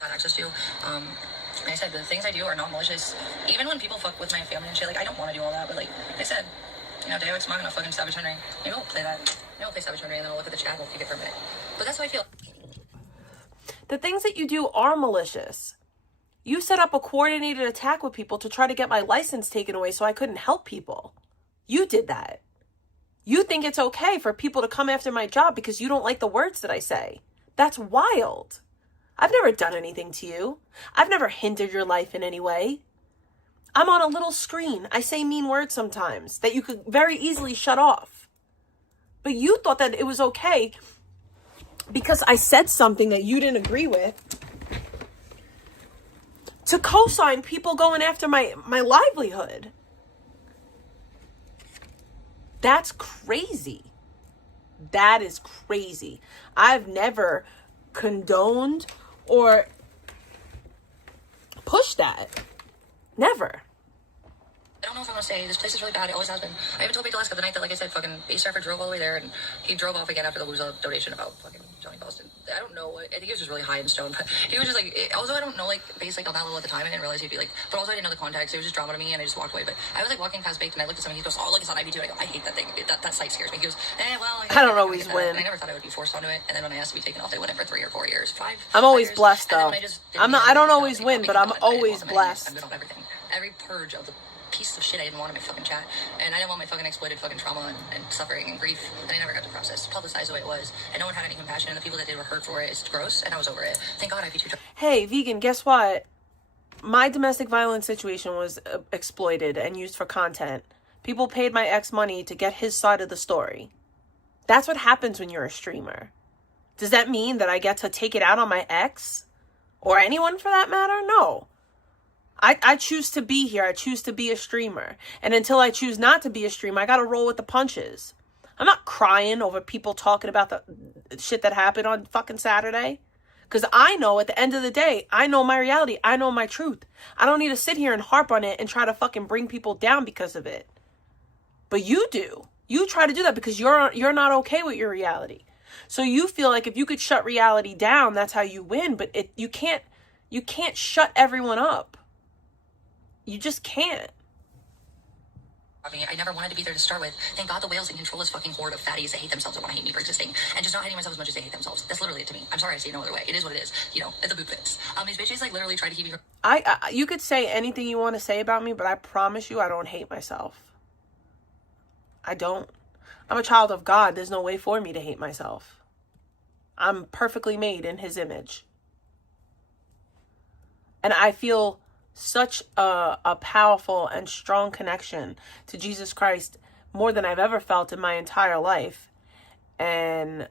Access to. Like I said, the things I do are not malicious. Even when people fuck with my family and shit, like, I don't want to do all that, but like I said, Deus Ex Machina fucking Savage Henry. Maybe we'll play that. Maybe we'll play Savage Henry and then we'll look at the chat. We'll kick it for a minute. But that's how I feel. The things that you do are malicious. You set up a coordinated attack with people to try to get my license taken away so I couldn't help people. You did that. You think it's okay for people to come after my job because you don't like the words that I say. That's wild. I've never done anything to you. I've never hindered your life in any way. I'm on a little screen. I say mean words sometimes that you could very easily shut off. But you thought that it was okay because I said something that you didn't agree with to co-sign people going after my livelihood. That's crazy. That is crazy. I've never condoned or pushed that. Never. I don't know if I want to say this place is really bad. It always has been. I even told Big Alaska the night that, like I said, fucking Base Staffer drove all the way there, and he drove off again after the loser donation about fucking Johnny Boston. I don't know. I think he was just really high in stone, but he was just like. Also, I don't know like Base like on that level at the time. I didn't realize he'd be like. But also, I didn't know the context. It was just drama to me, and I just walked away. But I was like walking past Baked, and I looked at something. He goes, "Oh, look, it's on IB2." And I go, "I hate that thing. That site scares me." He goes, well, I don't always win. And I never thought I would be forced onto it. And then when I asked to be taken off, they went in for 3 or 4 years, 5. I'm always years. blessed though. I don't always They win, but I'm always blessed. I'm good on everything. Every purge of the piece of shit I didn't want in my fucking chat, and I didn't want my fucking exploited fucking trauma and suffering and grief, and I never got to process, publicize the way it was, and no one had any compassion, and the people that did were hurt for it. It's gross, and I was over it. Thank God I beat you. Hey, vegan, guess what? My domestic violence situation was exploited and used for content. People paid my ex money to get his side of the story. That's what happens when you're a streamer. Does that mean that I get to take it out on my ex? Or anyone for that matter? No. I choose to be here. I choose to be a streamer. And until I choose not to be a streamer, I got to roll with the punches. I'm not crying over people talking about the shit that happened on fucking Saturday. Because I know at the end of the day, I know my reality. I know my truth. I don't need to sit here and harp on it and try to fucking bring people down because of it. But you do. You try to do that because you're not okay with your reality. So you feel like if you could shut reality down, that's how you win. But you can't shut everyone up. You just can't. I mean, I never wanted to be there to start with. Thank God the whales in control this fucking horde of fatties that hate themselves and want to hate me for existing. And just not hating myself as much as they hate themselves. That's literally it to me. I'm sorry I say it no other way. It is what it is. You know, the boot fits. These bitches like literally try to keep me from... You could say anything you want to say about me, but I promise you I don't hate myself. I don't. I'm a child of God. There's no way for me to hate myself. I'm perfectly made in his image. And I feel such a powerful and strong connection to Jesus Christ, more than I've ever felt in my entire life. And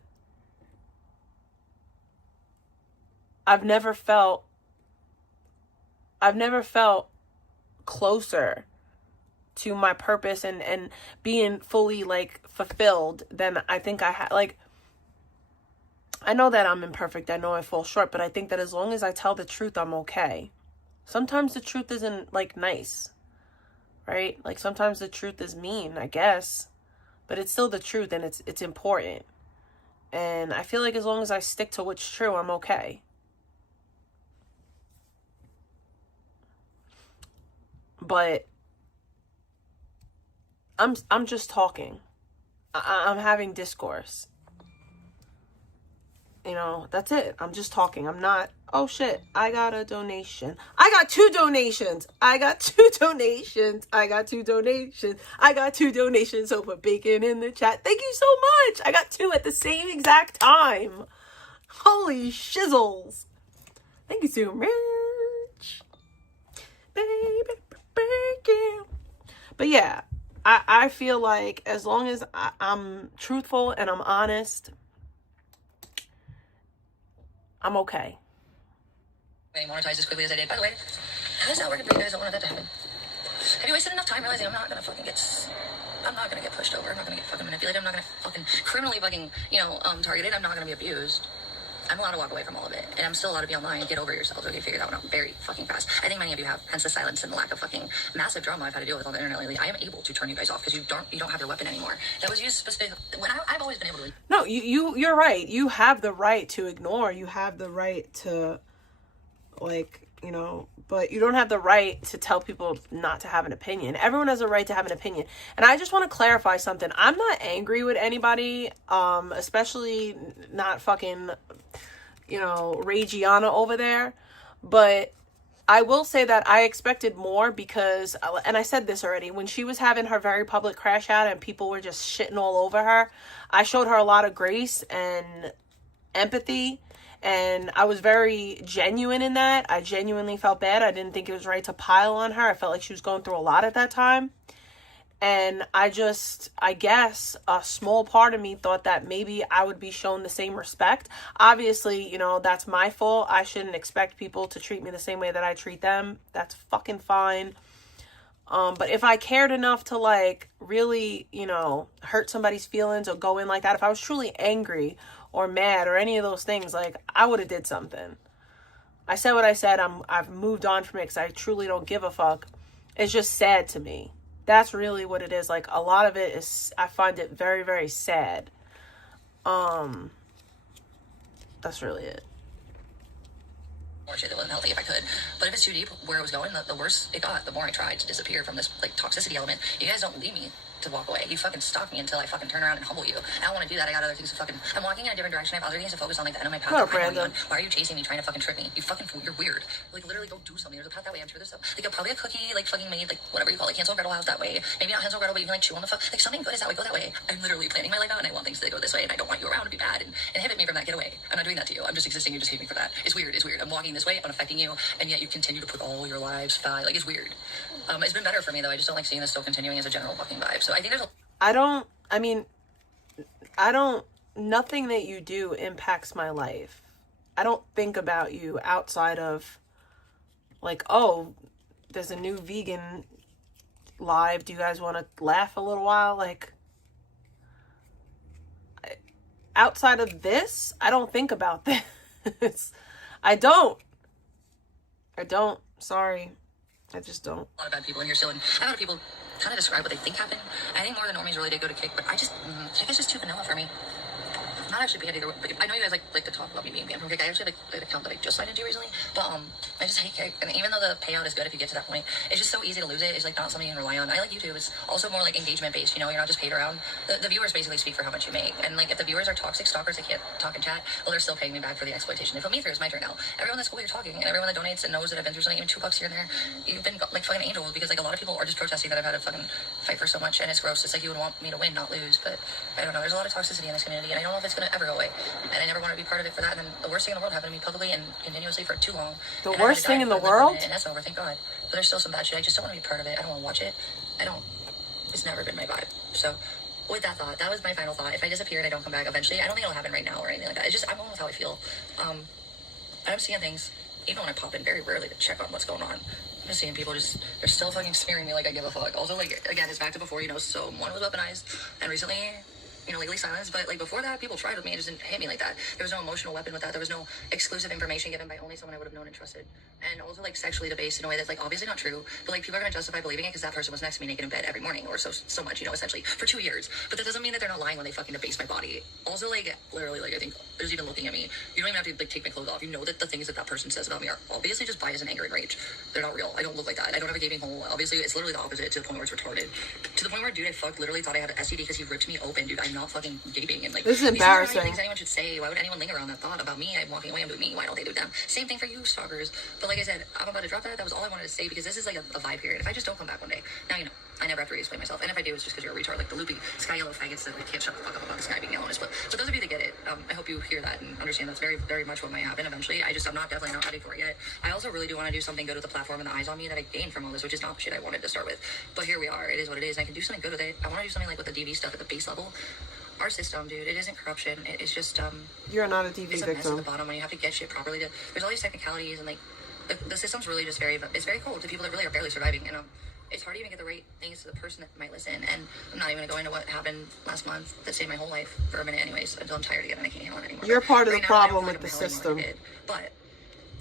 I've never felt closer to my purpose and being fully like fulfilled than I think I had. Like, I know that I'm imperfect. I know I fall short, but I think that as long as I tell the truth, I'm okay. Sometimes the truth isn't like nice, right? Like sometimes the truth is mean, I guess, but it's still the truth and it's important. And I feel like as long as I stick to what's true, I'm okay. But I'm just talking. I'm having discourse. You know, that's it. I'm just talking. I'm not, oh shit, I got a donation. I got 2 donations. I got 2 donations. I got 2 donations. I got 2 donations. So put bacon in the chat. Thank you so much. I got 2 at the same exact time. Holy shizzles. Thank you so much. Baby, bacon. But yeah, I feel like as long as I'm truthful and I'm honest, I'm okay. I monetized as quickly as I did. By the way, how does that work for you guys? I don't want that to happen. Have you wasted enough time realizing I'm not gonna get pushed over. I'm not gonna get fucking manipulated. I'm not gonna fucking criminally fucking, targeted. I'm not gonna be abused. I'm allowed to walk away from all of it. And I'm still allowed to be online. Get over yourselves. Okay, figure that one out very fucking fast. I think many of you have, hence the silence and the lack of fucking massive drama I've had to deal with on the internet lately. I am able to turn you guys off because you don't have your weapon anymore. That was used specific when I've always been able to. No, you're right. You have the right to ignore. You have the right to, like, But you don't have the right to tell people not to have an opinion. Everyone has a right to have an opinion. And I just want to clarify something. I'm not angry with anybody, especially not fucking, you know, Regiana over there. But I will say that I expected more because, and I said this already, when she was having her very public crash out and people were just shitting all over her, I showed her a lot of grace and empathy, and I was very genuine in that. I genuinely felt bad. I didn't think it was right to pile on her. I felt like she was going through a lot at that time. And I guess a small part of me thought that maybe I would be shown the same respect. Obviously, you know, that's my fault. I shouldn't expect people to treat me the same way that I treat them. That's fucking fine. But if I cared enough to, like, really, you know, hurt somebody's feelings or go in like that, if I was truly angry or mad or any of those things, like, I would have did something. I said what I said. I've moved on from it because I truly don't give a fuck. It's just sad to me. That's really what it is. Like, a lot of it is, I find it very, very sad. That's really it. More shit that wasn't healthy if I could. But if it's too deep where it was going, the worse it got, the more I tried to disappear from this, like, toxicity element. You guys don't leave me to walk away. You fucking stalk me until I fucking turn around and humble you. I don't want to do that. I got other things to fucking... I'm walking in a different direction. I have other things to focus on, like the end of my path. Why are you chasing me, trying to fucking trick me? You're weird. Like, literally go do something. There's a path that way. I'm sure there's stuff. Like, probably a cookie, like, fucking made, like, whatever you call it. Hansel and Gretel house that way. Maybe not Hansel and Gretel, but you can, like, chew on the fuck. Like, something good is that way. Go that way. I'm literally planning my life out, and I want things to go this way, and I don't want you around to be bad and inhibit me from that. Get away. I'm not doing that to you. I'm just existing. You just hate me for that. It's weird. It's weird. I'm walking this way. I'm affecting you, and yet you continue to put all your lives by. Like, it's weird. It's been better for me, though. I just don't like seeing this still continuing as a general fucking vibe. So I think there's Nothing that you do impacts my life. I don't think about you outside of, like, oh, there's a new vegan live. Do you guys want to laugh a little while? Like, outside of this, I don't think about this. I don't. Sorry. I just don't. A lot of bad people in here still, and I know people kind of describe what they think happened. I think more than normies really did go to kick, but kick is just too vanilla for me. I'm not actually banned either. I know you guys like to talk about me being banned from kick. I actually like an account that I just signed into recently, but I just hate kick. And even though the payout is good if you get to that point, it's just so easy to lose it. It's like not something you can rely on. I like YouTube. It's also more like engagement based. You know, you're not just paid around. The viewers basically speak for how much you make. And like if the viewers are toxic stalkers, they can't talk and chat. Well, they're still paying me back for the exploitation. They put me through. It's my turn now. Everyone that's cool, you're talking, and everyone that donates and knows that I've been through something, even $2 here and there, you've been like fucking angels. Because like a lot of people are just protesting that I've had to fucking fight for so much, and it's gross. It's like you would want me to win, not lose. But I don't know. There's a lot of toxicity in this community, and I don't know if it's gonna ever go away. And I never want to be part of it for that. And then the worst thing in the world happened to me publicly and continuously for too long. The worst thing in the world? And that's over, thank God. But there's still some bad shit. I just don't want to be part of it. I don't want to watch it. It's never been my vibe. So with that thought, that was my final thought. If I disappear and I don't come back eventually, I don't think it'll happen right now or anything like that. It's just, I'm going with how I feel. I'm seeing things, even when I pop in very rarely to check on what's going on. I'm just seeing people they're still fucking smearing me like I give a fuck. Also, like, again, it's back to before, you know, so one was weaponized, and recently, you know, legally silenced, but like before that, people tried with me and just didn't hit me like that. There was no emotional weapon with that. There was no exclusive information given by only someone I would have known and trusted. And also like sexually debased in a way that's like obviously not true, but like people are going to justify believing it because that person was next to me naked in bed every morning or so much, you know, essentially for 2 years. But that doesn't mean that they're not lying when they fucking debase my body. Also, like, literally, like, I think there's even looking at me. You don't even have to like take my clothes off. You know that the things that person says about me are obviously just bias and anger and rage. They're not real. I don't look like that. I don't have a gaping hole. Obviously, it's literally the opposite to the point where it's retarded. To the point where, dude, I literally thought I had an STD because he ripped me open, dude. I'm not fucking gaping. And like, this is embarrassing. These are things anyone should say. Why would anyone linger around that thought about me? I'm walking away. I'm doing me. Why don't they do them? Same thing for you, stalkers. But like I said, I'm about to drop that. That was all I wanted to say because this is like a vibe here. And if I just don't come back one day, now you know. I never have to re-explain myself. And if I do, it's just because you're a retard, like the loopy sky yellow faggots that can't shut the fuck up about the sky being yellow. But those of you that get it, I hope you hear that and understand that's very, very much what might happen eventually. I'm definitely not ready for it yet. I also really do want to do something good with the platform and the eyes on me that I gained from all this, which is not the shit I wanted to start with. But here we are. It is what it is. And I can do something good with it. I want to do something like with the DV stuff at the base level. Our system, dude, it isn't corruption. It's just you're not a DV it's a victim. mess at the bottom when you have to get shit properly. There's all these technicalities and like the system's really just very cold to people that really are barely surviving. And it's hard to even get the right things to the person that might listen. And I'm not even going to go into what happened last month that saved my whole life for a minute anyways, until I'm tired again and I can't handle it anymore. You're part of the problem with the system. But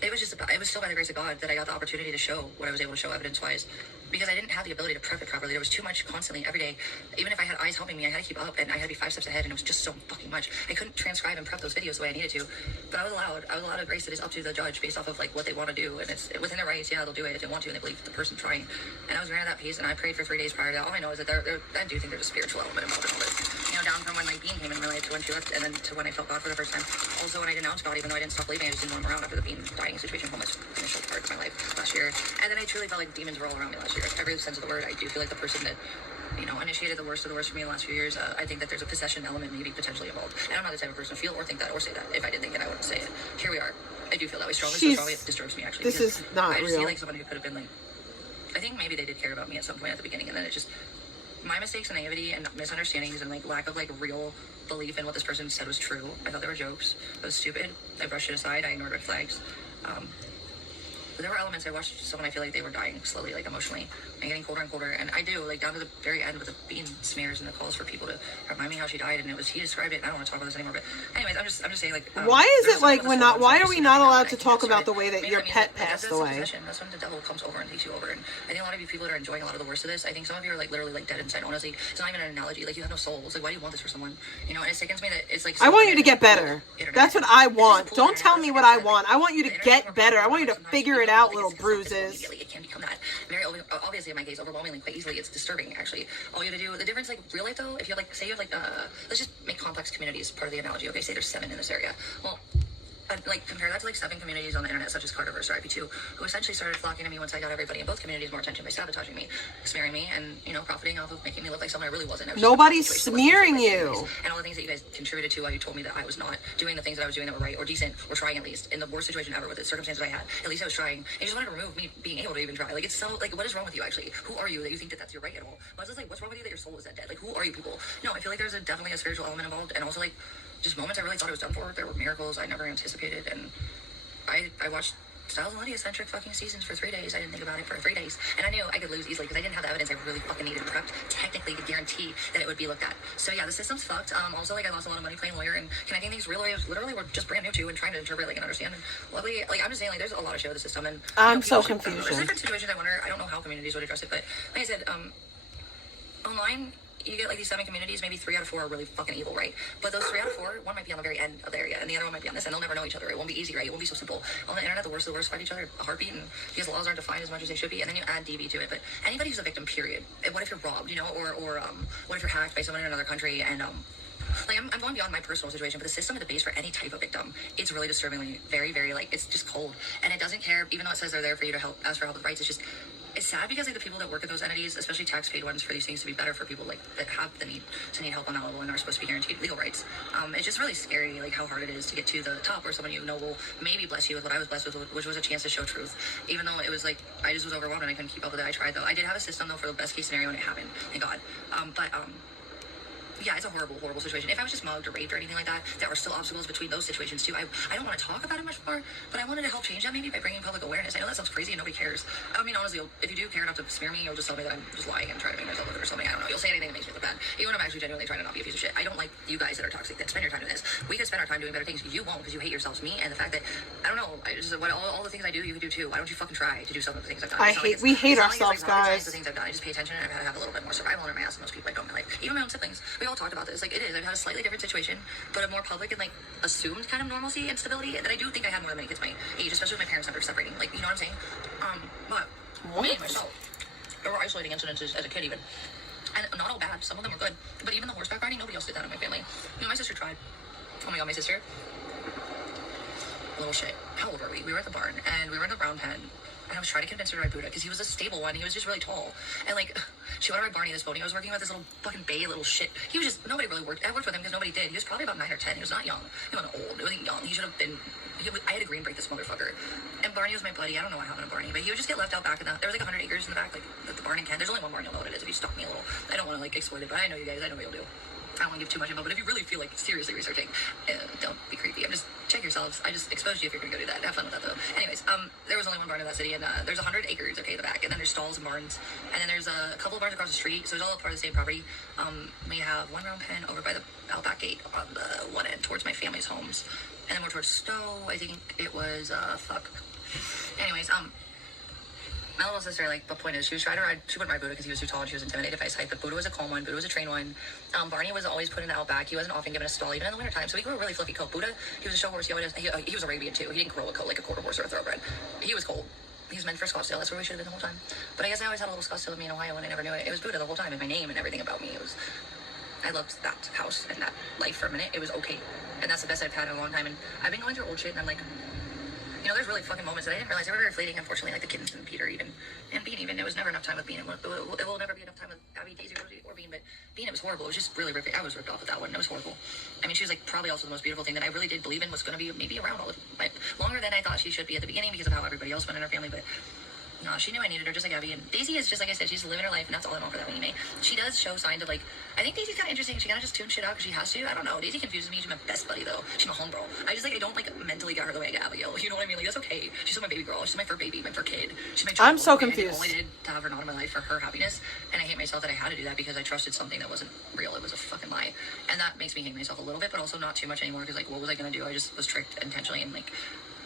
it was still by the grace of God that I got the opportunity to show what I was able to show evidence-wise. because I didn't have the ability to prep it properly. There was too much constantly every day. Even if I had eyes helping me, I had to keep up, and I had to be 5 steps ahead, and it was just so fucking much. I couldn't transcribe and prep those videos the way I needed to, but I was allowed a grace that is up to the judge based off of like what they want to do, and it's within their rights. Yeah, they'll do it if they want to, and they believe the person trying. And I was granted that peace, and I prayed for 3 days prior to that. All I know is that I do think there's a spiritual element involved in all this. You know, down from when like Bean came in my life to when she left, and then to when I felt God for the first time. Also, when I denounced God, even though I didn't stop believing, I just didn't want him around after the Bean dying situation, homeless initial part of my life last year. And then I truly felt like demons were all around me last year. Like, every sense of the word, I do feel like the person that, you know, initiated the worst of the worst for me in the last few years. I think that there's a possession element maybe potentially involved. And I'm not the type of person to feel or think that or say that. If I did think it, I wouldn't say it. Here we are. I do feel that way strongly. So strongly it disturbs me, actually. This is not I just real. see like someone who could have been like, I think maybe they did care about me at some point at the beginning, and then it just, my mistakes and naivety and misunderstandings and like lack of like real belief in what this person said was true. I thought they were jokes. It was stupid. I brushed it aside. I ignored red flags. But there were elements. I watched someone, I feel like they were dying slowly, like emotionally, and getting colder and colder. And I do, like down to the very end with the Bean smears and the calls for people to remind me how she died. And it was, he described it. And I don't want to talk about this anymore. But anyways, I'm just saying, like, why is it like why are we not allowed to talk about the way that your pet passed away? That's when the devil comes over and takes you over. And I think a lot of you people that are enjoying a lot of the worst of this, I think some of you are like literally like dead inside. Honestly, it's not even an analogy. Like, you have no soul. It's like, why do you want this for someone? You know, and it sickens me that it's like, I want you to get better. That's what I want. Don't tell me what I want. I want you to get better. I want you to figure it out, little bruises. It can become that. Very obviously in my case, overwhelmingly, quite easily. It's disturbing, actually. All you have to do, the difference, like real life though, if you have like, say you have like, let's just make complex communities part of the analogy. Okay, say there's 7 in this area. Well, like compare that to like 7 communities on the internet, such as Carterverse or IP2, who essentially started flocking to me once I got everybody in both communities more attention by sabotaging me, smearing me, and, you know, profiting off of making me look like someone I really wasn't. Nobody's smearing you. And all the things that you guys contributed to while you told me that I was not doing the things that I was doing that were right or decent or trying, at least in the worst situation ever with the circumstances I had. At least I was trying. And you just wanted to remove me being able to even try. Like, it's so, like, what is wrong with you, actually? Who are you that you think that that's your right at all? Well, it's just like, what's wrong with you that your soul is that dead? Like, who are you people? No, I feel like there's definitely a spiritual element involved, and also like just moments I really thought I was done for. There were miracles I never anticipated, and I watched Styles and Lydia-centric fucking seasons for 3 days. I didn't think about it for 3 days. And I knew I could lose easily because I didn't have the evidence I really fucking needed prepped technically to guarantee that it would be looked at. So yeah, the system's fucked. Also, like, I lost a lot of money playing lawyer and connecting these real lawyers literally were just brand new to and trying to interpret, like, and understand. And luckily, like, I'm just saying, like, there's a lot of shit with the system. And I'm so confused. There's different situations I wonder. I don't know how communities would address it, but like I said, online, you get like these 7 communities, maybe 3 out of 4 are really fucking evil, right? But those 3 out of 4, one might be on the very end of the area, and the other one might be on this, and they'll never know each other. It won't be easy, right? It won't be so simple. On the internet, the worst of the worst fight each other, a heartbeat, and because laws aren't defined as much as they should be, and then you add DV to it. But anybody who's a victim, period. And what if you're robbed, you know, or what if you're hacked by someone in another country, and like, I'm going beyond my personal situation, but the system at the base for any type of victim, it's really disturbingly very, very, like, it's just cold. And it doesn't care, even though it says they're there for you to help, ask for help with rights, it's sad because, like, the people that work at those entities, especially tax-paid ones, for these things to be better for people, like, that have the need to need help on that level and are supposed to be guaranteed legal rights. It's just really scary, like, how hard it is to get to the top where someone you know will maybe bless you with what I was blessed with, which was a chance to show truth. Even though it was, like, I just was overwhelmed and I couldn't keep up with it. I tried, though. I did have a system, though, for the best-case scenario, and it happened. Thank God. Yeah, it's a horrible, horrible situation. If I was just mugged or raped or anything like that, there are still obstacles between those situations, too. I don't want to talk about it much more, but I wanted to help change that maybe by bringing public awareness. I know that sounds crazy and nobody cares. I mean, honestly, if you do care enough to smear me, you'll just tell me that I'm just lying and trying to make myself look good or something. I don't know. You'll say anything that makes me look bad. Even if I'm actually genuinely trying to not be a piece of shit. I don't like you guys that are toxic, that spend your time doing this. We could spend our time doing better things. You won't because you hate yourselves, me, and the fact that, I don't know, all the things I do, you could do too. Why don't you fucking try to do some of the things I've done? We hate ourselves, guys. The things I've done. I just pay attention and I've had to have a little bit more survival in my ass than most people I don't in my life. Even my own siblings. We all talked about this. Like, it is. I've had a slightly different situation, but a more public and, like, assumed kind of normalcy and stability that I do think I had more than many kids my age, especially with my parents never separating. Like, you know what I'm saying? But me, myself, there were isolating incidents as a kid even. And not all bad. Some of them were good. But even the horseback riding, nobody else did that in my family. You know, my sister tried. Oh my God, my sister. Little shit. How old were we? We were at the barn, and we were in the brown pen. And I was trying to convince her to ride Buddha because he was a stable one. He was just really tall. And, like, she wanted to ride Barney, this pony I was working with, this little fucking bay little shit. He was just, nobody really worked. I worked with him because nobody did. He was probably about 9 or 10. He was not young. He wasn't old. He wasn't young. He should have been, I had to green break this motherfucker. And Barney was my buddy. I don't know what happened to Barney, but he would just get left out back in there was like 100 acres in the back, like the barn in Kent. There's only one barn, you'll know what it is if you stalk me a little. I don't want to, like, exploit it, but I know you guys. I know what you'll do. I don't want to give too much info, but if you really feel like seriously researching, don't be creepy. I'm just, check yourselves. I just exposed you if you're gonna go do that. Have fun with that though. Anyways, there was only one barn in that city, and there's 100 acres, okay, in the back, and then there's stalls and barns, and then there's a couple of barns across the street, so it's all part of the same property. We have one round pen over by the outback gate on the one end towards my family's homes, and then more towards Stowe. I think it was Anyways, my little sister, like, the point is, she wouldn't ride Buddha because he was too tall and she was intimidated by his height, but Buddha was a calm one. Buddha was a trained one. Barney was always put in the outback. He wasn't often given a stall, even in the wintertime, so he grew a really fluffy coat. Buddha, he was a show horse. He was Arabian, too. He didn't grow a coat like a quarter horse or a thoroughbred. He was cold. He was meant for Scottsdale. That's where we should have been the whole time. But I guess I always had a little Scottsdale in me in Ohio, and I never knew it. It was Buddha the whole time, and my name and everything about me. I loved that house and that life for a minute. It was okay. And that's the best I've had in a long time. And I've been going through old shit, and I'm like, you know, there's really fucking moments that I didn't realize they were very fleeting, unfortunately, like the kittens and Peter even, and Bean even. It was never enough time with Bean. It will never be enough time with Abby, Daisy, Rosie, or Bean, but Bean, it was horrible. It was just really ripping. I was ripped off with that one. It was horrible. I mean, she was like probably also the most beautiful thing that I really did believe in was going to be maybe around all of like longer than I thought she should be at the beginning because of how everybody else went in her family, but no, she knew I needed her just like Abby. And Daisy is just like I said, she's living her life, and that's all I want for that Winnie May. She does show signs of like, I think Daisy's kind of interesting. She kind of just tunes shit out because she has to. I don't know. Daisy confuses me. She's my best buddy though. She's my homegirl. I don't like mentally get her the way I get Abigail. You know what I mean? Like that's okay. She's still my baby girl. She's my fur baby, my fur kid. She's my child. I'm so confused. I did to have her not in my life for her happiness, and I hate myself that I had to do that because I trusted something that wasn't real. It was a fucking lie, and that makes me hate myself a little bit, but also not too much anymore because like what was I gonna do? I just was tricked intentionally, and like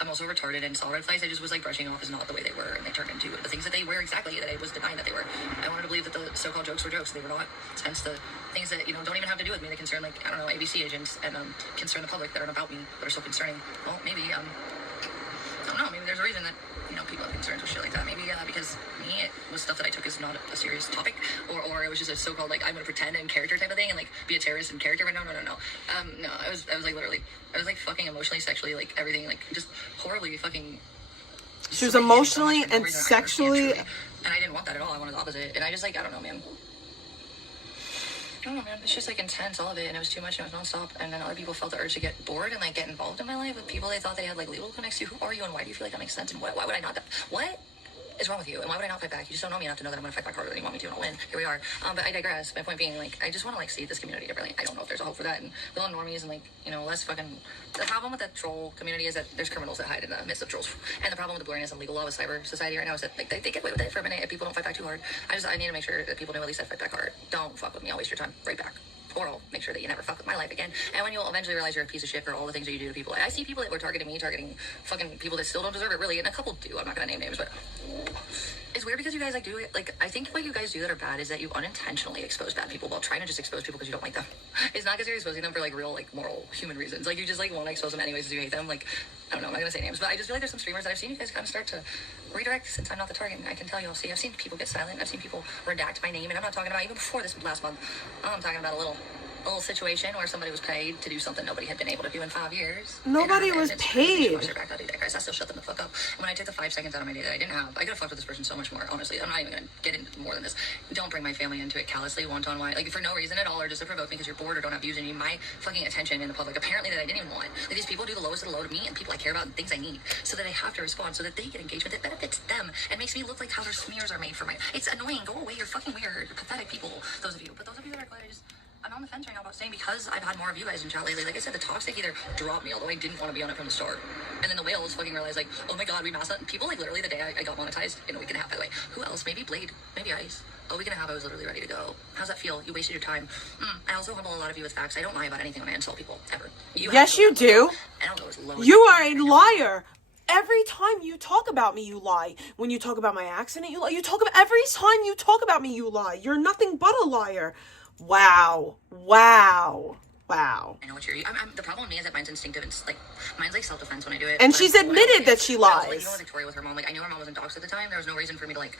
I'm also retarded and saw red flags I just was like brushing off as not the way they were, and they turned into the things that they were exactly that I was denying that they were. I wanted to believe that the so-called jokes were jokes. They were not. Hence the things that, you know, don't even have to do with me. They concern like, I don't know, ABC agents and concern the public that aren't about me but are so concerning. Well, maybe, I don't know, maybe there's a reason that, you know, people have concerns with shit like that. Maybe because me, it was stuff that I took as not a serious topic, or it was just a so-called like I'm gonna pretend in character type of thing and like be a terrorist in character. But no. No, I was like literally, I was like fucking emotionally, sexually, like everything, like just horribly fucking. She was emotionally and sexually. And I didn't want that at all. I wanted the opposite. And I just like, I don't know, man. I don't know, man. It's just like intense, all of it, and it was too much, and it was nonstop. And then other people felt the urge to get bored and like get involved in my life with people they thought they had like legal connects to. Who are you, and why do you feel like that makes sense? And why would I not? What is wrong with you? And why would I not fight back? You just don't know me enough to know that I'm gonna fight back harder than you want me to, and I'll win. Here we are. But I digress. My point being, like, I just want to like see this community differently. I don't know if there's a hope for that, and the little normies and like, you know, less fucking. The problem with the troll community is that there's criminals that hide in the midst of trolls, and the problem with the blurriness and legal law with cyber society right now is that like they get away with it for a minute if people don't fight back too hard. I need to make sure that people know at least I fight back hard. Don't fuck with me. I'll waste your time right back. Or I'll make sure that you never fuck with my life again. And when you'll eventually realize you're a piece of shit for all the things that you do to people. I see people that were targeting me, targeting fucking people that still don't deserve it, really. And a couple do. I'm not gonna name names, but it's weird because you guys like do it. Like, I think what you guys do that are bad is that you unintentionally expose bad people while trying to just expose people because you don't like them. It's not because you're exposing them for like real, like moral human reasons. Like, you just like want to expose them anyways because you hate them. Like, I don't know, I'm not gonna say names, but I just feel like there's some streamers that I've seen you guys kind of start to redirect since I'm not the target. I can tell you, I've seen people get silent. I've seen people redact my name, and I'm not talking about even before this last month. I'm talking about a little situation where somebody was paid to do something nobody had been able to do in 5 years. Nobody was paid. I still shut them the fuck up. And when I took the 5 seconds out of my day that I didn't have, I could have fucked with this person so much more, honestly. I'm not even going to get into more than this. Don't bring my family into it callously, wanton, why, like for no reason at all, or just to provoke me because you're bored or don't have views and you my fucking attention in the public, apparently that I didn't even want. Like, these people do the lowest of the low to me and people I care about and things I need, so that I have to respond, so that they get engagement that benefits them and makes me look like how their smears are made for my. It's annoying. Go away. You're fucking weird. You're pathetic people. Those of you. But those of you that are glad I'm on the fence right now about saying, because I've had more of you guys in chat lately. Like I said, the toxic either dropped me, although I didn't want to be on it from the start. And then the whales fucking realized, like, oh my god, we massed that. People, like, literally the day I got monetized in a week and a half, by the way. Who else? Maybe Blade. Maybe Ice. A week and a half, I was literally ready to go. How's that feel? You wasted your time. I also humble a lot of you with facts. I don't lie about anything when I insult people, ever. Yes, you do. I don't go as low as you are a liar. Every time you talk about me, you lie. When you talk about my accident, you lie. Every time you talk about me, you lie. You're nothing but a liar. Wow. I know what you're. The problem with me is that mine's instinctive and like mine's like self-defense when I do it. And she's admitted that she lies. Like, you know, Victoria with her mom. Like, I knew her mom wasn't doxxed at the time. There was no reason for me to like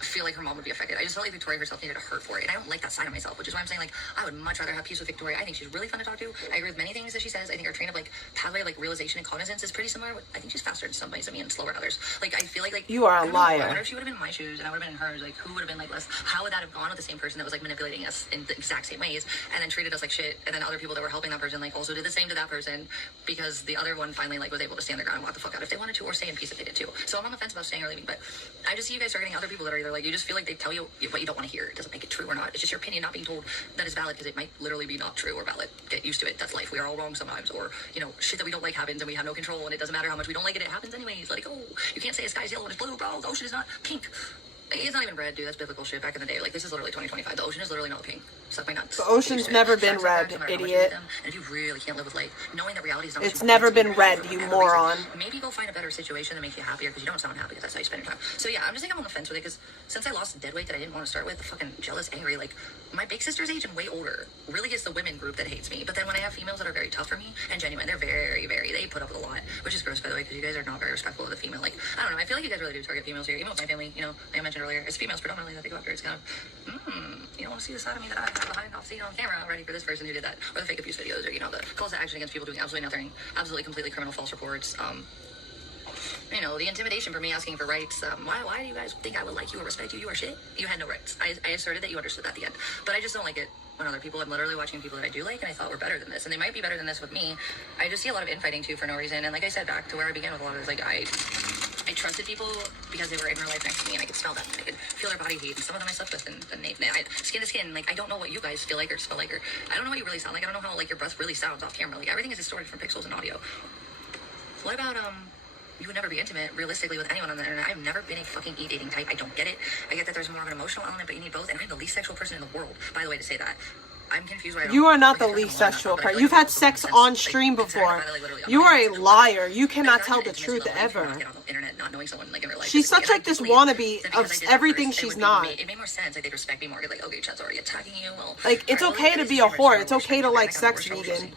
feel like her mom would be affected. I just felt like Victoria herself needed to hurt for it, and I don't like that side of myself, which is why I'm saying, like, I would much rather have peace with Victoria. I think she's really fun to talk to. I agree with many things that she says. I think her train of like pathway of like realization and cognizance is pretty similar. I think she's faster in some ways than me and slower in others. Like, I feel like you are a liar. I wonder if she would have been in my shoes and I would have been in hers. Like, who would have been like less? How would that have gone with the same person that was like manipulating us in the exact same ways and then treated us like shit? And then other people that were helping that person like also did the same to that person because the other one finally like was able to stand their ground and walk the fuck out if they wanted to, or stay in peace if they did too. So I'm on the fence about staying or leaving, but I just see you guys targeting other people that are either like, you just feel like they tell you what you don't want to hear. It doesn't make it true or not. It's just your opinion not being told that is valid because it might literally be not true or valid. Get used to it. That's life. We are all wrong sometimes, or you know, shit that we don't like happens and we have no control, and it doesn't matter how much we don't like it. It happens anyways. Let it go. You can't say a sky's yellow and it's blue, bro. The ocean is not pink. Like, it's not even red, dude. That's biblical shit back in the day. Like, this is literally 2025. The ocean is literally not pink. Suck my nuts. The ocean's never been red, idiot. And if you really can't live with light, knowing that reality is not. It's never been red, you moron. Maybe go find a better situation that makes you happier because you don't sound happy because that's how you spend your time. So yeah, I'm just like I'm on the fence with it because since I lost the dead weight that I didn't want to start with, fucking jealous, angry. Like my big sister's age and way older. Really, it's the women group that hates me. But then when I have females that are very tough for me and genuine, they're very, very. They put up with a lot, which is gross by the way because you guys are not very respectful of the female. Like I don't know. I feel like you guys really do target females here. Even with my family, you know, like I mentioned earlier, it's females predominantly that they go after. It's kind of, you don't want to see the side of me that I have behind off scene on camera, ready for this person who did that, or the fake abuse videos, or you know, the calls to action against people doing absolutely nothing, absolutely completely criminal false reports. You know, the intimidation for me asking for rights. Why do you guys think I would like you or respect you? You are shit. You had no rights. I asserted that you understood that at the end, but I just don't like it when other people. I'm literally watching people that I do like and I thought were better than this, and they might be better than this with me. I just see a lot of infighting too for no reason, and like I said, back to where I began with a lot of this, like I trusted people because they were in real life next to me and I could smell them and I could feel their body heat, and some of them I slept with and skin to skin. Like I don't know what you guys feel like or smell like, or I don't know what you really sound like. I don't know how like your breath really sounds off camera. Like everything is distorted from pixels and audio. What about you would never be intimate realistically with anyone on the internet? I've never been a fucking e-dating type. I don't get it. I get that there's more of an emotional element, but you need both, and I'm the least sexual person in the world, by the way, to say that. I'm confused why I don't. You are not the least sexual person. You've had sex on stream before. You are a liar. You cannot tell the truth ever. She's such like this wannabe of everything she's not. It made more sense. Like they respect me more. Like, okay, Chad's already attacking you. Well, like it's okay to be a whore. It's okay to like sex, vegan.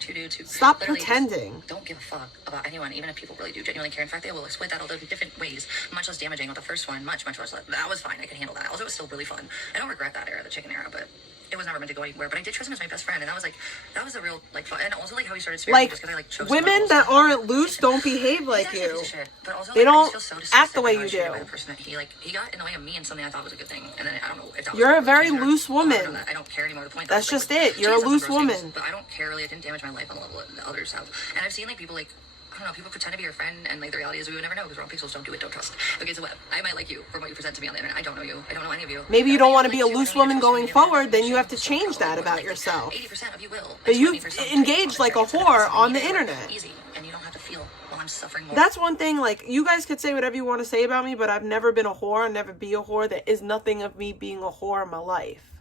Stop pretending. Don't give a fuck about anyone, even if people really do genuinely care. In fact, they will exploit that all those different ways. Much less damaging with the first one. Much less. That was fine. I could handle that. Also, it was still really fun. I don't regret that era, the chicken era, but it was never meant to go anywhere. But I did trust him as my best friend, and that was a real like fun. And also like how he started sparing me just because I like chose women that aren't loose don't behave like you. But also, they like, don't so act the way you do. The person that he got in the way of me and something I thought was a good thing, and then I don't know if that was. You're a very loose woman. I don't care anymore. The point that's just it. You're a loose woman. But I don't care really. I didn't damage my life on the level that others have. And I've seen like people like. I don't know, people pretend to be your friend, and like the reality is we would never know because we're on pixels. Don't do it, don't trust. Okay, so what? I might like you from what you present to me on the internet. I don't know you. I don't know any of you. Maybe you don't want to be a loose woman going forward, then you have to change that about yourself. 80% of you will. But you engage like a whore on the internet. Easy, and you don't have to feel while I'm suffering more. That's one thing, like, you guys could say whatever you want to say about me, but I've never been a whore, I'll never be a whore. There is nothing of me being a whore in my life.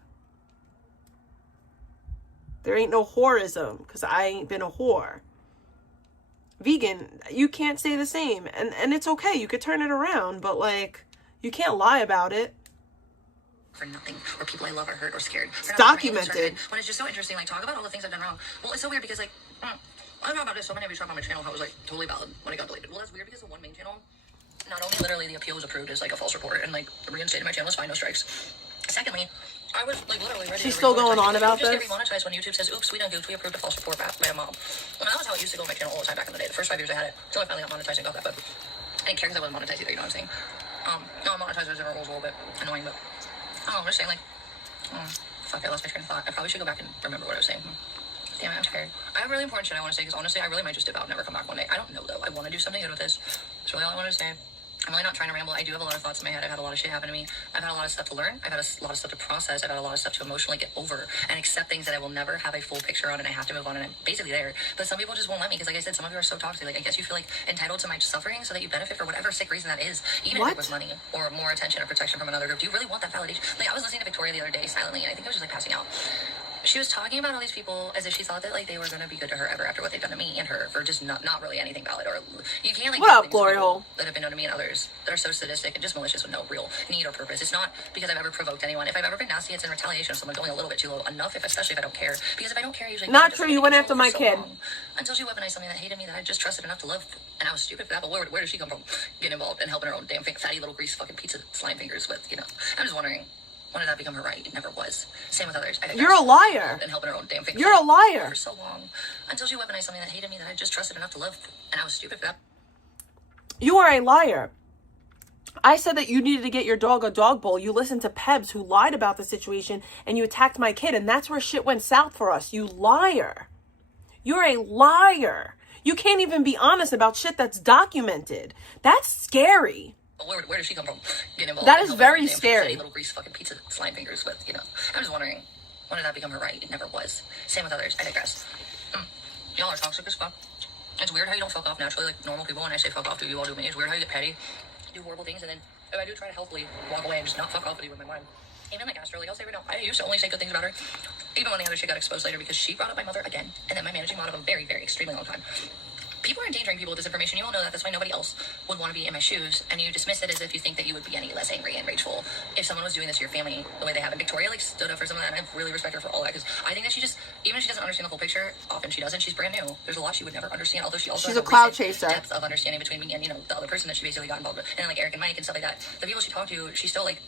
There ain't no whorism, because I ain't been a whore. Vegan, you can't say the same, and it's okay, you could turn it around, but like you can't lie about it for nothing, or people I love are hurt or scared. It's documented. When it's just so interesting, like talk about all the things I've done wrong. Well, it's so weird because like I don't know about this, so many of you talk on my channel how it was like totally valid when it got deleted. Well, that's weird because the one main channel, not only literally the appeal was approved as like a false report and like reinstated my channel was fine, no strikes. Secondly, I was like literally ready. She's still going on about this. Just get remonetized when YouTube says, "Oops, we done goofed. We approved a false report by a mom." Well, that was how it used to go on my channel all the time back in the day. The first 5 years I had it, until I finally got monetized and got that. But I didn't care because I wasn't monetized either. You know what I'm saying? No, monetized was a little bit annoying, but I'm just saying like, fuck, I lost my train of thought. I probably should go back and remember what I was saying. Damn it, I'm tired. I have really important shit I want to say because honestly, I really might just dip out and never come back one day. I don't know though. I want to do something good with this. That's really all I wanted to say. I'm really not trying to ramble. I do have a lot of thoughts in my head. I've had a lot of shit happen to me. I've had a lot of stuff to learn. I've had a lot of stuff to process. I've had a lot of stuff to emotionally get over and accept things that I will never have a full picture on, and I have to move on, and I'm basically there. But some people just won't let me because, like I said, some of you are so toxic. Like, I guess you feel like entitled to my suffering so that you benefit for whatever sick reason that is, even if it was money or more attention or protection from another group. Do you really want that validation? Like, I was listening to Victoria the other day silently, and I think I was just like passing out. She was talking about all these people as if she thought that like they were going to be good to her ever after what they've done to me and her for just not really anything valid. Or you can't like what up, glory hole, that have been done to me and others that are so sadistic and just malicious with no real need or purpose. It's not because I've ever provoked anyone. If I've ever been nasty, it's in retaliation of someone going a little bit too low enough. Especially if I don't care, because if I don't care, I usually not true. You went after my kid until she weaponized something that hated me that I just trusted enough to love, and I was stupid for that. But where does she come from? Getting involved and helping her own damn fatty little grease fucking pizza slime fingers with, you know? I'm just wondering. When did that become her right? It never was. Same with others. You're a liar. And helping her own damn thing. You're a liar. For so long, until she weaponized something that hated me that I just trusted enough to love, and I was stupid for that. You are a liar. I said that you needed to get your dog a dog bowl. You listened to Pebs, who lied about the situation, and you attacked my kid, and that's where shit went south for us. You liar. You're a liar. You can't even be honest about shit that's documented. That's scary. Where does she come from? Getting involved. That is very scary. Little grease fucking pizza slime fingers with, you know. I'm just wondering, when did that become her right? It never was. Same with others. I digress. Y'all are toxic as fuck. It's weird how you don't fuck off naturally like normal people. When I say fuck off to you all do me, it's weird how you get petty, do horrible things, and then if I do try to healthily walk away and just not fuck off with you in my mind. Even like Astro, like I'll say right now, I used to only say good things about her, even when the other shit got exposed later because she brought up my mother again, and then my managing mod of a very, very extremely long time. People are endangering people with this information. You all know that. That's why nobody else would want to be in my shoes. And you dismiss it as if you think that you would be any less angry and rageful if someone was doing this to your family the way they have. And Victoria like stood up for someone, and I really respect her for all that because I think that she just, even if she doesn't understand the full picture, often she doesn't. She's brand new. There's a lot she would never understand. Although she also she's has a cloud recent chaser. Depth of understanding between me and the other person that she basically got involved with, and then, like Eric and Mike and stuff like that. The people she talked to, she still like.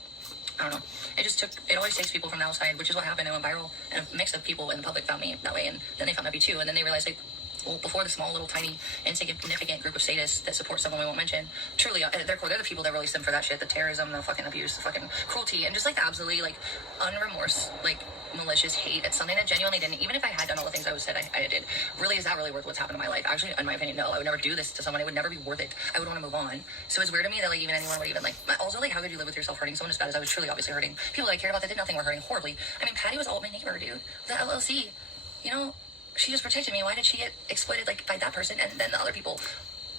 I don't know. It always takes people from the outside, which is what happened. It went viral, and a mix of people in the public found me that way, and then they found me too, and then they realized like. Well, before the small, little, tiny, insignificant group of sadists that support someone we won't mention, truly, they're the people that really stem for that shit, the terrorism, the fucking abuse, the fucking cruelty, and just, like, the absolutely, like, unremorse, like, malicious hate at something that genuinely didn't, even if I had done all the things I said I did, really, is that really worth what's happened in my life? Actually, in my opinion, no. I would never do this to someone. It would never be worth it. I would want to move on. So it's weird to me that, like, even anyone would even, like, also, like, how could you live with yourself hurting someone as bad as I was truly obviously hurting? People that I cared about that did nothing were hurting horribly. I mean, Patty was all my neighbor, dude. The LLC, you know? She just protected me. Why did she get exploited like by that person and then the other people?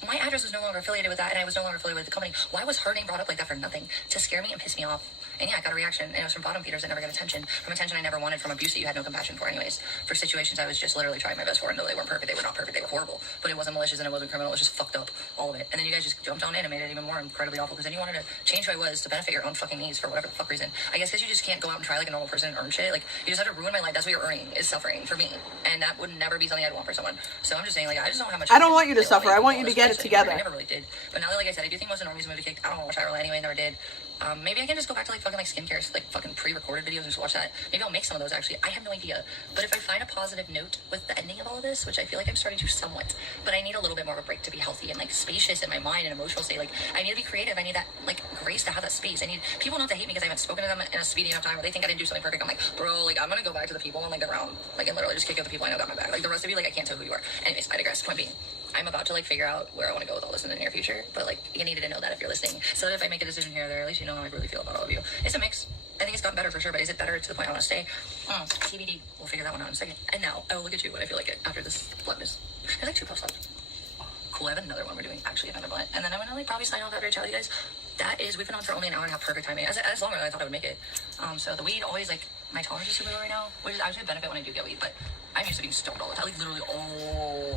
My address was no longer affiliated with that, and I was no longer affiliated with the company. Why was her name brought up like that for nothing? To scare me and piss me off. And yeah, I got a reaction, and it was from bottom feeders that never got attention. From attention I never wanted, from abuse that you had no compassion for anyways. For situations I was just literally trying my best for, and though they weren't perfect, they were not perfect, they were horrible. But it wasn't malicious and it wasn't criminal, it was just fucked up, all of it. And then you guys just jumped on in and made it even more incredibly awful, because then you wanted to change who I was to benefit your own fucking needs for whatever the fuck reason. I guess because you just can't go out and try like a normal person and earn shit. Like, you just have to ruin my life. That's what you're earning, is suffering for me. And that would never be something I'd want for someone. So I'm just saying, like, I just don't know how much... I don't want you to suffer. I want you to get it together. I never really did. But now that, like I said, I do think most of the normies movie kicked. I don't want to watch Irela anyway, never did. Maybe I can just go back to like fucking like skincare, like fucking pre-recorded videos and just watch that. Maybe I'll make some of those actually. I have no idea. But if I find a positive note with the ending of all of this, which I feel like I'm starting to somewhat, but I need a little bit more of a break to be healthy and like spacious in my mind and emotional state. Like, I need to be creative. I need that like grace to have that space. I need people not to hate me because I haven't spoken to them in a speedy enough time, or they think I didn't do something perfect. I'm like, bro, like I'm gonna go back to the people on like the ground, like, and literally just kick out the people I know got my back. Like the rest of you, like I can't tell who you are. Anyways, I digress. Point being, I'm about to like figure out where I want to go with all this in the near future, but like you needed to know that if you're listening, so that if I make a decision here or there, at least you know how I really feel about all of you. It's a mix. I think it's gotten better for sure, but is it better to the point I want to stay? TBD. We'll figure that one out in a second. And now I will look at you when I feel like it after this bluntness. There's like 2 puffs left. Cool. I have another one. We're doing actually another blunt, and then I'm gonna like probably sign off after I tell you guys. That is, we've been on for only an hour and a half, perfect timing. As longer than I thought I would make it. So the weed always like, my tolerance is super low right now, which is actually a benefit when I do get weed, but I'm used to being stoned all the time. Like literally,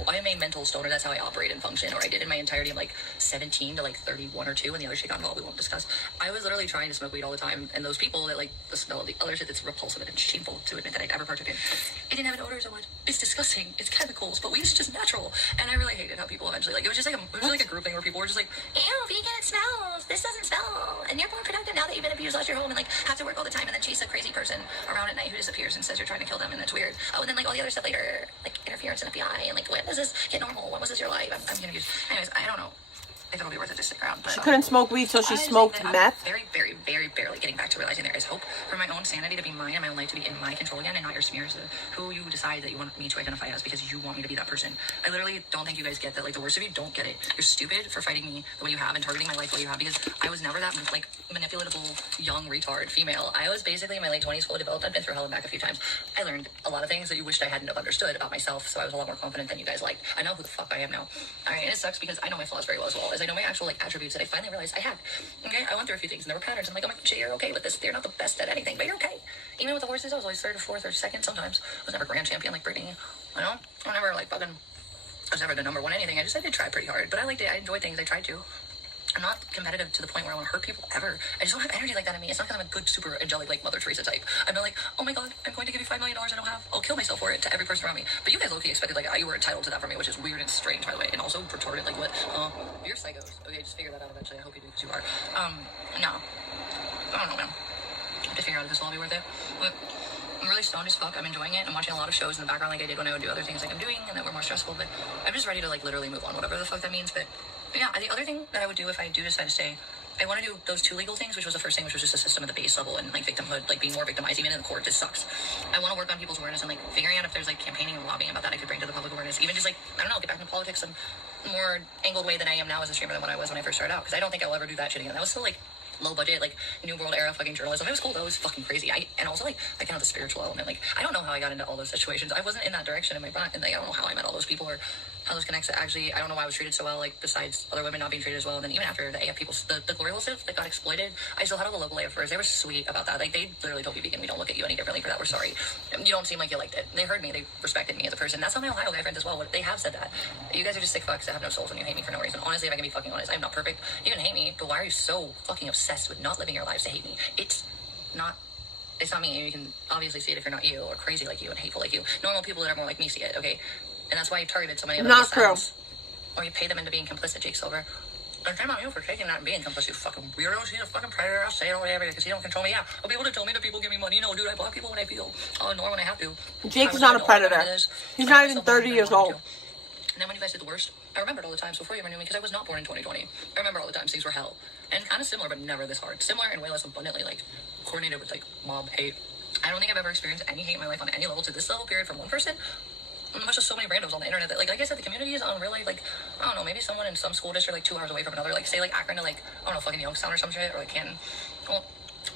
I am a mental stoner. That's how I operate and function, or I did in my entirety of like 17 to like 31 or 2 when the other shit got involved. We won't discuss. I was literally trying to smoke weed all the time, and those people that like the smell of the other shit that's repulsive and shameful to admit that I ever partook in. It didn't have an odor so much. It's disgusting. It's chemicals, but weed is just natural. And I really hated how people eventually like, it was just like a group thing where people were just like, ew, vegan, it smells. This doesn't smell. And you're more productive now that you've been abused, left your home, and like have to work all the time, and then chase a crazy person around at night who disappears and says you're trying to kill them, and that's weird. Oh, and then like all the other stuff later, like interference in FBI, and like when does this get normal? When was this your life? I'm confused. Anyways, I don't know if it'll be worth it to stick around. But, she couldn't smoke weed, so she smoked meth. Very, very, very barely getting back to realizing there is hope for my own sanity to be mine and my own life to be in my control again, and not your smears of who you decide that you want me to identify as because you want me to be that person. I literally don't think you guys get that. Like, the worst of you don't get it. You're stupid for fighting me the way you have and targeting my life the way you have, because I was never that like manipulatable young retard female. I was basically in my late 20s, fully developed. I've been through hell and back a few times. I learned a lot of things that you wished I hadn't have understood about myself, so I was a lot more confident than you guys liked. I know who the fuck I am now. Alright, and it sucks because I know my flaws very well as well, as I know my actual like attributes that I finally realized I had. Okay, I went through a few things and there were patterns. I'm like, oh my shit, you're okay with this. They're not the best at anything, but you're okay. Even with the horses, I was always 3rd or 4th or 2nd sometimes. I was never grand champion like Brittany. You know? I never like fucking, I was never the number 1 anything. I did try pretty hard, but I liked it. I enjoyed things. I tried to. I'm not competitive to the point where I want to hurt people ever. I just don't have energy like that in me. It's not because I'm a good, super angelic, like Mother Teresa type. I'm not like, oh my god, I'm going to give you $5 million I don't have. I'll kill myself for it to every person around me. But you guys low-key expected like you were entitled to that from me, which is weird and strange, by the way, and also retarded. Like what? You're psychos. Okay, just figure that out eventually. I hope you do, because you are. No, I don't know, man. To figure out if this will all be worth it. But I'm really stoned as fuck. I'm enjoying it. I'm watching a lot of shows in the background like I did when I would do other things like I'm doing and that were more stressful, but I'm just ready to like literally move on, whatever the fuck that means. But yeah, the other thing that I would do if I do decide to stay, I want to do those 2 legal things, which was the first thing, which was just a system at the base level and like victimhood, like being more victimized even in the court. This sucks. I want to work on people's awareness and like figuring out if there's like campaigning and lobbying about that I could bring to the public awareness. Even just like, I don't know, get back into politics in a more angled way than I am now as a streamer than what I was when I first started out, because I don't think I'll ever do that shit again. That was still like low budget, like new world era fucking journalism. It was cool though. It was fucking crazy. And also like I count the spiritual element. Like I don't know how I got into all those situations. I wasn't in that direction in my brain, and like I don't know how I met all those people or how those connects. Actually, I don't know why I was treated so well, like, besides other women not being treated as well. And then even after the AF people, the glory hole stuff that got exploited, I still had all the local AFers. They were sweet about that. Like, they literally told me, Vegan, we don't look at you any differently for that. We're sorry. You don't seem like you liked it. They heard me. They respected me as a person. That's how my Ohio guy friends as well. They have said that. You guys are just sick fucks that have no souls and you hate me for no reason. Honestly, if I can be fucking honest, I'm not perfect. You can hate me, but why are you so fucking obsessed with not living your lives to hate me? It's not me. You can obviously see it if you're not you, or crazy like you and hateful like you. Normal people that are more like me see it, okay? And that's why you targeted so many of them. Not true. Or you pay them into being complicit, Jake Silver. I'm talking about you for taking that and being complicit, you fucking weirdo. She's a fucking predator. I'll say it or whatever because you don't control me. Yeah, I'll be able to tell me that people give me money. No, dude, I block people when I feel. I'll ignore when I have to. Jake is not a predator. He's not even 30 years old. And then when you guys did the worst, I remembered all the times before you ever knew me because I was not born in 2020. I remember all the times things were hell. And kind of similar, but never this hard. Similar and way less abundantly, like, coordinated with, like, mob hate. I don't think I've ever experienced any hate in my life on any level to this level, period, from one person. Much as so many randos on the internet that, like I said, the community is on really, like, I don't know, maybe someone in some school district, like, 2 hours away from another, like, say, like, Akron to, like, I don't know, fucking Youngstown or some shit, or, like, Canton. Well,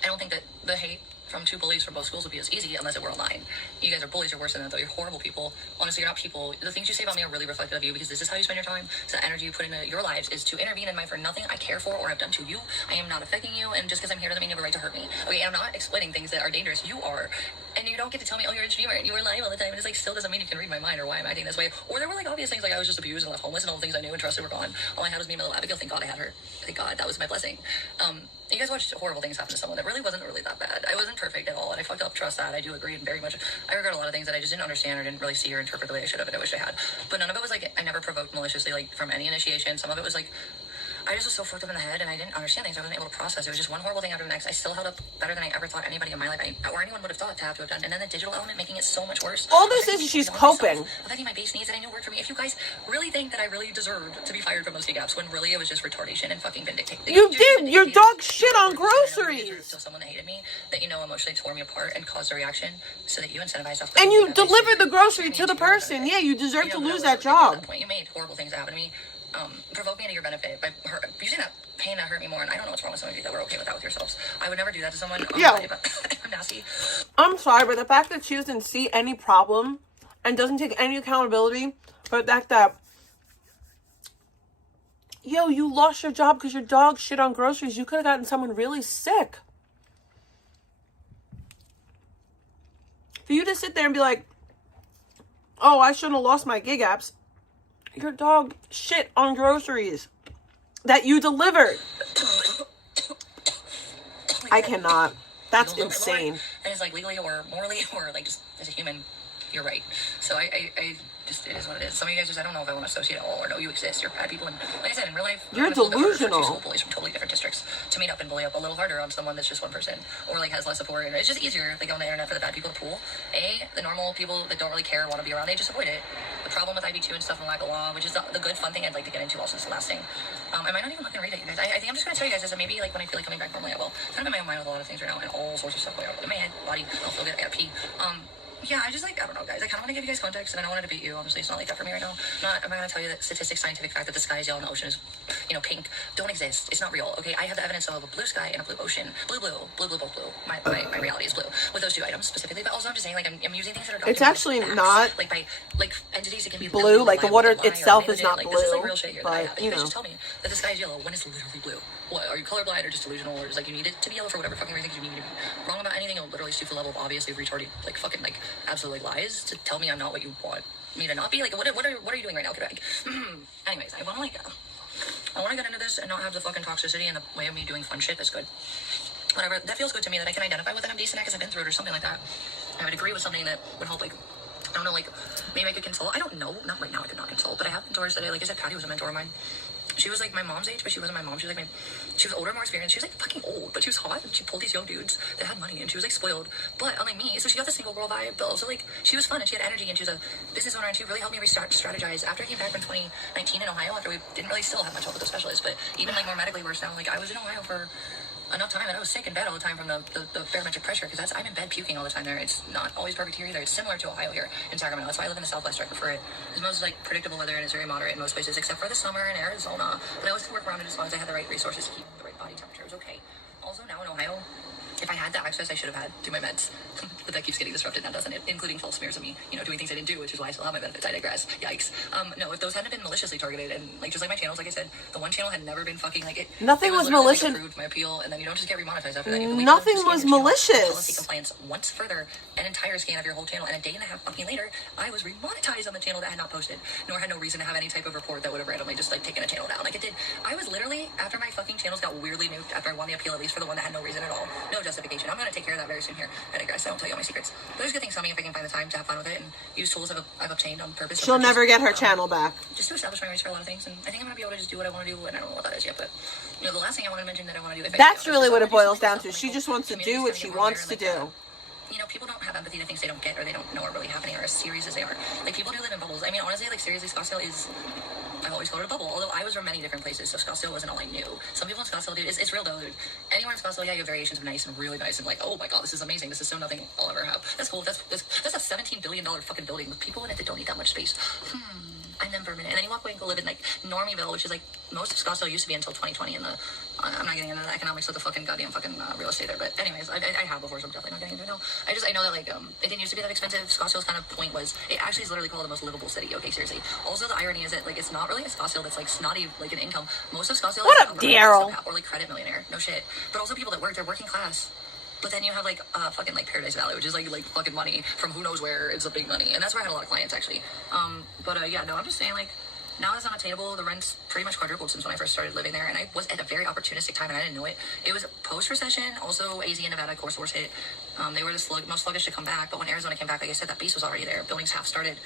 I don't think that the hate from two bullies from both schools would be as easy unless it were online. You guys are bullies, you're worse than that, though. You're horrible people. Honestly, you're not people. The things you say about me are really reflective of you because this is how you spend your time. So the energy you put into your lives is to intervene in my for nothing I care for or have done to you. I am not affecting you, and just because I'm here doesn't mean you have a right to hurt me. Okay, and I'm not exploiting things that are dangerous. You are. And you don't get to tell me, oh, you're a dreamer and you were lying all the time. And it's like, still doesn't mean you can read my mind or why I'm acting this way. Or there were like obvious things like I was just abused and left homeless and all the things I knew and trusted were gone. All I had was me and my little Abigail. Thank God I had her. Thank God, that was my blessing. You guys watched horrible things happen to someone that really wasn't really that bad. I wasn't perfect at all, and I fucked up. Trust that. I do agree, and very much. I regret a lot of things that I just didn't understand or didn't really see or interpret the way I should have, and I wish I had. But none of it was like I never provoked maliciously, like from any initiation. Some of it was like I just was so fucked up in the head, and I didn't understand things. I wasn't able to process. It was just one horrible thing after the next. I still held up better than I ever thought anybody in my life or anyone would have thought to have done. And then the digital element making it so much worse. All this is she's coping. Affecting my base needs that I knew worked for me. If you guys really think that I really deserved to be fired from those gaps, when really it was just retardation and fucking vindictation. You did. Your dog shit on groceries. Still someone that hated me, that emotionally tore me apart and caused a reaction, so that you incentivized off. And you delivered the grocery to the person. Yeah, you deserve to lose that job. At that point, you made horrible things happen to me. Provoke me to your benefit by using that pain that hurt me more. And I don't know what's wrong with some of you that were okay with that with yourselves. I would never do that to someone. Yeah. I'm nasty. I'm sorry, but the fact that she doesn't see any problem and doesn't take any accountability for the fact that, yo, you lost your job because your dog shit on groceries. You could have gotten someone really sick. For you to sit there and be like, oh, I shouldn't have lost my gig apps. Your dog shit on groceries that you delivered. I cannot. That's insane. And it's like legally or morally or like just as a human, you're right. So I just, it is what it is. Some of you guys just, I don't know if I want to associate at all or know you exist. You're bad people. And like I said, in real life, you're delusional. Two bullies from totally different districts to meet up and bully up a little harder on someone that's just one person or like has less support. And it's just easier like on the internet for the bad people to pool. The normal people that don't really care or want to be around, they just avoid it. The problem with IB2 and stuff and lack of law, which is the good fun thing I'd like to get into also is the last thing. I might not even fucking read it, you guys. I think I'm just going to tell you guys this, and maybe like when I feel like coming back normally I will. I'm kind of in my own mind with a lot of things right now and all sorts of stuff going on in my head, body, I don't feel good, I gotta pee. Yeah, I just like, I don't know, guys. I kind of want to give you guys context, and I don't want to beat you. Obviously, it's not like that for me right now. I'm not going to tell you that statistics, scientific fact that the sky is yellow and the ocean is, pink, don't exist. It's not real, okay? I have the evidence of a blue sky and a blue ocean. Blue, both blue. My reality is blue. With those two items specifically, but also I'm just saying, like, I'm using things that are it's actually facts, not like by like entities that can be blue. Like the water itself is not blue. This is like real shit here. But you guys just tell me that the sky is yellow when it's literally blue. What, are you colorblind or just delusional, or just like you need it to be yellow for whatever fucking reason you need to be wrong about anything? It'll literally stoop to the level of obviously retarded, like fucking like absolute like lies to tell me I'm not what you want me to not be. Like what are you doing right now, kid? Anyways, I want to get into this and not have the fucking toxicity and the way of me doing fun shit. That's good. Whatever, that feels good to me that I can identify with, and I'm decent at because I've been through it or something like that. I would agree with something that would help, like, I don't know, like, maybe I could consult. I don't know. Not right now, I could not consult, but I have mentors that like I said, Patty was a mentor of mine. She was like my mom's age, but she wasn't my mom. She was like she was older, more experienced. She was like fucking old, but she was hot, and she pulled these young dudes that had money, and she was like spoiled. But unlike me, so she got the single girl vibe, but also like she was fun and she had energy, and she was a business owner, and she really helped me strategize. After I came back from 2019 in Ohio, after we didn't really still have much help with the specialists, but even like more medically worse now. Like I was in Ohio for enough time that I was sick in bed all the time from the barometric pressure, because I'm in bed puking all the time there. It's not always perfect here either. It's similar to Ohio here in Sacramento. That's why I live in the Southwest. I prefer it. It's most like predictable weather, and it's very moderate in most places except for the summer in Arizona. But I always work around it as long as I have the right resources to keep the right body temperature. It was okay. Also now in Ohio, if I had the access I should have had to my meds, but that keeps getting disrupted now, doesn't it? Including false smears of me, you know, doing things I didn't do, which is why I still have my benefits. I digress. Yikes. No, if those hadn't been maliciously targeted, and like just like my channels, like I said, the one channel had never been fucking like it. Nothing it was literally, malicious. Like, approved my appeal, and then you don't just get remonetized after that. Nothing was malicious. Policy compliance once further, an entire scan of your whole channel, and a day and a half fucking later, I was remonetized on the channel that had not posted, nor had no reason to have any type of report that would have randomly just like taken a channel down. Like it did. I was literally, after my fucking channels got weirdly nuked, after I won the appeal, at least for the one that had no reason at all, no justification. I'm gonna take care of that very soon here. I digress. I won't tell you all my secrets. But there's good things coming if I can find the time to have fun with it and use tools I've obtained on purpose. She'll never get her channel back. Just to establish my rights for a lot of things, and I think I'm gonna be able to just do what I want to do, and I don't know what that is yet. But you know, the last thing I want to mention that I want to do. That's really what it boils down to. She just wants to do what she wants to do. You know, people don't have empathy to things they don't get or they don't know are really happening or as serious as they are. Like, people do live in bubbles. I mean, honestly, like, seriously, Scottsdale is... I've always called it a bubble, although I was from many different places, so Scottsdale wasn't all I knew. Some people in Scottsdale, dude, it's real though, dude. Anywhere in Scottsdale, yeah, you have variations of nice and really nice and like, oh my god, this is amazing, this is so nothing I'll ever have. That's cool, that's a $17 billion fucking building with people in it that don't need that much space. And then permanent. And then you walk away and go live in like Normieville, which is like most of Scottsdale used to be until 2020. And I'm not getting into the economics of the fucking goddamn fucking real estate there. But anyways, I have before, so I'm definitely not getting into it now. I know that like it didn't used to be that expensive. Scottsdale's kind of point was it actually is literally called the most livable city. Okay, seriously. Also, the irony is that like it's not really a Scottsdale that's like snotty like an income. Most of Scottsdale What is up, Daryl? Or like credit millionaire. No shit. But also people that work, they're working class. But then you have like fucking like Paradise Valley, which is like fucking money from who knows where. It's a big money, and that's where I had a lot of clients actually. Yeah, no, I'm just saying like. Now it's unattainable. The rent's pretty much quadrupled since when I first started living there, and I was at a very opportunistic time, and I didn't know it. It was post-recession. Also, AZ and Nevada, of course, hit. They were the most sluggish to come back, but when Arizona came back, like I said, that beast was already there. Buildings half started.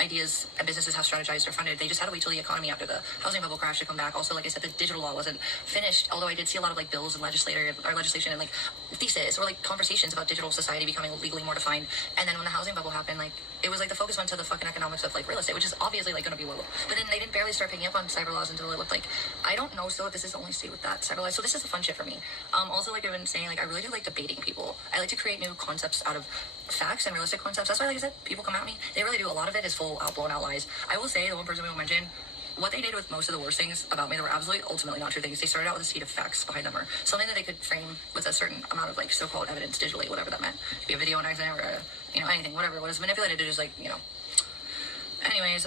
Ideas and businesses have strategized or funded. They just had to wait till the economy after the housing bubble crash to come back. Also, like I said, the digital law wasn't finished, although I did see a lot of like bills and legislation and like thesis or like conversations about digital society becoming legally more defined. And then when the housing bubble happened, like it was like the focus went to the fucking economics of like real estate, which is obviously like going to be low. But then they didn't barely start picking up on cyber laws until it looked like, I don't know still if this is the only state with that cyber law. So this is the fun shit for me. Also, like I've been saying, like I really do like debating people. I like to create new concepts out of facts and realistic concepts. That's why, like I said, people come at me. They really do. A lot of it is full out, blown out lies. I will say, the one person we will mention, what they did with most of the worst things about me that were absolutely ultimately not true things, they started out with a seed of facts behind them, or something that they could frame with a certain amount of like so-called evidence digitally, whatever that meant. It could be a video on accident or anything, whatever it was, manipulated to just like, anyways,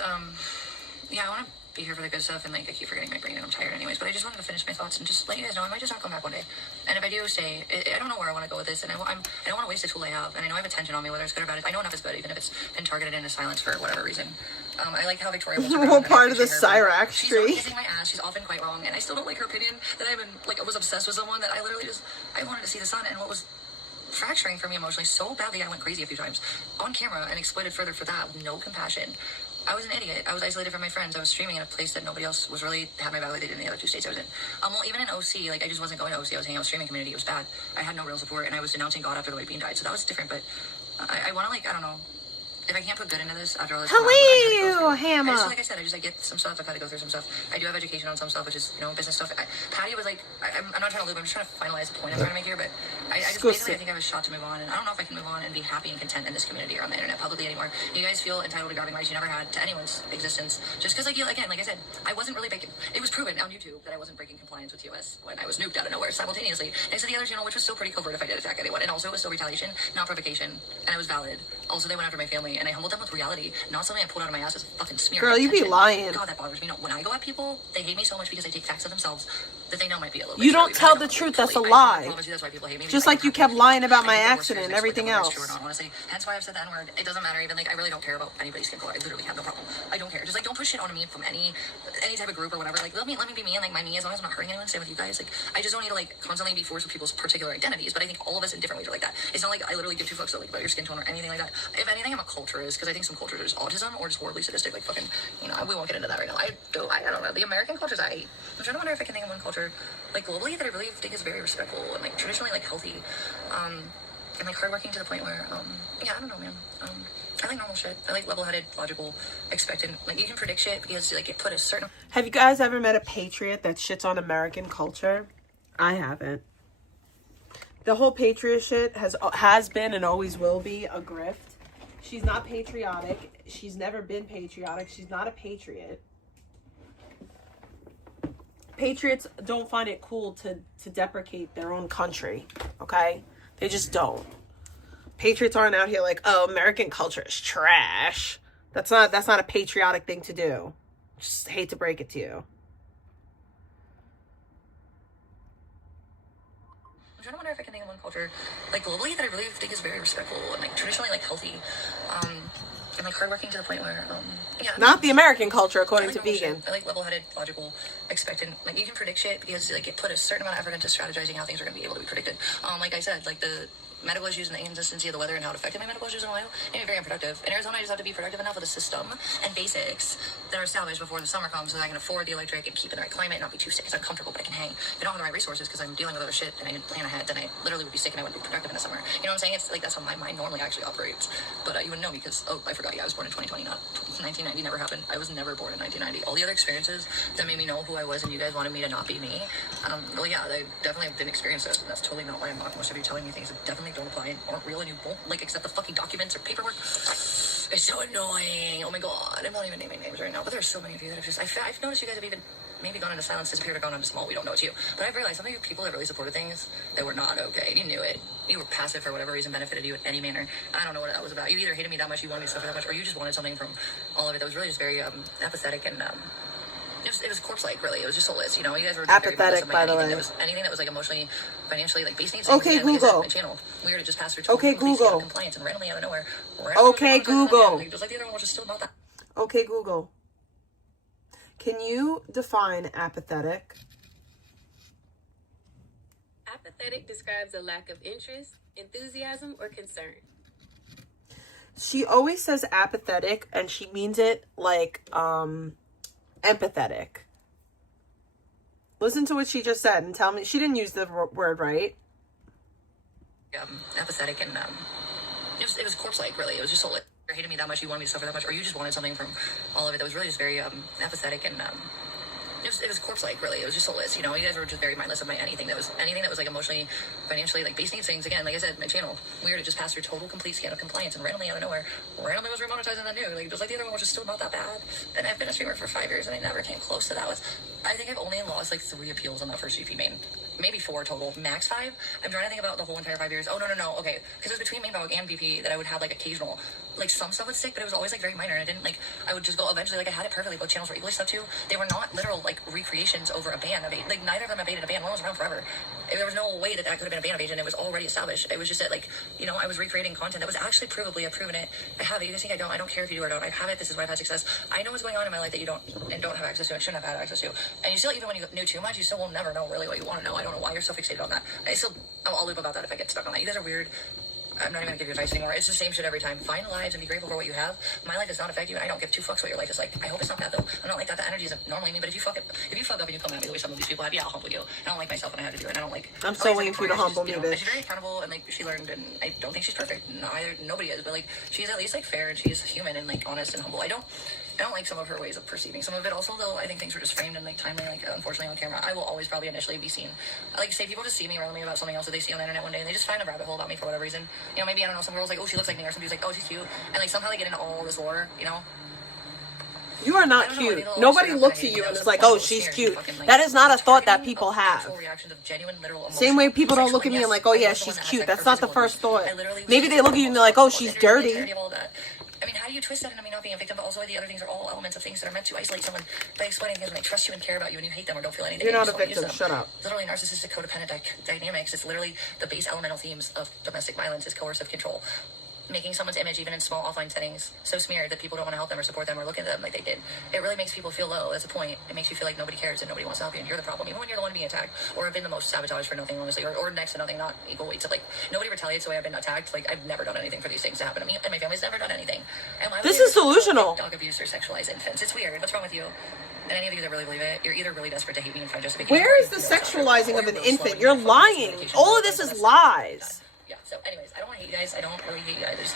yeah, I want to be here for the good stuff, and like I keep forgetting my brain and I'm tired anyways, but I just wanted to finish my thoughts and just let you guys know I might just not come back one day. And if I do stay, I don't know where I want to go with this, and I don't want to waste a tool I have, and I know I have attention on me, whether it's good or bad. I know enough is good, even if it's been targeted into silence for whatever reason. I like how Victoria was whole part of the Cyrax tree. She's not kissing my ass. She's often quite wrong, and I still don't like her opinion that I was obsessed with someone that I literally I wanted to see the sun, and what was fracturing for me emotionally so badly I went crazy a few times on camera and exploited further for that with no compassion. I was an idiot. I was isolated from my friends. I was streaming in a place that nobody else was really had my back like they did in the other two states I was in. Well, even in OC, like I just wasn't going to OC. I was hanging out with streaming community. It was bad. I had no real support, and I was denouncing God after the way Bean died. So that was different. But I want to I don't know. If I can't put good into this after all this, hello, Hammer. Like I said, I get some stuff. I've got to go through some stuff. I do have education on some stuff, which is business stuff. Patty was like, I'm not trying to loop. I'm just trying to finalize the point I'm trying to make here. But I just basically I think I have a shot to move on, and I don't know if I can move on and be happy and content in this community or on the internet publicly anymore. You guys feel entitled to grabbing rights you never had to anyone's existence, just because again, like I said, I wasn't really breaking. It was proven on YouTube that I wasn't breaking compliance with US when I was nuked out of nowhere simultaneously next to the other channel, which was still pretty covert if I did attack anyone, and also it was still retaliation, not provocation, and it was valid. Also, they went after my family, and I humbled them with reality, not something I pulled out of my ass as a fucking smear. Girl, you be lying. God, that bothers me. When I go at people, they hate me so much because I take facts of themselves that they know might be a little bit. You don't tell the truth. That's a lie. I promise you that's why people hate me. Just like you kept lying about my accident and everything else. True or not, honestly. Hence why I've said the N-word. It doesn't matter. Even I really don't care about anybody's skin color. I literally have no problem. I don't care. Just don't push shit on me from any type of group or whatever. Let me be me and my me as long as I'm not hurting anyone. Stay with you guys. I just don't need to constantly be forced with people's particular identities. But I think all of us in different ways are like that. It's not like I literally give two fucks about your skin tone or anything like that. If anything, I'm a culturist because I think some cultures are just autism or just horribly sadistic. Fucking, we won't get into that right now. I don't know. The American cultures, I'm trying to wonder if I can think of one culture, globally, that I really think is very respectful and, traditionally, healthy, and, hardworking to the point where, I don't know, man. I like normal shit. I like level-headed, logical, expectant. You can predict shit because, it put a certain... Have you guys ever met a patriot that shits on American culture? I haven't. The whole patriot shit has been and always will be a grift. She's not patriotic. She's never been patriotic. She's not a patriot. Patriots don't find it cool to deprecate their own country. Okay? They just don't. Patriots aren't out here like, oh, American culture is trash. That's not a patriotic thing to do. Just hate to break it to you. I'm trying to wonder if I can think of one culture, like globally, that I really think is very respectful and like traditionally like healthy, and like hardworking to the point where, yeah. Not the American culture, according I to like normal vegan. shit. I like level-headed, logical, expectant. Like you can predict shit because like it put a certain amount of effort into strategizing how things are going to be able to be predicted. Like I said, like the medical issues and the inconsistency of the weather and how it affected my medical issues in Ohio made me very unproductive. In Arizona, I just have to be productive enough with a system and basics that are established before the summer comes so that I can afford the electric and keep in the right climate and not be too sick because I'm comfortable, but I can hang. If I don't have the right resources because I'm dealing with other shit and I didn't plan ahead, then I literally would be sick and I wouldn't be productive in the summer. You know what I'm saying? It's like that's how my mind normally actually operates. But you wouldn't know because, oh, I forgot. Yeah, I was born in 2020, not 1990. Never happened. I was never born in 1990. All the other experiences that made me know who I was and you guys wanted me to not be me. Well, yeah, I definitely didn't experience those, and that's totally not why I'm not. Most of you telling me things that definitely don't apply and aren't real and you won't like accept the fucking documents or paperwork. It's so annoying. Oh my god, I'm not even naming names right now, but there's so many of you that have just I've noticed you guys have even maybe gone into silence, disappeared, or gone into small. We don't know it's you, but I've realized some of you people that really supported things that were not okay. You knew it. You were passive for whatever reason, benefited you in any manner. I don't know what that was about. You either hated me that much, you wanted me to suffer that much, or you just wanted something from all of it that was really just very apathetic and it was corpse-like, really. It was just soulless, you know. You guys were apathetic, by the way. Anything that was like emotionally, financially, like base needs. Okay, again, Google. Like I said, my channel. We were to just pass through. Okay, Google. Compliance and randomly out of nowhere. Okay, Google. Just like the other one, which is still not that. Okay, Google. Can you define apathetic? Apathetic describes a lack of interest, enthusiasm, or concern. She always says apathetic, and she means it like empathetic. Listen to what she just said and tell me. She didn't use the word right. Apathetic and it was corpse-like, really. It was just soulless. You hated me that much, you wanted me to suffer that much, or you just wanted something from all of it that was really just very apathetic and it was corpse-like, really. It was just soulless, you know. You guys were just very mindless about anything that was like emotionally, financially, like base needs things. Again, like I said, my channel, we were to just pass through total, complete scan of compliance, and randomly out of nowhere, randomly was remonetizing that new, like just like the other one, which is still not that bad. And I've been a streamer for 5 years, and I never came close to that. I think I've only lost like 3 appeals on that first VP main. Maybe 4 total, max 5. I'm trying to think about the whole entire 5 years. Oh, no. Okay. Because it was between main VOG and VP that I would have like occasional, like some stuff would stick, but it was always like very minor. And I didn't like, I would just go eventually, like I had it perfectly. Both channels were equally stuff too. They were not literal like recreations over a ban of like neither of them abated a ban. One was around forever. There was no way that could have been a ban evasion. It was already established. It was just that like, you know, I was recreating content that was actually provably, I've proven it. I have it. You guys think I don't? I don't care if you do or don't. I have it. This is why I've had success. I know what's going on in my life that you don't have access to and shouldn't have had access to. And you still, even when you knew too much, you still will never know really what you want to know. I don't know why you're so fixated on that. I'll loop about that if I get stuck on that. You guys are weird. I'm not even gonna give you advice anymore. It's the same shit every time. Find lives and be grateful for what you have. My life does not affect you, and I don't give 2 fucks what your life is like. I hope it's not that though. I'm not like that. The energy isn't normally me, but if you fuck up and you come at me the way some of these people have, yeah, I'll humble you. I don't like myself when I have to do it. I don't like. I'm so waiting for you to humble me, bitch. She's very accountable and like she learned, and I don't think she's perfect. Nobody is, but like she's at least like fair and she's human and like honest and humble. I don't like some of her ways of perceiving some of it. Also, though, I think things were just framed and like timely, like unfortunately on camera. I will always probably initially be seen, like say people just see me randomly about something else that they see on the internet one day and they just find a rabbit hole about me for whatever reason. You know, maybe I don't know. Some girls like, oh, she looks like me, or some dude's like, oh, she's cute, and like somehow they get into all this lore. You know. You are not cute. Nobody looks at you and is like, oh, she's cute. That is not a thought that people have. Same way people don't look at me and like, oh yeah, she's cute. That's not the first thought. Maybe they look at you and they're like, oh, she's dirty. I mean, how do you twist that into me not being a victim? But also, the other things are all elements of things that are meant to isolate someone by explaining things when they trust you and care about you and you hate them or don't feel anything. You're not a victim. Shut up. Literally, narcissistic codependent dynamics. It's literally the base elemental themes of domestic violence is coercive control. Making someone's image, even in small offline settings, so smeared that people don't want to help them or support them or look at them like they did. It really makes people feel low. That's the point. It makes you feel like nobody cares and nobody wants to help you, and you're the problem. Even when you're the one being attacked, or have been the most sabotaged for nothing, honestly, or next to nothing, not equal weights of like nobody retaliates the way I've been attacked. Like I've never done anything for these things to happen to me, and my family's never done anything. And why this is delusional. Dog abuse or sexualized infants. It's weird. What's wrong with you? And any of you that really believe it, you're either really desperate to hate me and find justification. Where is the sexualizing of an infant? You're lying. All of this is lies. Yeah. So, anyways, I don't want to hate you guys. I don't really hate you guys.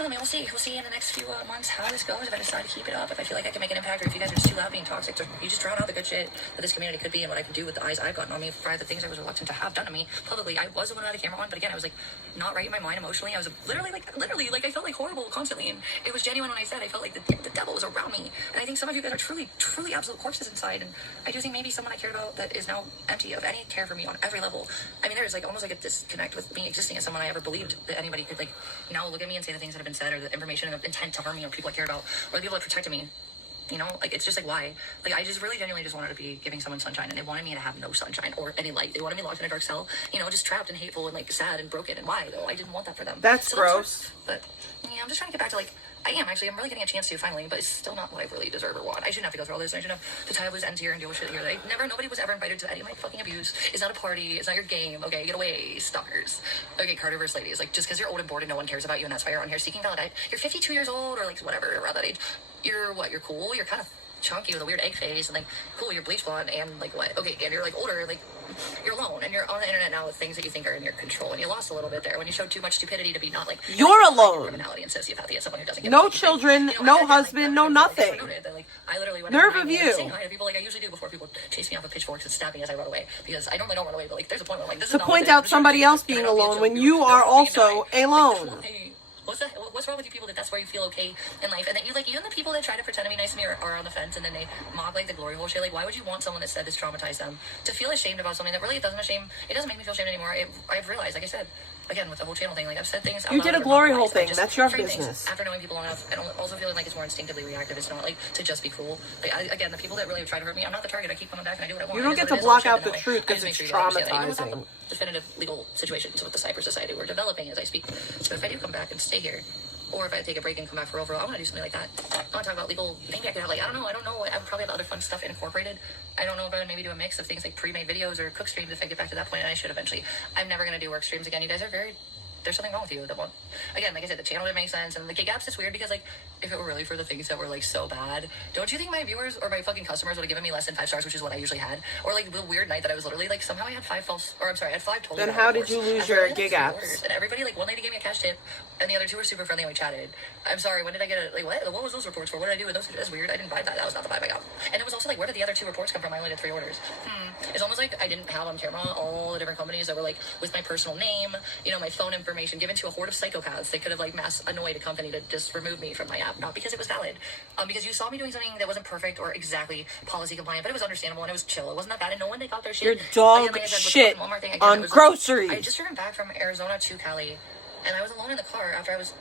I mean, we'll see. We'll see in the next few months how this goes. If I decide to keep it up, if I feel like I can make an impact, or if you guys are just too loud being toxic, or you just drown out the good shit that this community could be and what I can do with the eyes I've gotten on me for the things I was reluctant to have done to me publicly. I was the one who had the camera on, but again, I was like not right in my mind emotionally. I was literally like I felt like horrible constantly, and it was genuine when I said I felt like the devil was around me. And I think some of you guys are truly absolute corpses inside, and I do think maybe someone I cared about that is now empty of any care for me on every level. I mean, there's like almost like a disconnect with me existing as someone I ever believed that anybody could like now look at me and say the things that have been said, or the information of intent to harm me, or people I care about, or the people that protected me. You know, like, it's just like, why? Like, I just really genuinely just wanted to be giving someone sunshine, and they wanted me to have no sunshine or any light. They wanted me locked in a dark cell, you know, just trapped and hateful and like sad and broken. And why though? I didn't want that for them. That's so gross. But yeah, I'm just trying to get back to like, I'm really getting a chance to finally, but it's still not what I really deserve or want. I shouldn't have to go through all this, and I shouldn't have to tie up loose ends here and deal with shit here. Nobody was ever invited to any of my fucking abuse. It's not a party. It's not your game. Okay, get away, stalkers. Okay, Carter versus ladies. Like, just because you're old and bored and no one cares about you, and that's why you're on here seeking validation. You're 52 years old, or like whatever, around that age. You're what? You're cool. You're kind of chunky with a weird egg face, and like cool, you're bleach blonde, and like what? Okay, and you're like older, like you're alone, and you're on the internet now with things that you think are in your control, and you lost a little bit there when you showed too much stupidity to be not like you're alone. Criminality and sociopathy as someone who doesn't get no children, you know, no husband, no nothing. I literally went nerve of you. Saying hi to people like I usually do before people chase me off with pitchforks and stab me as I run away, because I normally don't run away, but like there's a point where I'm like, this to is point out somebody else being alone when you are also alone. What's wrong with you people that's where you feel okay in life? And then you and the people that try to pretend to be nice to me are on the fence, and then they mock like the glory hole shit. Like, why would you want someone that said this traumatized them to feel ashamed about something that really it doesn't make me feel ashamed anymore? I've realized, like I said, again, with the whole channel thing, like I've said things. You did a glory hole thing. That's your business. After knowing people long enough, and also feeling like it's more instinctively reactive. It's not like to just be cruel. Like, again, the people that really try to hurt me, I'm not the target. I keep coming back and I do what I want. You don't get to block out the truth because it's traumatizing. Definitive legal situations with the Cyber Society we're developing as I speak. So if I do come back and stay here, or if I take a break and come back for overall, I want to do something like that. I want to talk about legal. Maybe I could have I don't know. I would probably have other fun stuff incorporated. I don't know if I would maybe do a mix of things like pre-made videos or cook streams if I get back to that point, and I should eventually. I'm never going to do work streams again. You guys are there's something wrong with you. Again, like I said, the channel didn't make sense, and the gig apps, it's weird because like if it were really for the things that were like so bad, don't you think my viewers or my fucking customers would have given me less than 5 stars, which is what I usually had? Or like the weird night that I was literally like somehow I had 5 I had 5 total. Then how did you lose your gig apps? And everybody, like, one lady gave me a cash tip, and the other 2 were super friendly and we chatted. I'm sorry, when did I get what was those reports for? What did I do with those? That's weird. I didn't buy that. That was not the vibe I got. And it was also like, where did the other 2 reports come from? I only did 3 orders. It's almost like I didn't have on camera all the different companies that were like with my personal name, you know, my phone information given to a horde of psychopaths. They could have like mass annoyed a company to just remove me from my app, not because it was valid, because you saw me doing something that wasn't perfect or exactly policy compliant, but it was understandable and it was chill. It wasn't that bad, and no one they got their shit. Your dog shit on groceries. I just driven back from Arizona to Cali, and I was alone in the car after I was.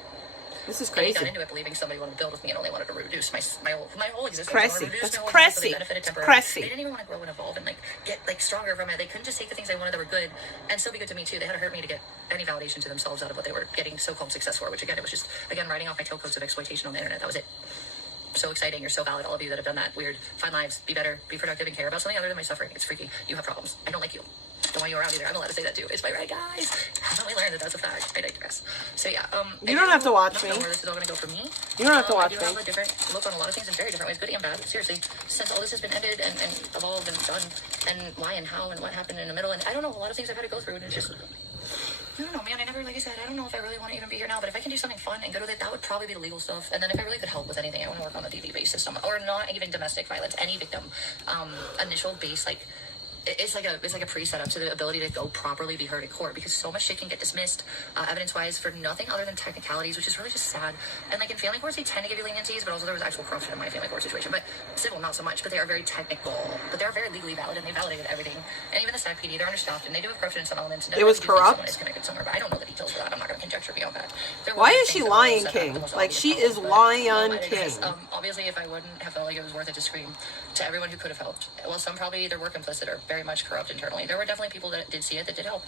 This is crazy. I got crazy. into it believing somebody wanted to build with me and only wanted to reduce my whole existence. Crazy. That's crazy. crazy. That's crazy. They didn't even want to grow and evolve and like get like stronger from it. They couldn't just take the things they wanted that were good and still be good to me too. They had to hurt me to get any validation to themselves out of what they were getting so-called success for, which again, it was just writing off my tail coats of exploitation on the internet. That was it. So exciting. You're so valid, all of you that have done that. Weird. Find lives. Be better. Be productive and care about something other than my suffering. It's freaky. You have problems. I don't like you. Don't want you around either. I'm allowed to say that too. It's my right, guys. Haven't we learned that that's a fact? I digress. So yeah, you don't have to watch me. I don't know where this is all going to go for me. You don't have to watch me. I do have a different look on a lot of things in very different ways, good and bad. Seriously, since all this has been ended and evolved and done, and why and how and what happened in the middle, and I don't know, a lot of things I've had to go through, and it's just, I don't know, man. Like I said, I don't know if I really want to even be here now, but if I can do something fun and good with it, that would probably be the legal stuff. And then if I really could help with anything, I want to work on the DV-based system, or not even domestic violence, any victim, initial base, like, it's like a pre-setup to the ability to go properly be heard in court, because so much shit can get dismissed evidence-wise for nothing other than technicalities, which is really just sad. And like in family courts, they tend to give you leniencies, but also there was actual corruption in my family court situation. But civil, not so much. But they are very technical, but they are very legally valid, and they validated everything. And even the SAC PD, they're understaffed, and they do have corruption in some elements. It was corrupt. Someone is connected somewhere, but I don't know the details of that. I'm not going to conjecture beyond that. Why is she Lion King? Like, she is Lion King. Obviously, if I wouldn't have felt like it was worth it to scream to everyone who could have helped, well, some probably either were complicit or very much corrupt internally. There were definitely people that did see it, that did help,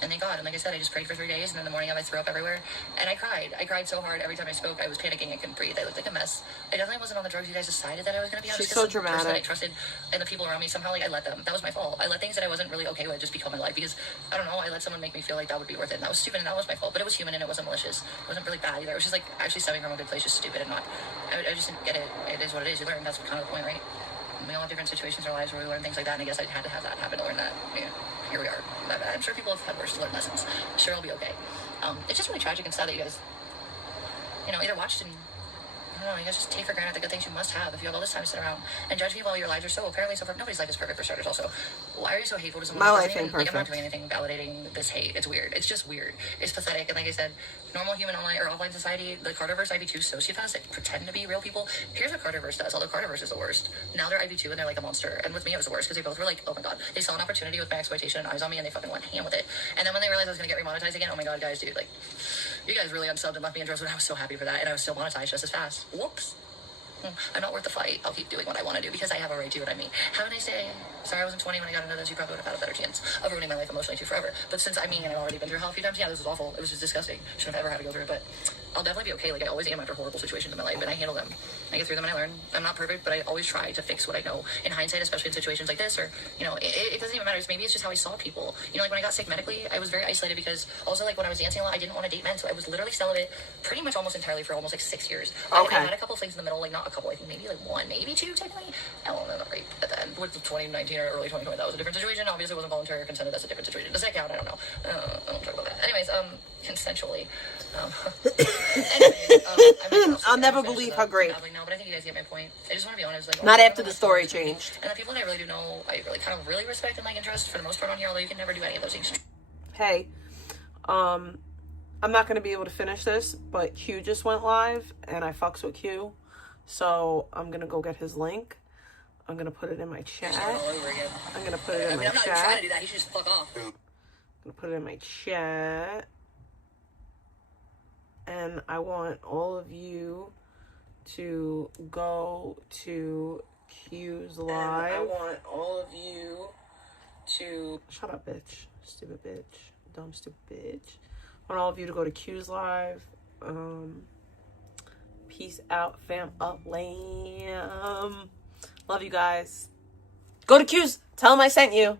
and thank God. And like I said, I just prayed for 3 days, and in the morning I threw up everywhere, and I cried so hard every time I spoke. I was panicking, I couldn't breathe, I looked like a mess. I definitely wasn't on the drugs you guys decided that I was going to be on. She's so dramatic. That I trusted, and the people around me, somehow, like, I let them. That was my fault. I let things that I wasn't really okay with just become my life, because I don't know, I let someone make me feel like that would be worth it, and that was stupid, and that was my fault. But it was human, and it wasn't malicious. It wasn't really bad either. It was just like actually stemming from a good place, just stupid and not. I just didn't get it. It is what it is. You learn. That's kind of the point, right? We all have different situations in our lives where we learn things like that, and I guess I had to have that happen to learn that. Yeah, here we are. I'm sure people have had worse to learn lessons. Sure, I'll be okay. It's just really tragic and sad that you guys you know, either watched and, I don't know, you guys just take for granted the good things you must have if you have all this time to sit around and judge people while your lives are so apparently so perfect. Nobody's life is perfect for starters. Also, why are you so hateful to someone? My life ain't perfect. Like, I'm not doing anything validating this hate. It's weird. It's just weird. It's pathetic. And like I said, normal human online or offline society, the Carterverse IV2 sociopaths that pretend to be real people. Here's what Carterverse does. Although Carterverse is the worst. Now they're IV2 and they're like a monster. And with me, it was the worst because they both were like, oh my god, they saw an opportunity with my exploitation and eyes on me and they fucking went ham with it. And then when they realized I was gonna get remonetized again, oh my god, guys, dude, like, you guys really unsubbed and left me in droves, and I was so happy for that, and I was still monetized just as fast. Whoops. I'm not worth the fight. I'll keep doing what I want to do because I have a right to what I mean. Have a nice day. Sorry I wasn't 20 when I got into this. You probably would have had a better chance of ruining my life emotionally too forever. But since I've already been through hell a few times, yeah, this was awful. It was just disgusting. Shouldn't have ever had to go through it, but I'll definitely be okay. Like, I always am after horrible situations in my life, and I handle them. I get through them and I learn. I'm not perfect, but I always try to fix what I know. In hindsight, especially in situations like this, or, you know, it doesn't even matter. Maybe it's just how I saw people. You know, like when I got sick medically, I was very isolated because also, like, when I was dancing a lot, I didn't want to date men, so I was literally celibate pretty much almost entirely for almost like 6 years. Okay. I had a couple things in the middle, like not a couple, I think maybe like one, maybe two technically. And then the rape at the end with 2019 or early 2020, that was a different situation. Obviously, it wasn't voluntary or consented. That's a different situation. Does that count? I don't know. I won't talk about that. Anyways, consensually. I'll never believe how great. No, but I think you guys get my point. I just want to be honest. Like, Not after the story changed. And the people that I really do know, I really kind of really respect and like interest for the most part on here. Although you can never do any of those things. Hey, I'm not gonna be able to finish this, but Q just went live, and I fucks with Q, so I'm gonna go get his link. I'm gonna put it in my chat. All over again. I'm gonna put it in my I'm not chat. trying to do that. He should just fuck off. I'm gonna put it in my chat. And I want all of you to go to Q's live. And I want all of you to... Shut up, bitch. Stupid bitch. Dumb, stupid bitch. I want all of you to go to Q's live. Peace out, fam up, lamb. Love you guys. Go to Q's. Tell them I sent you.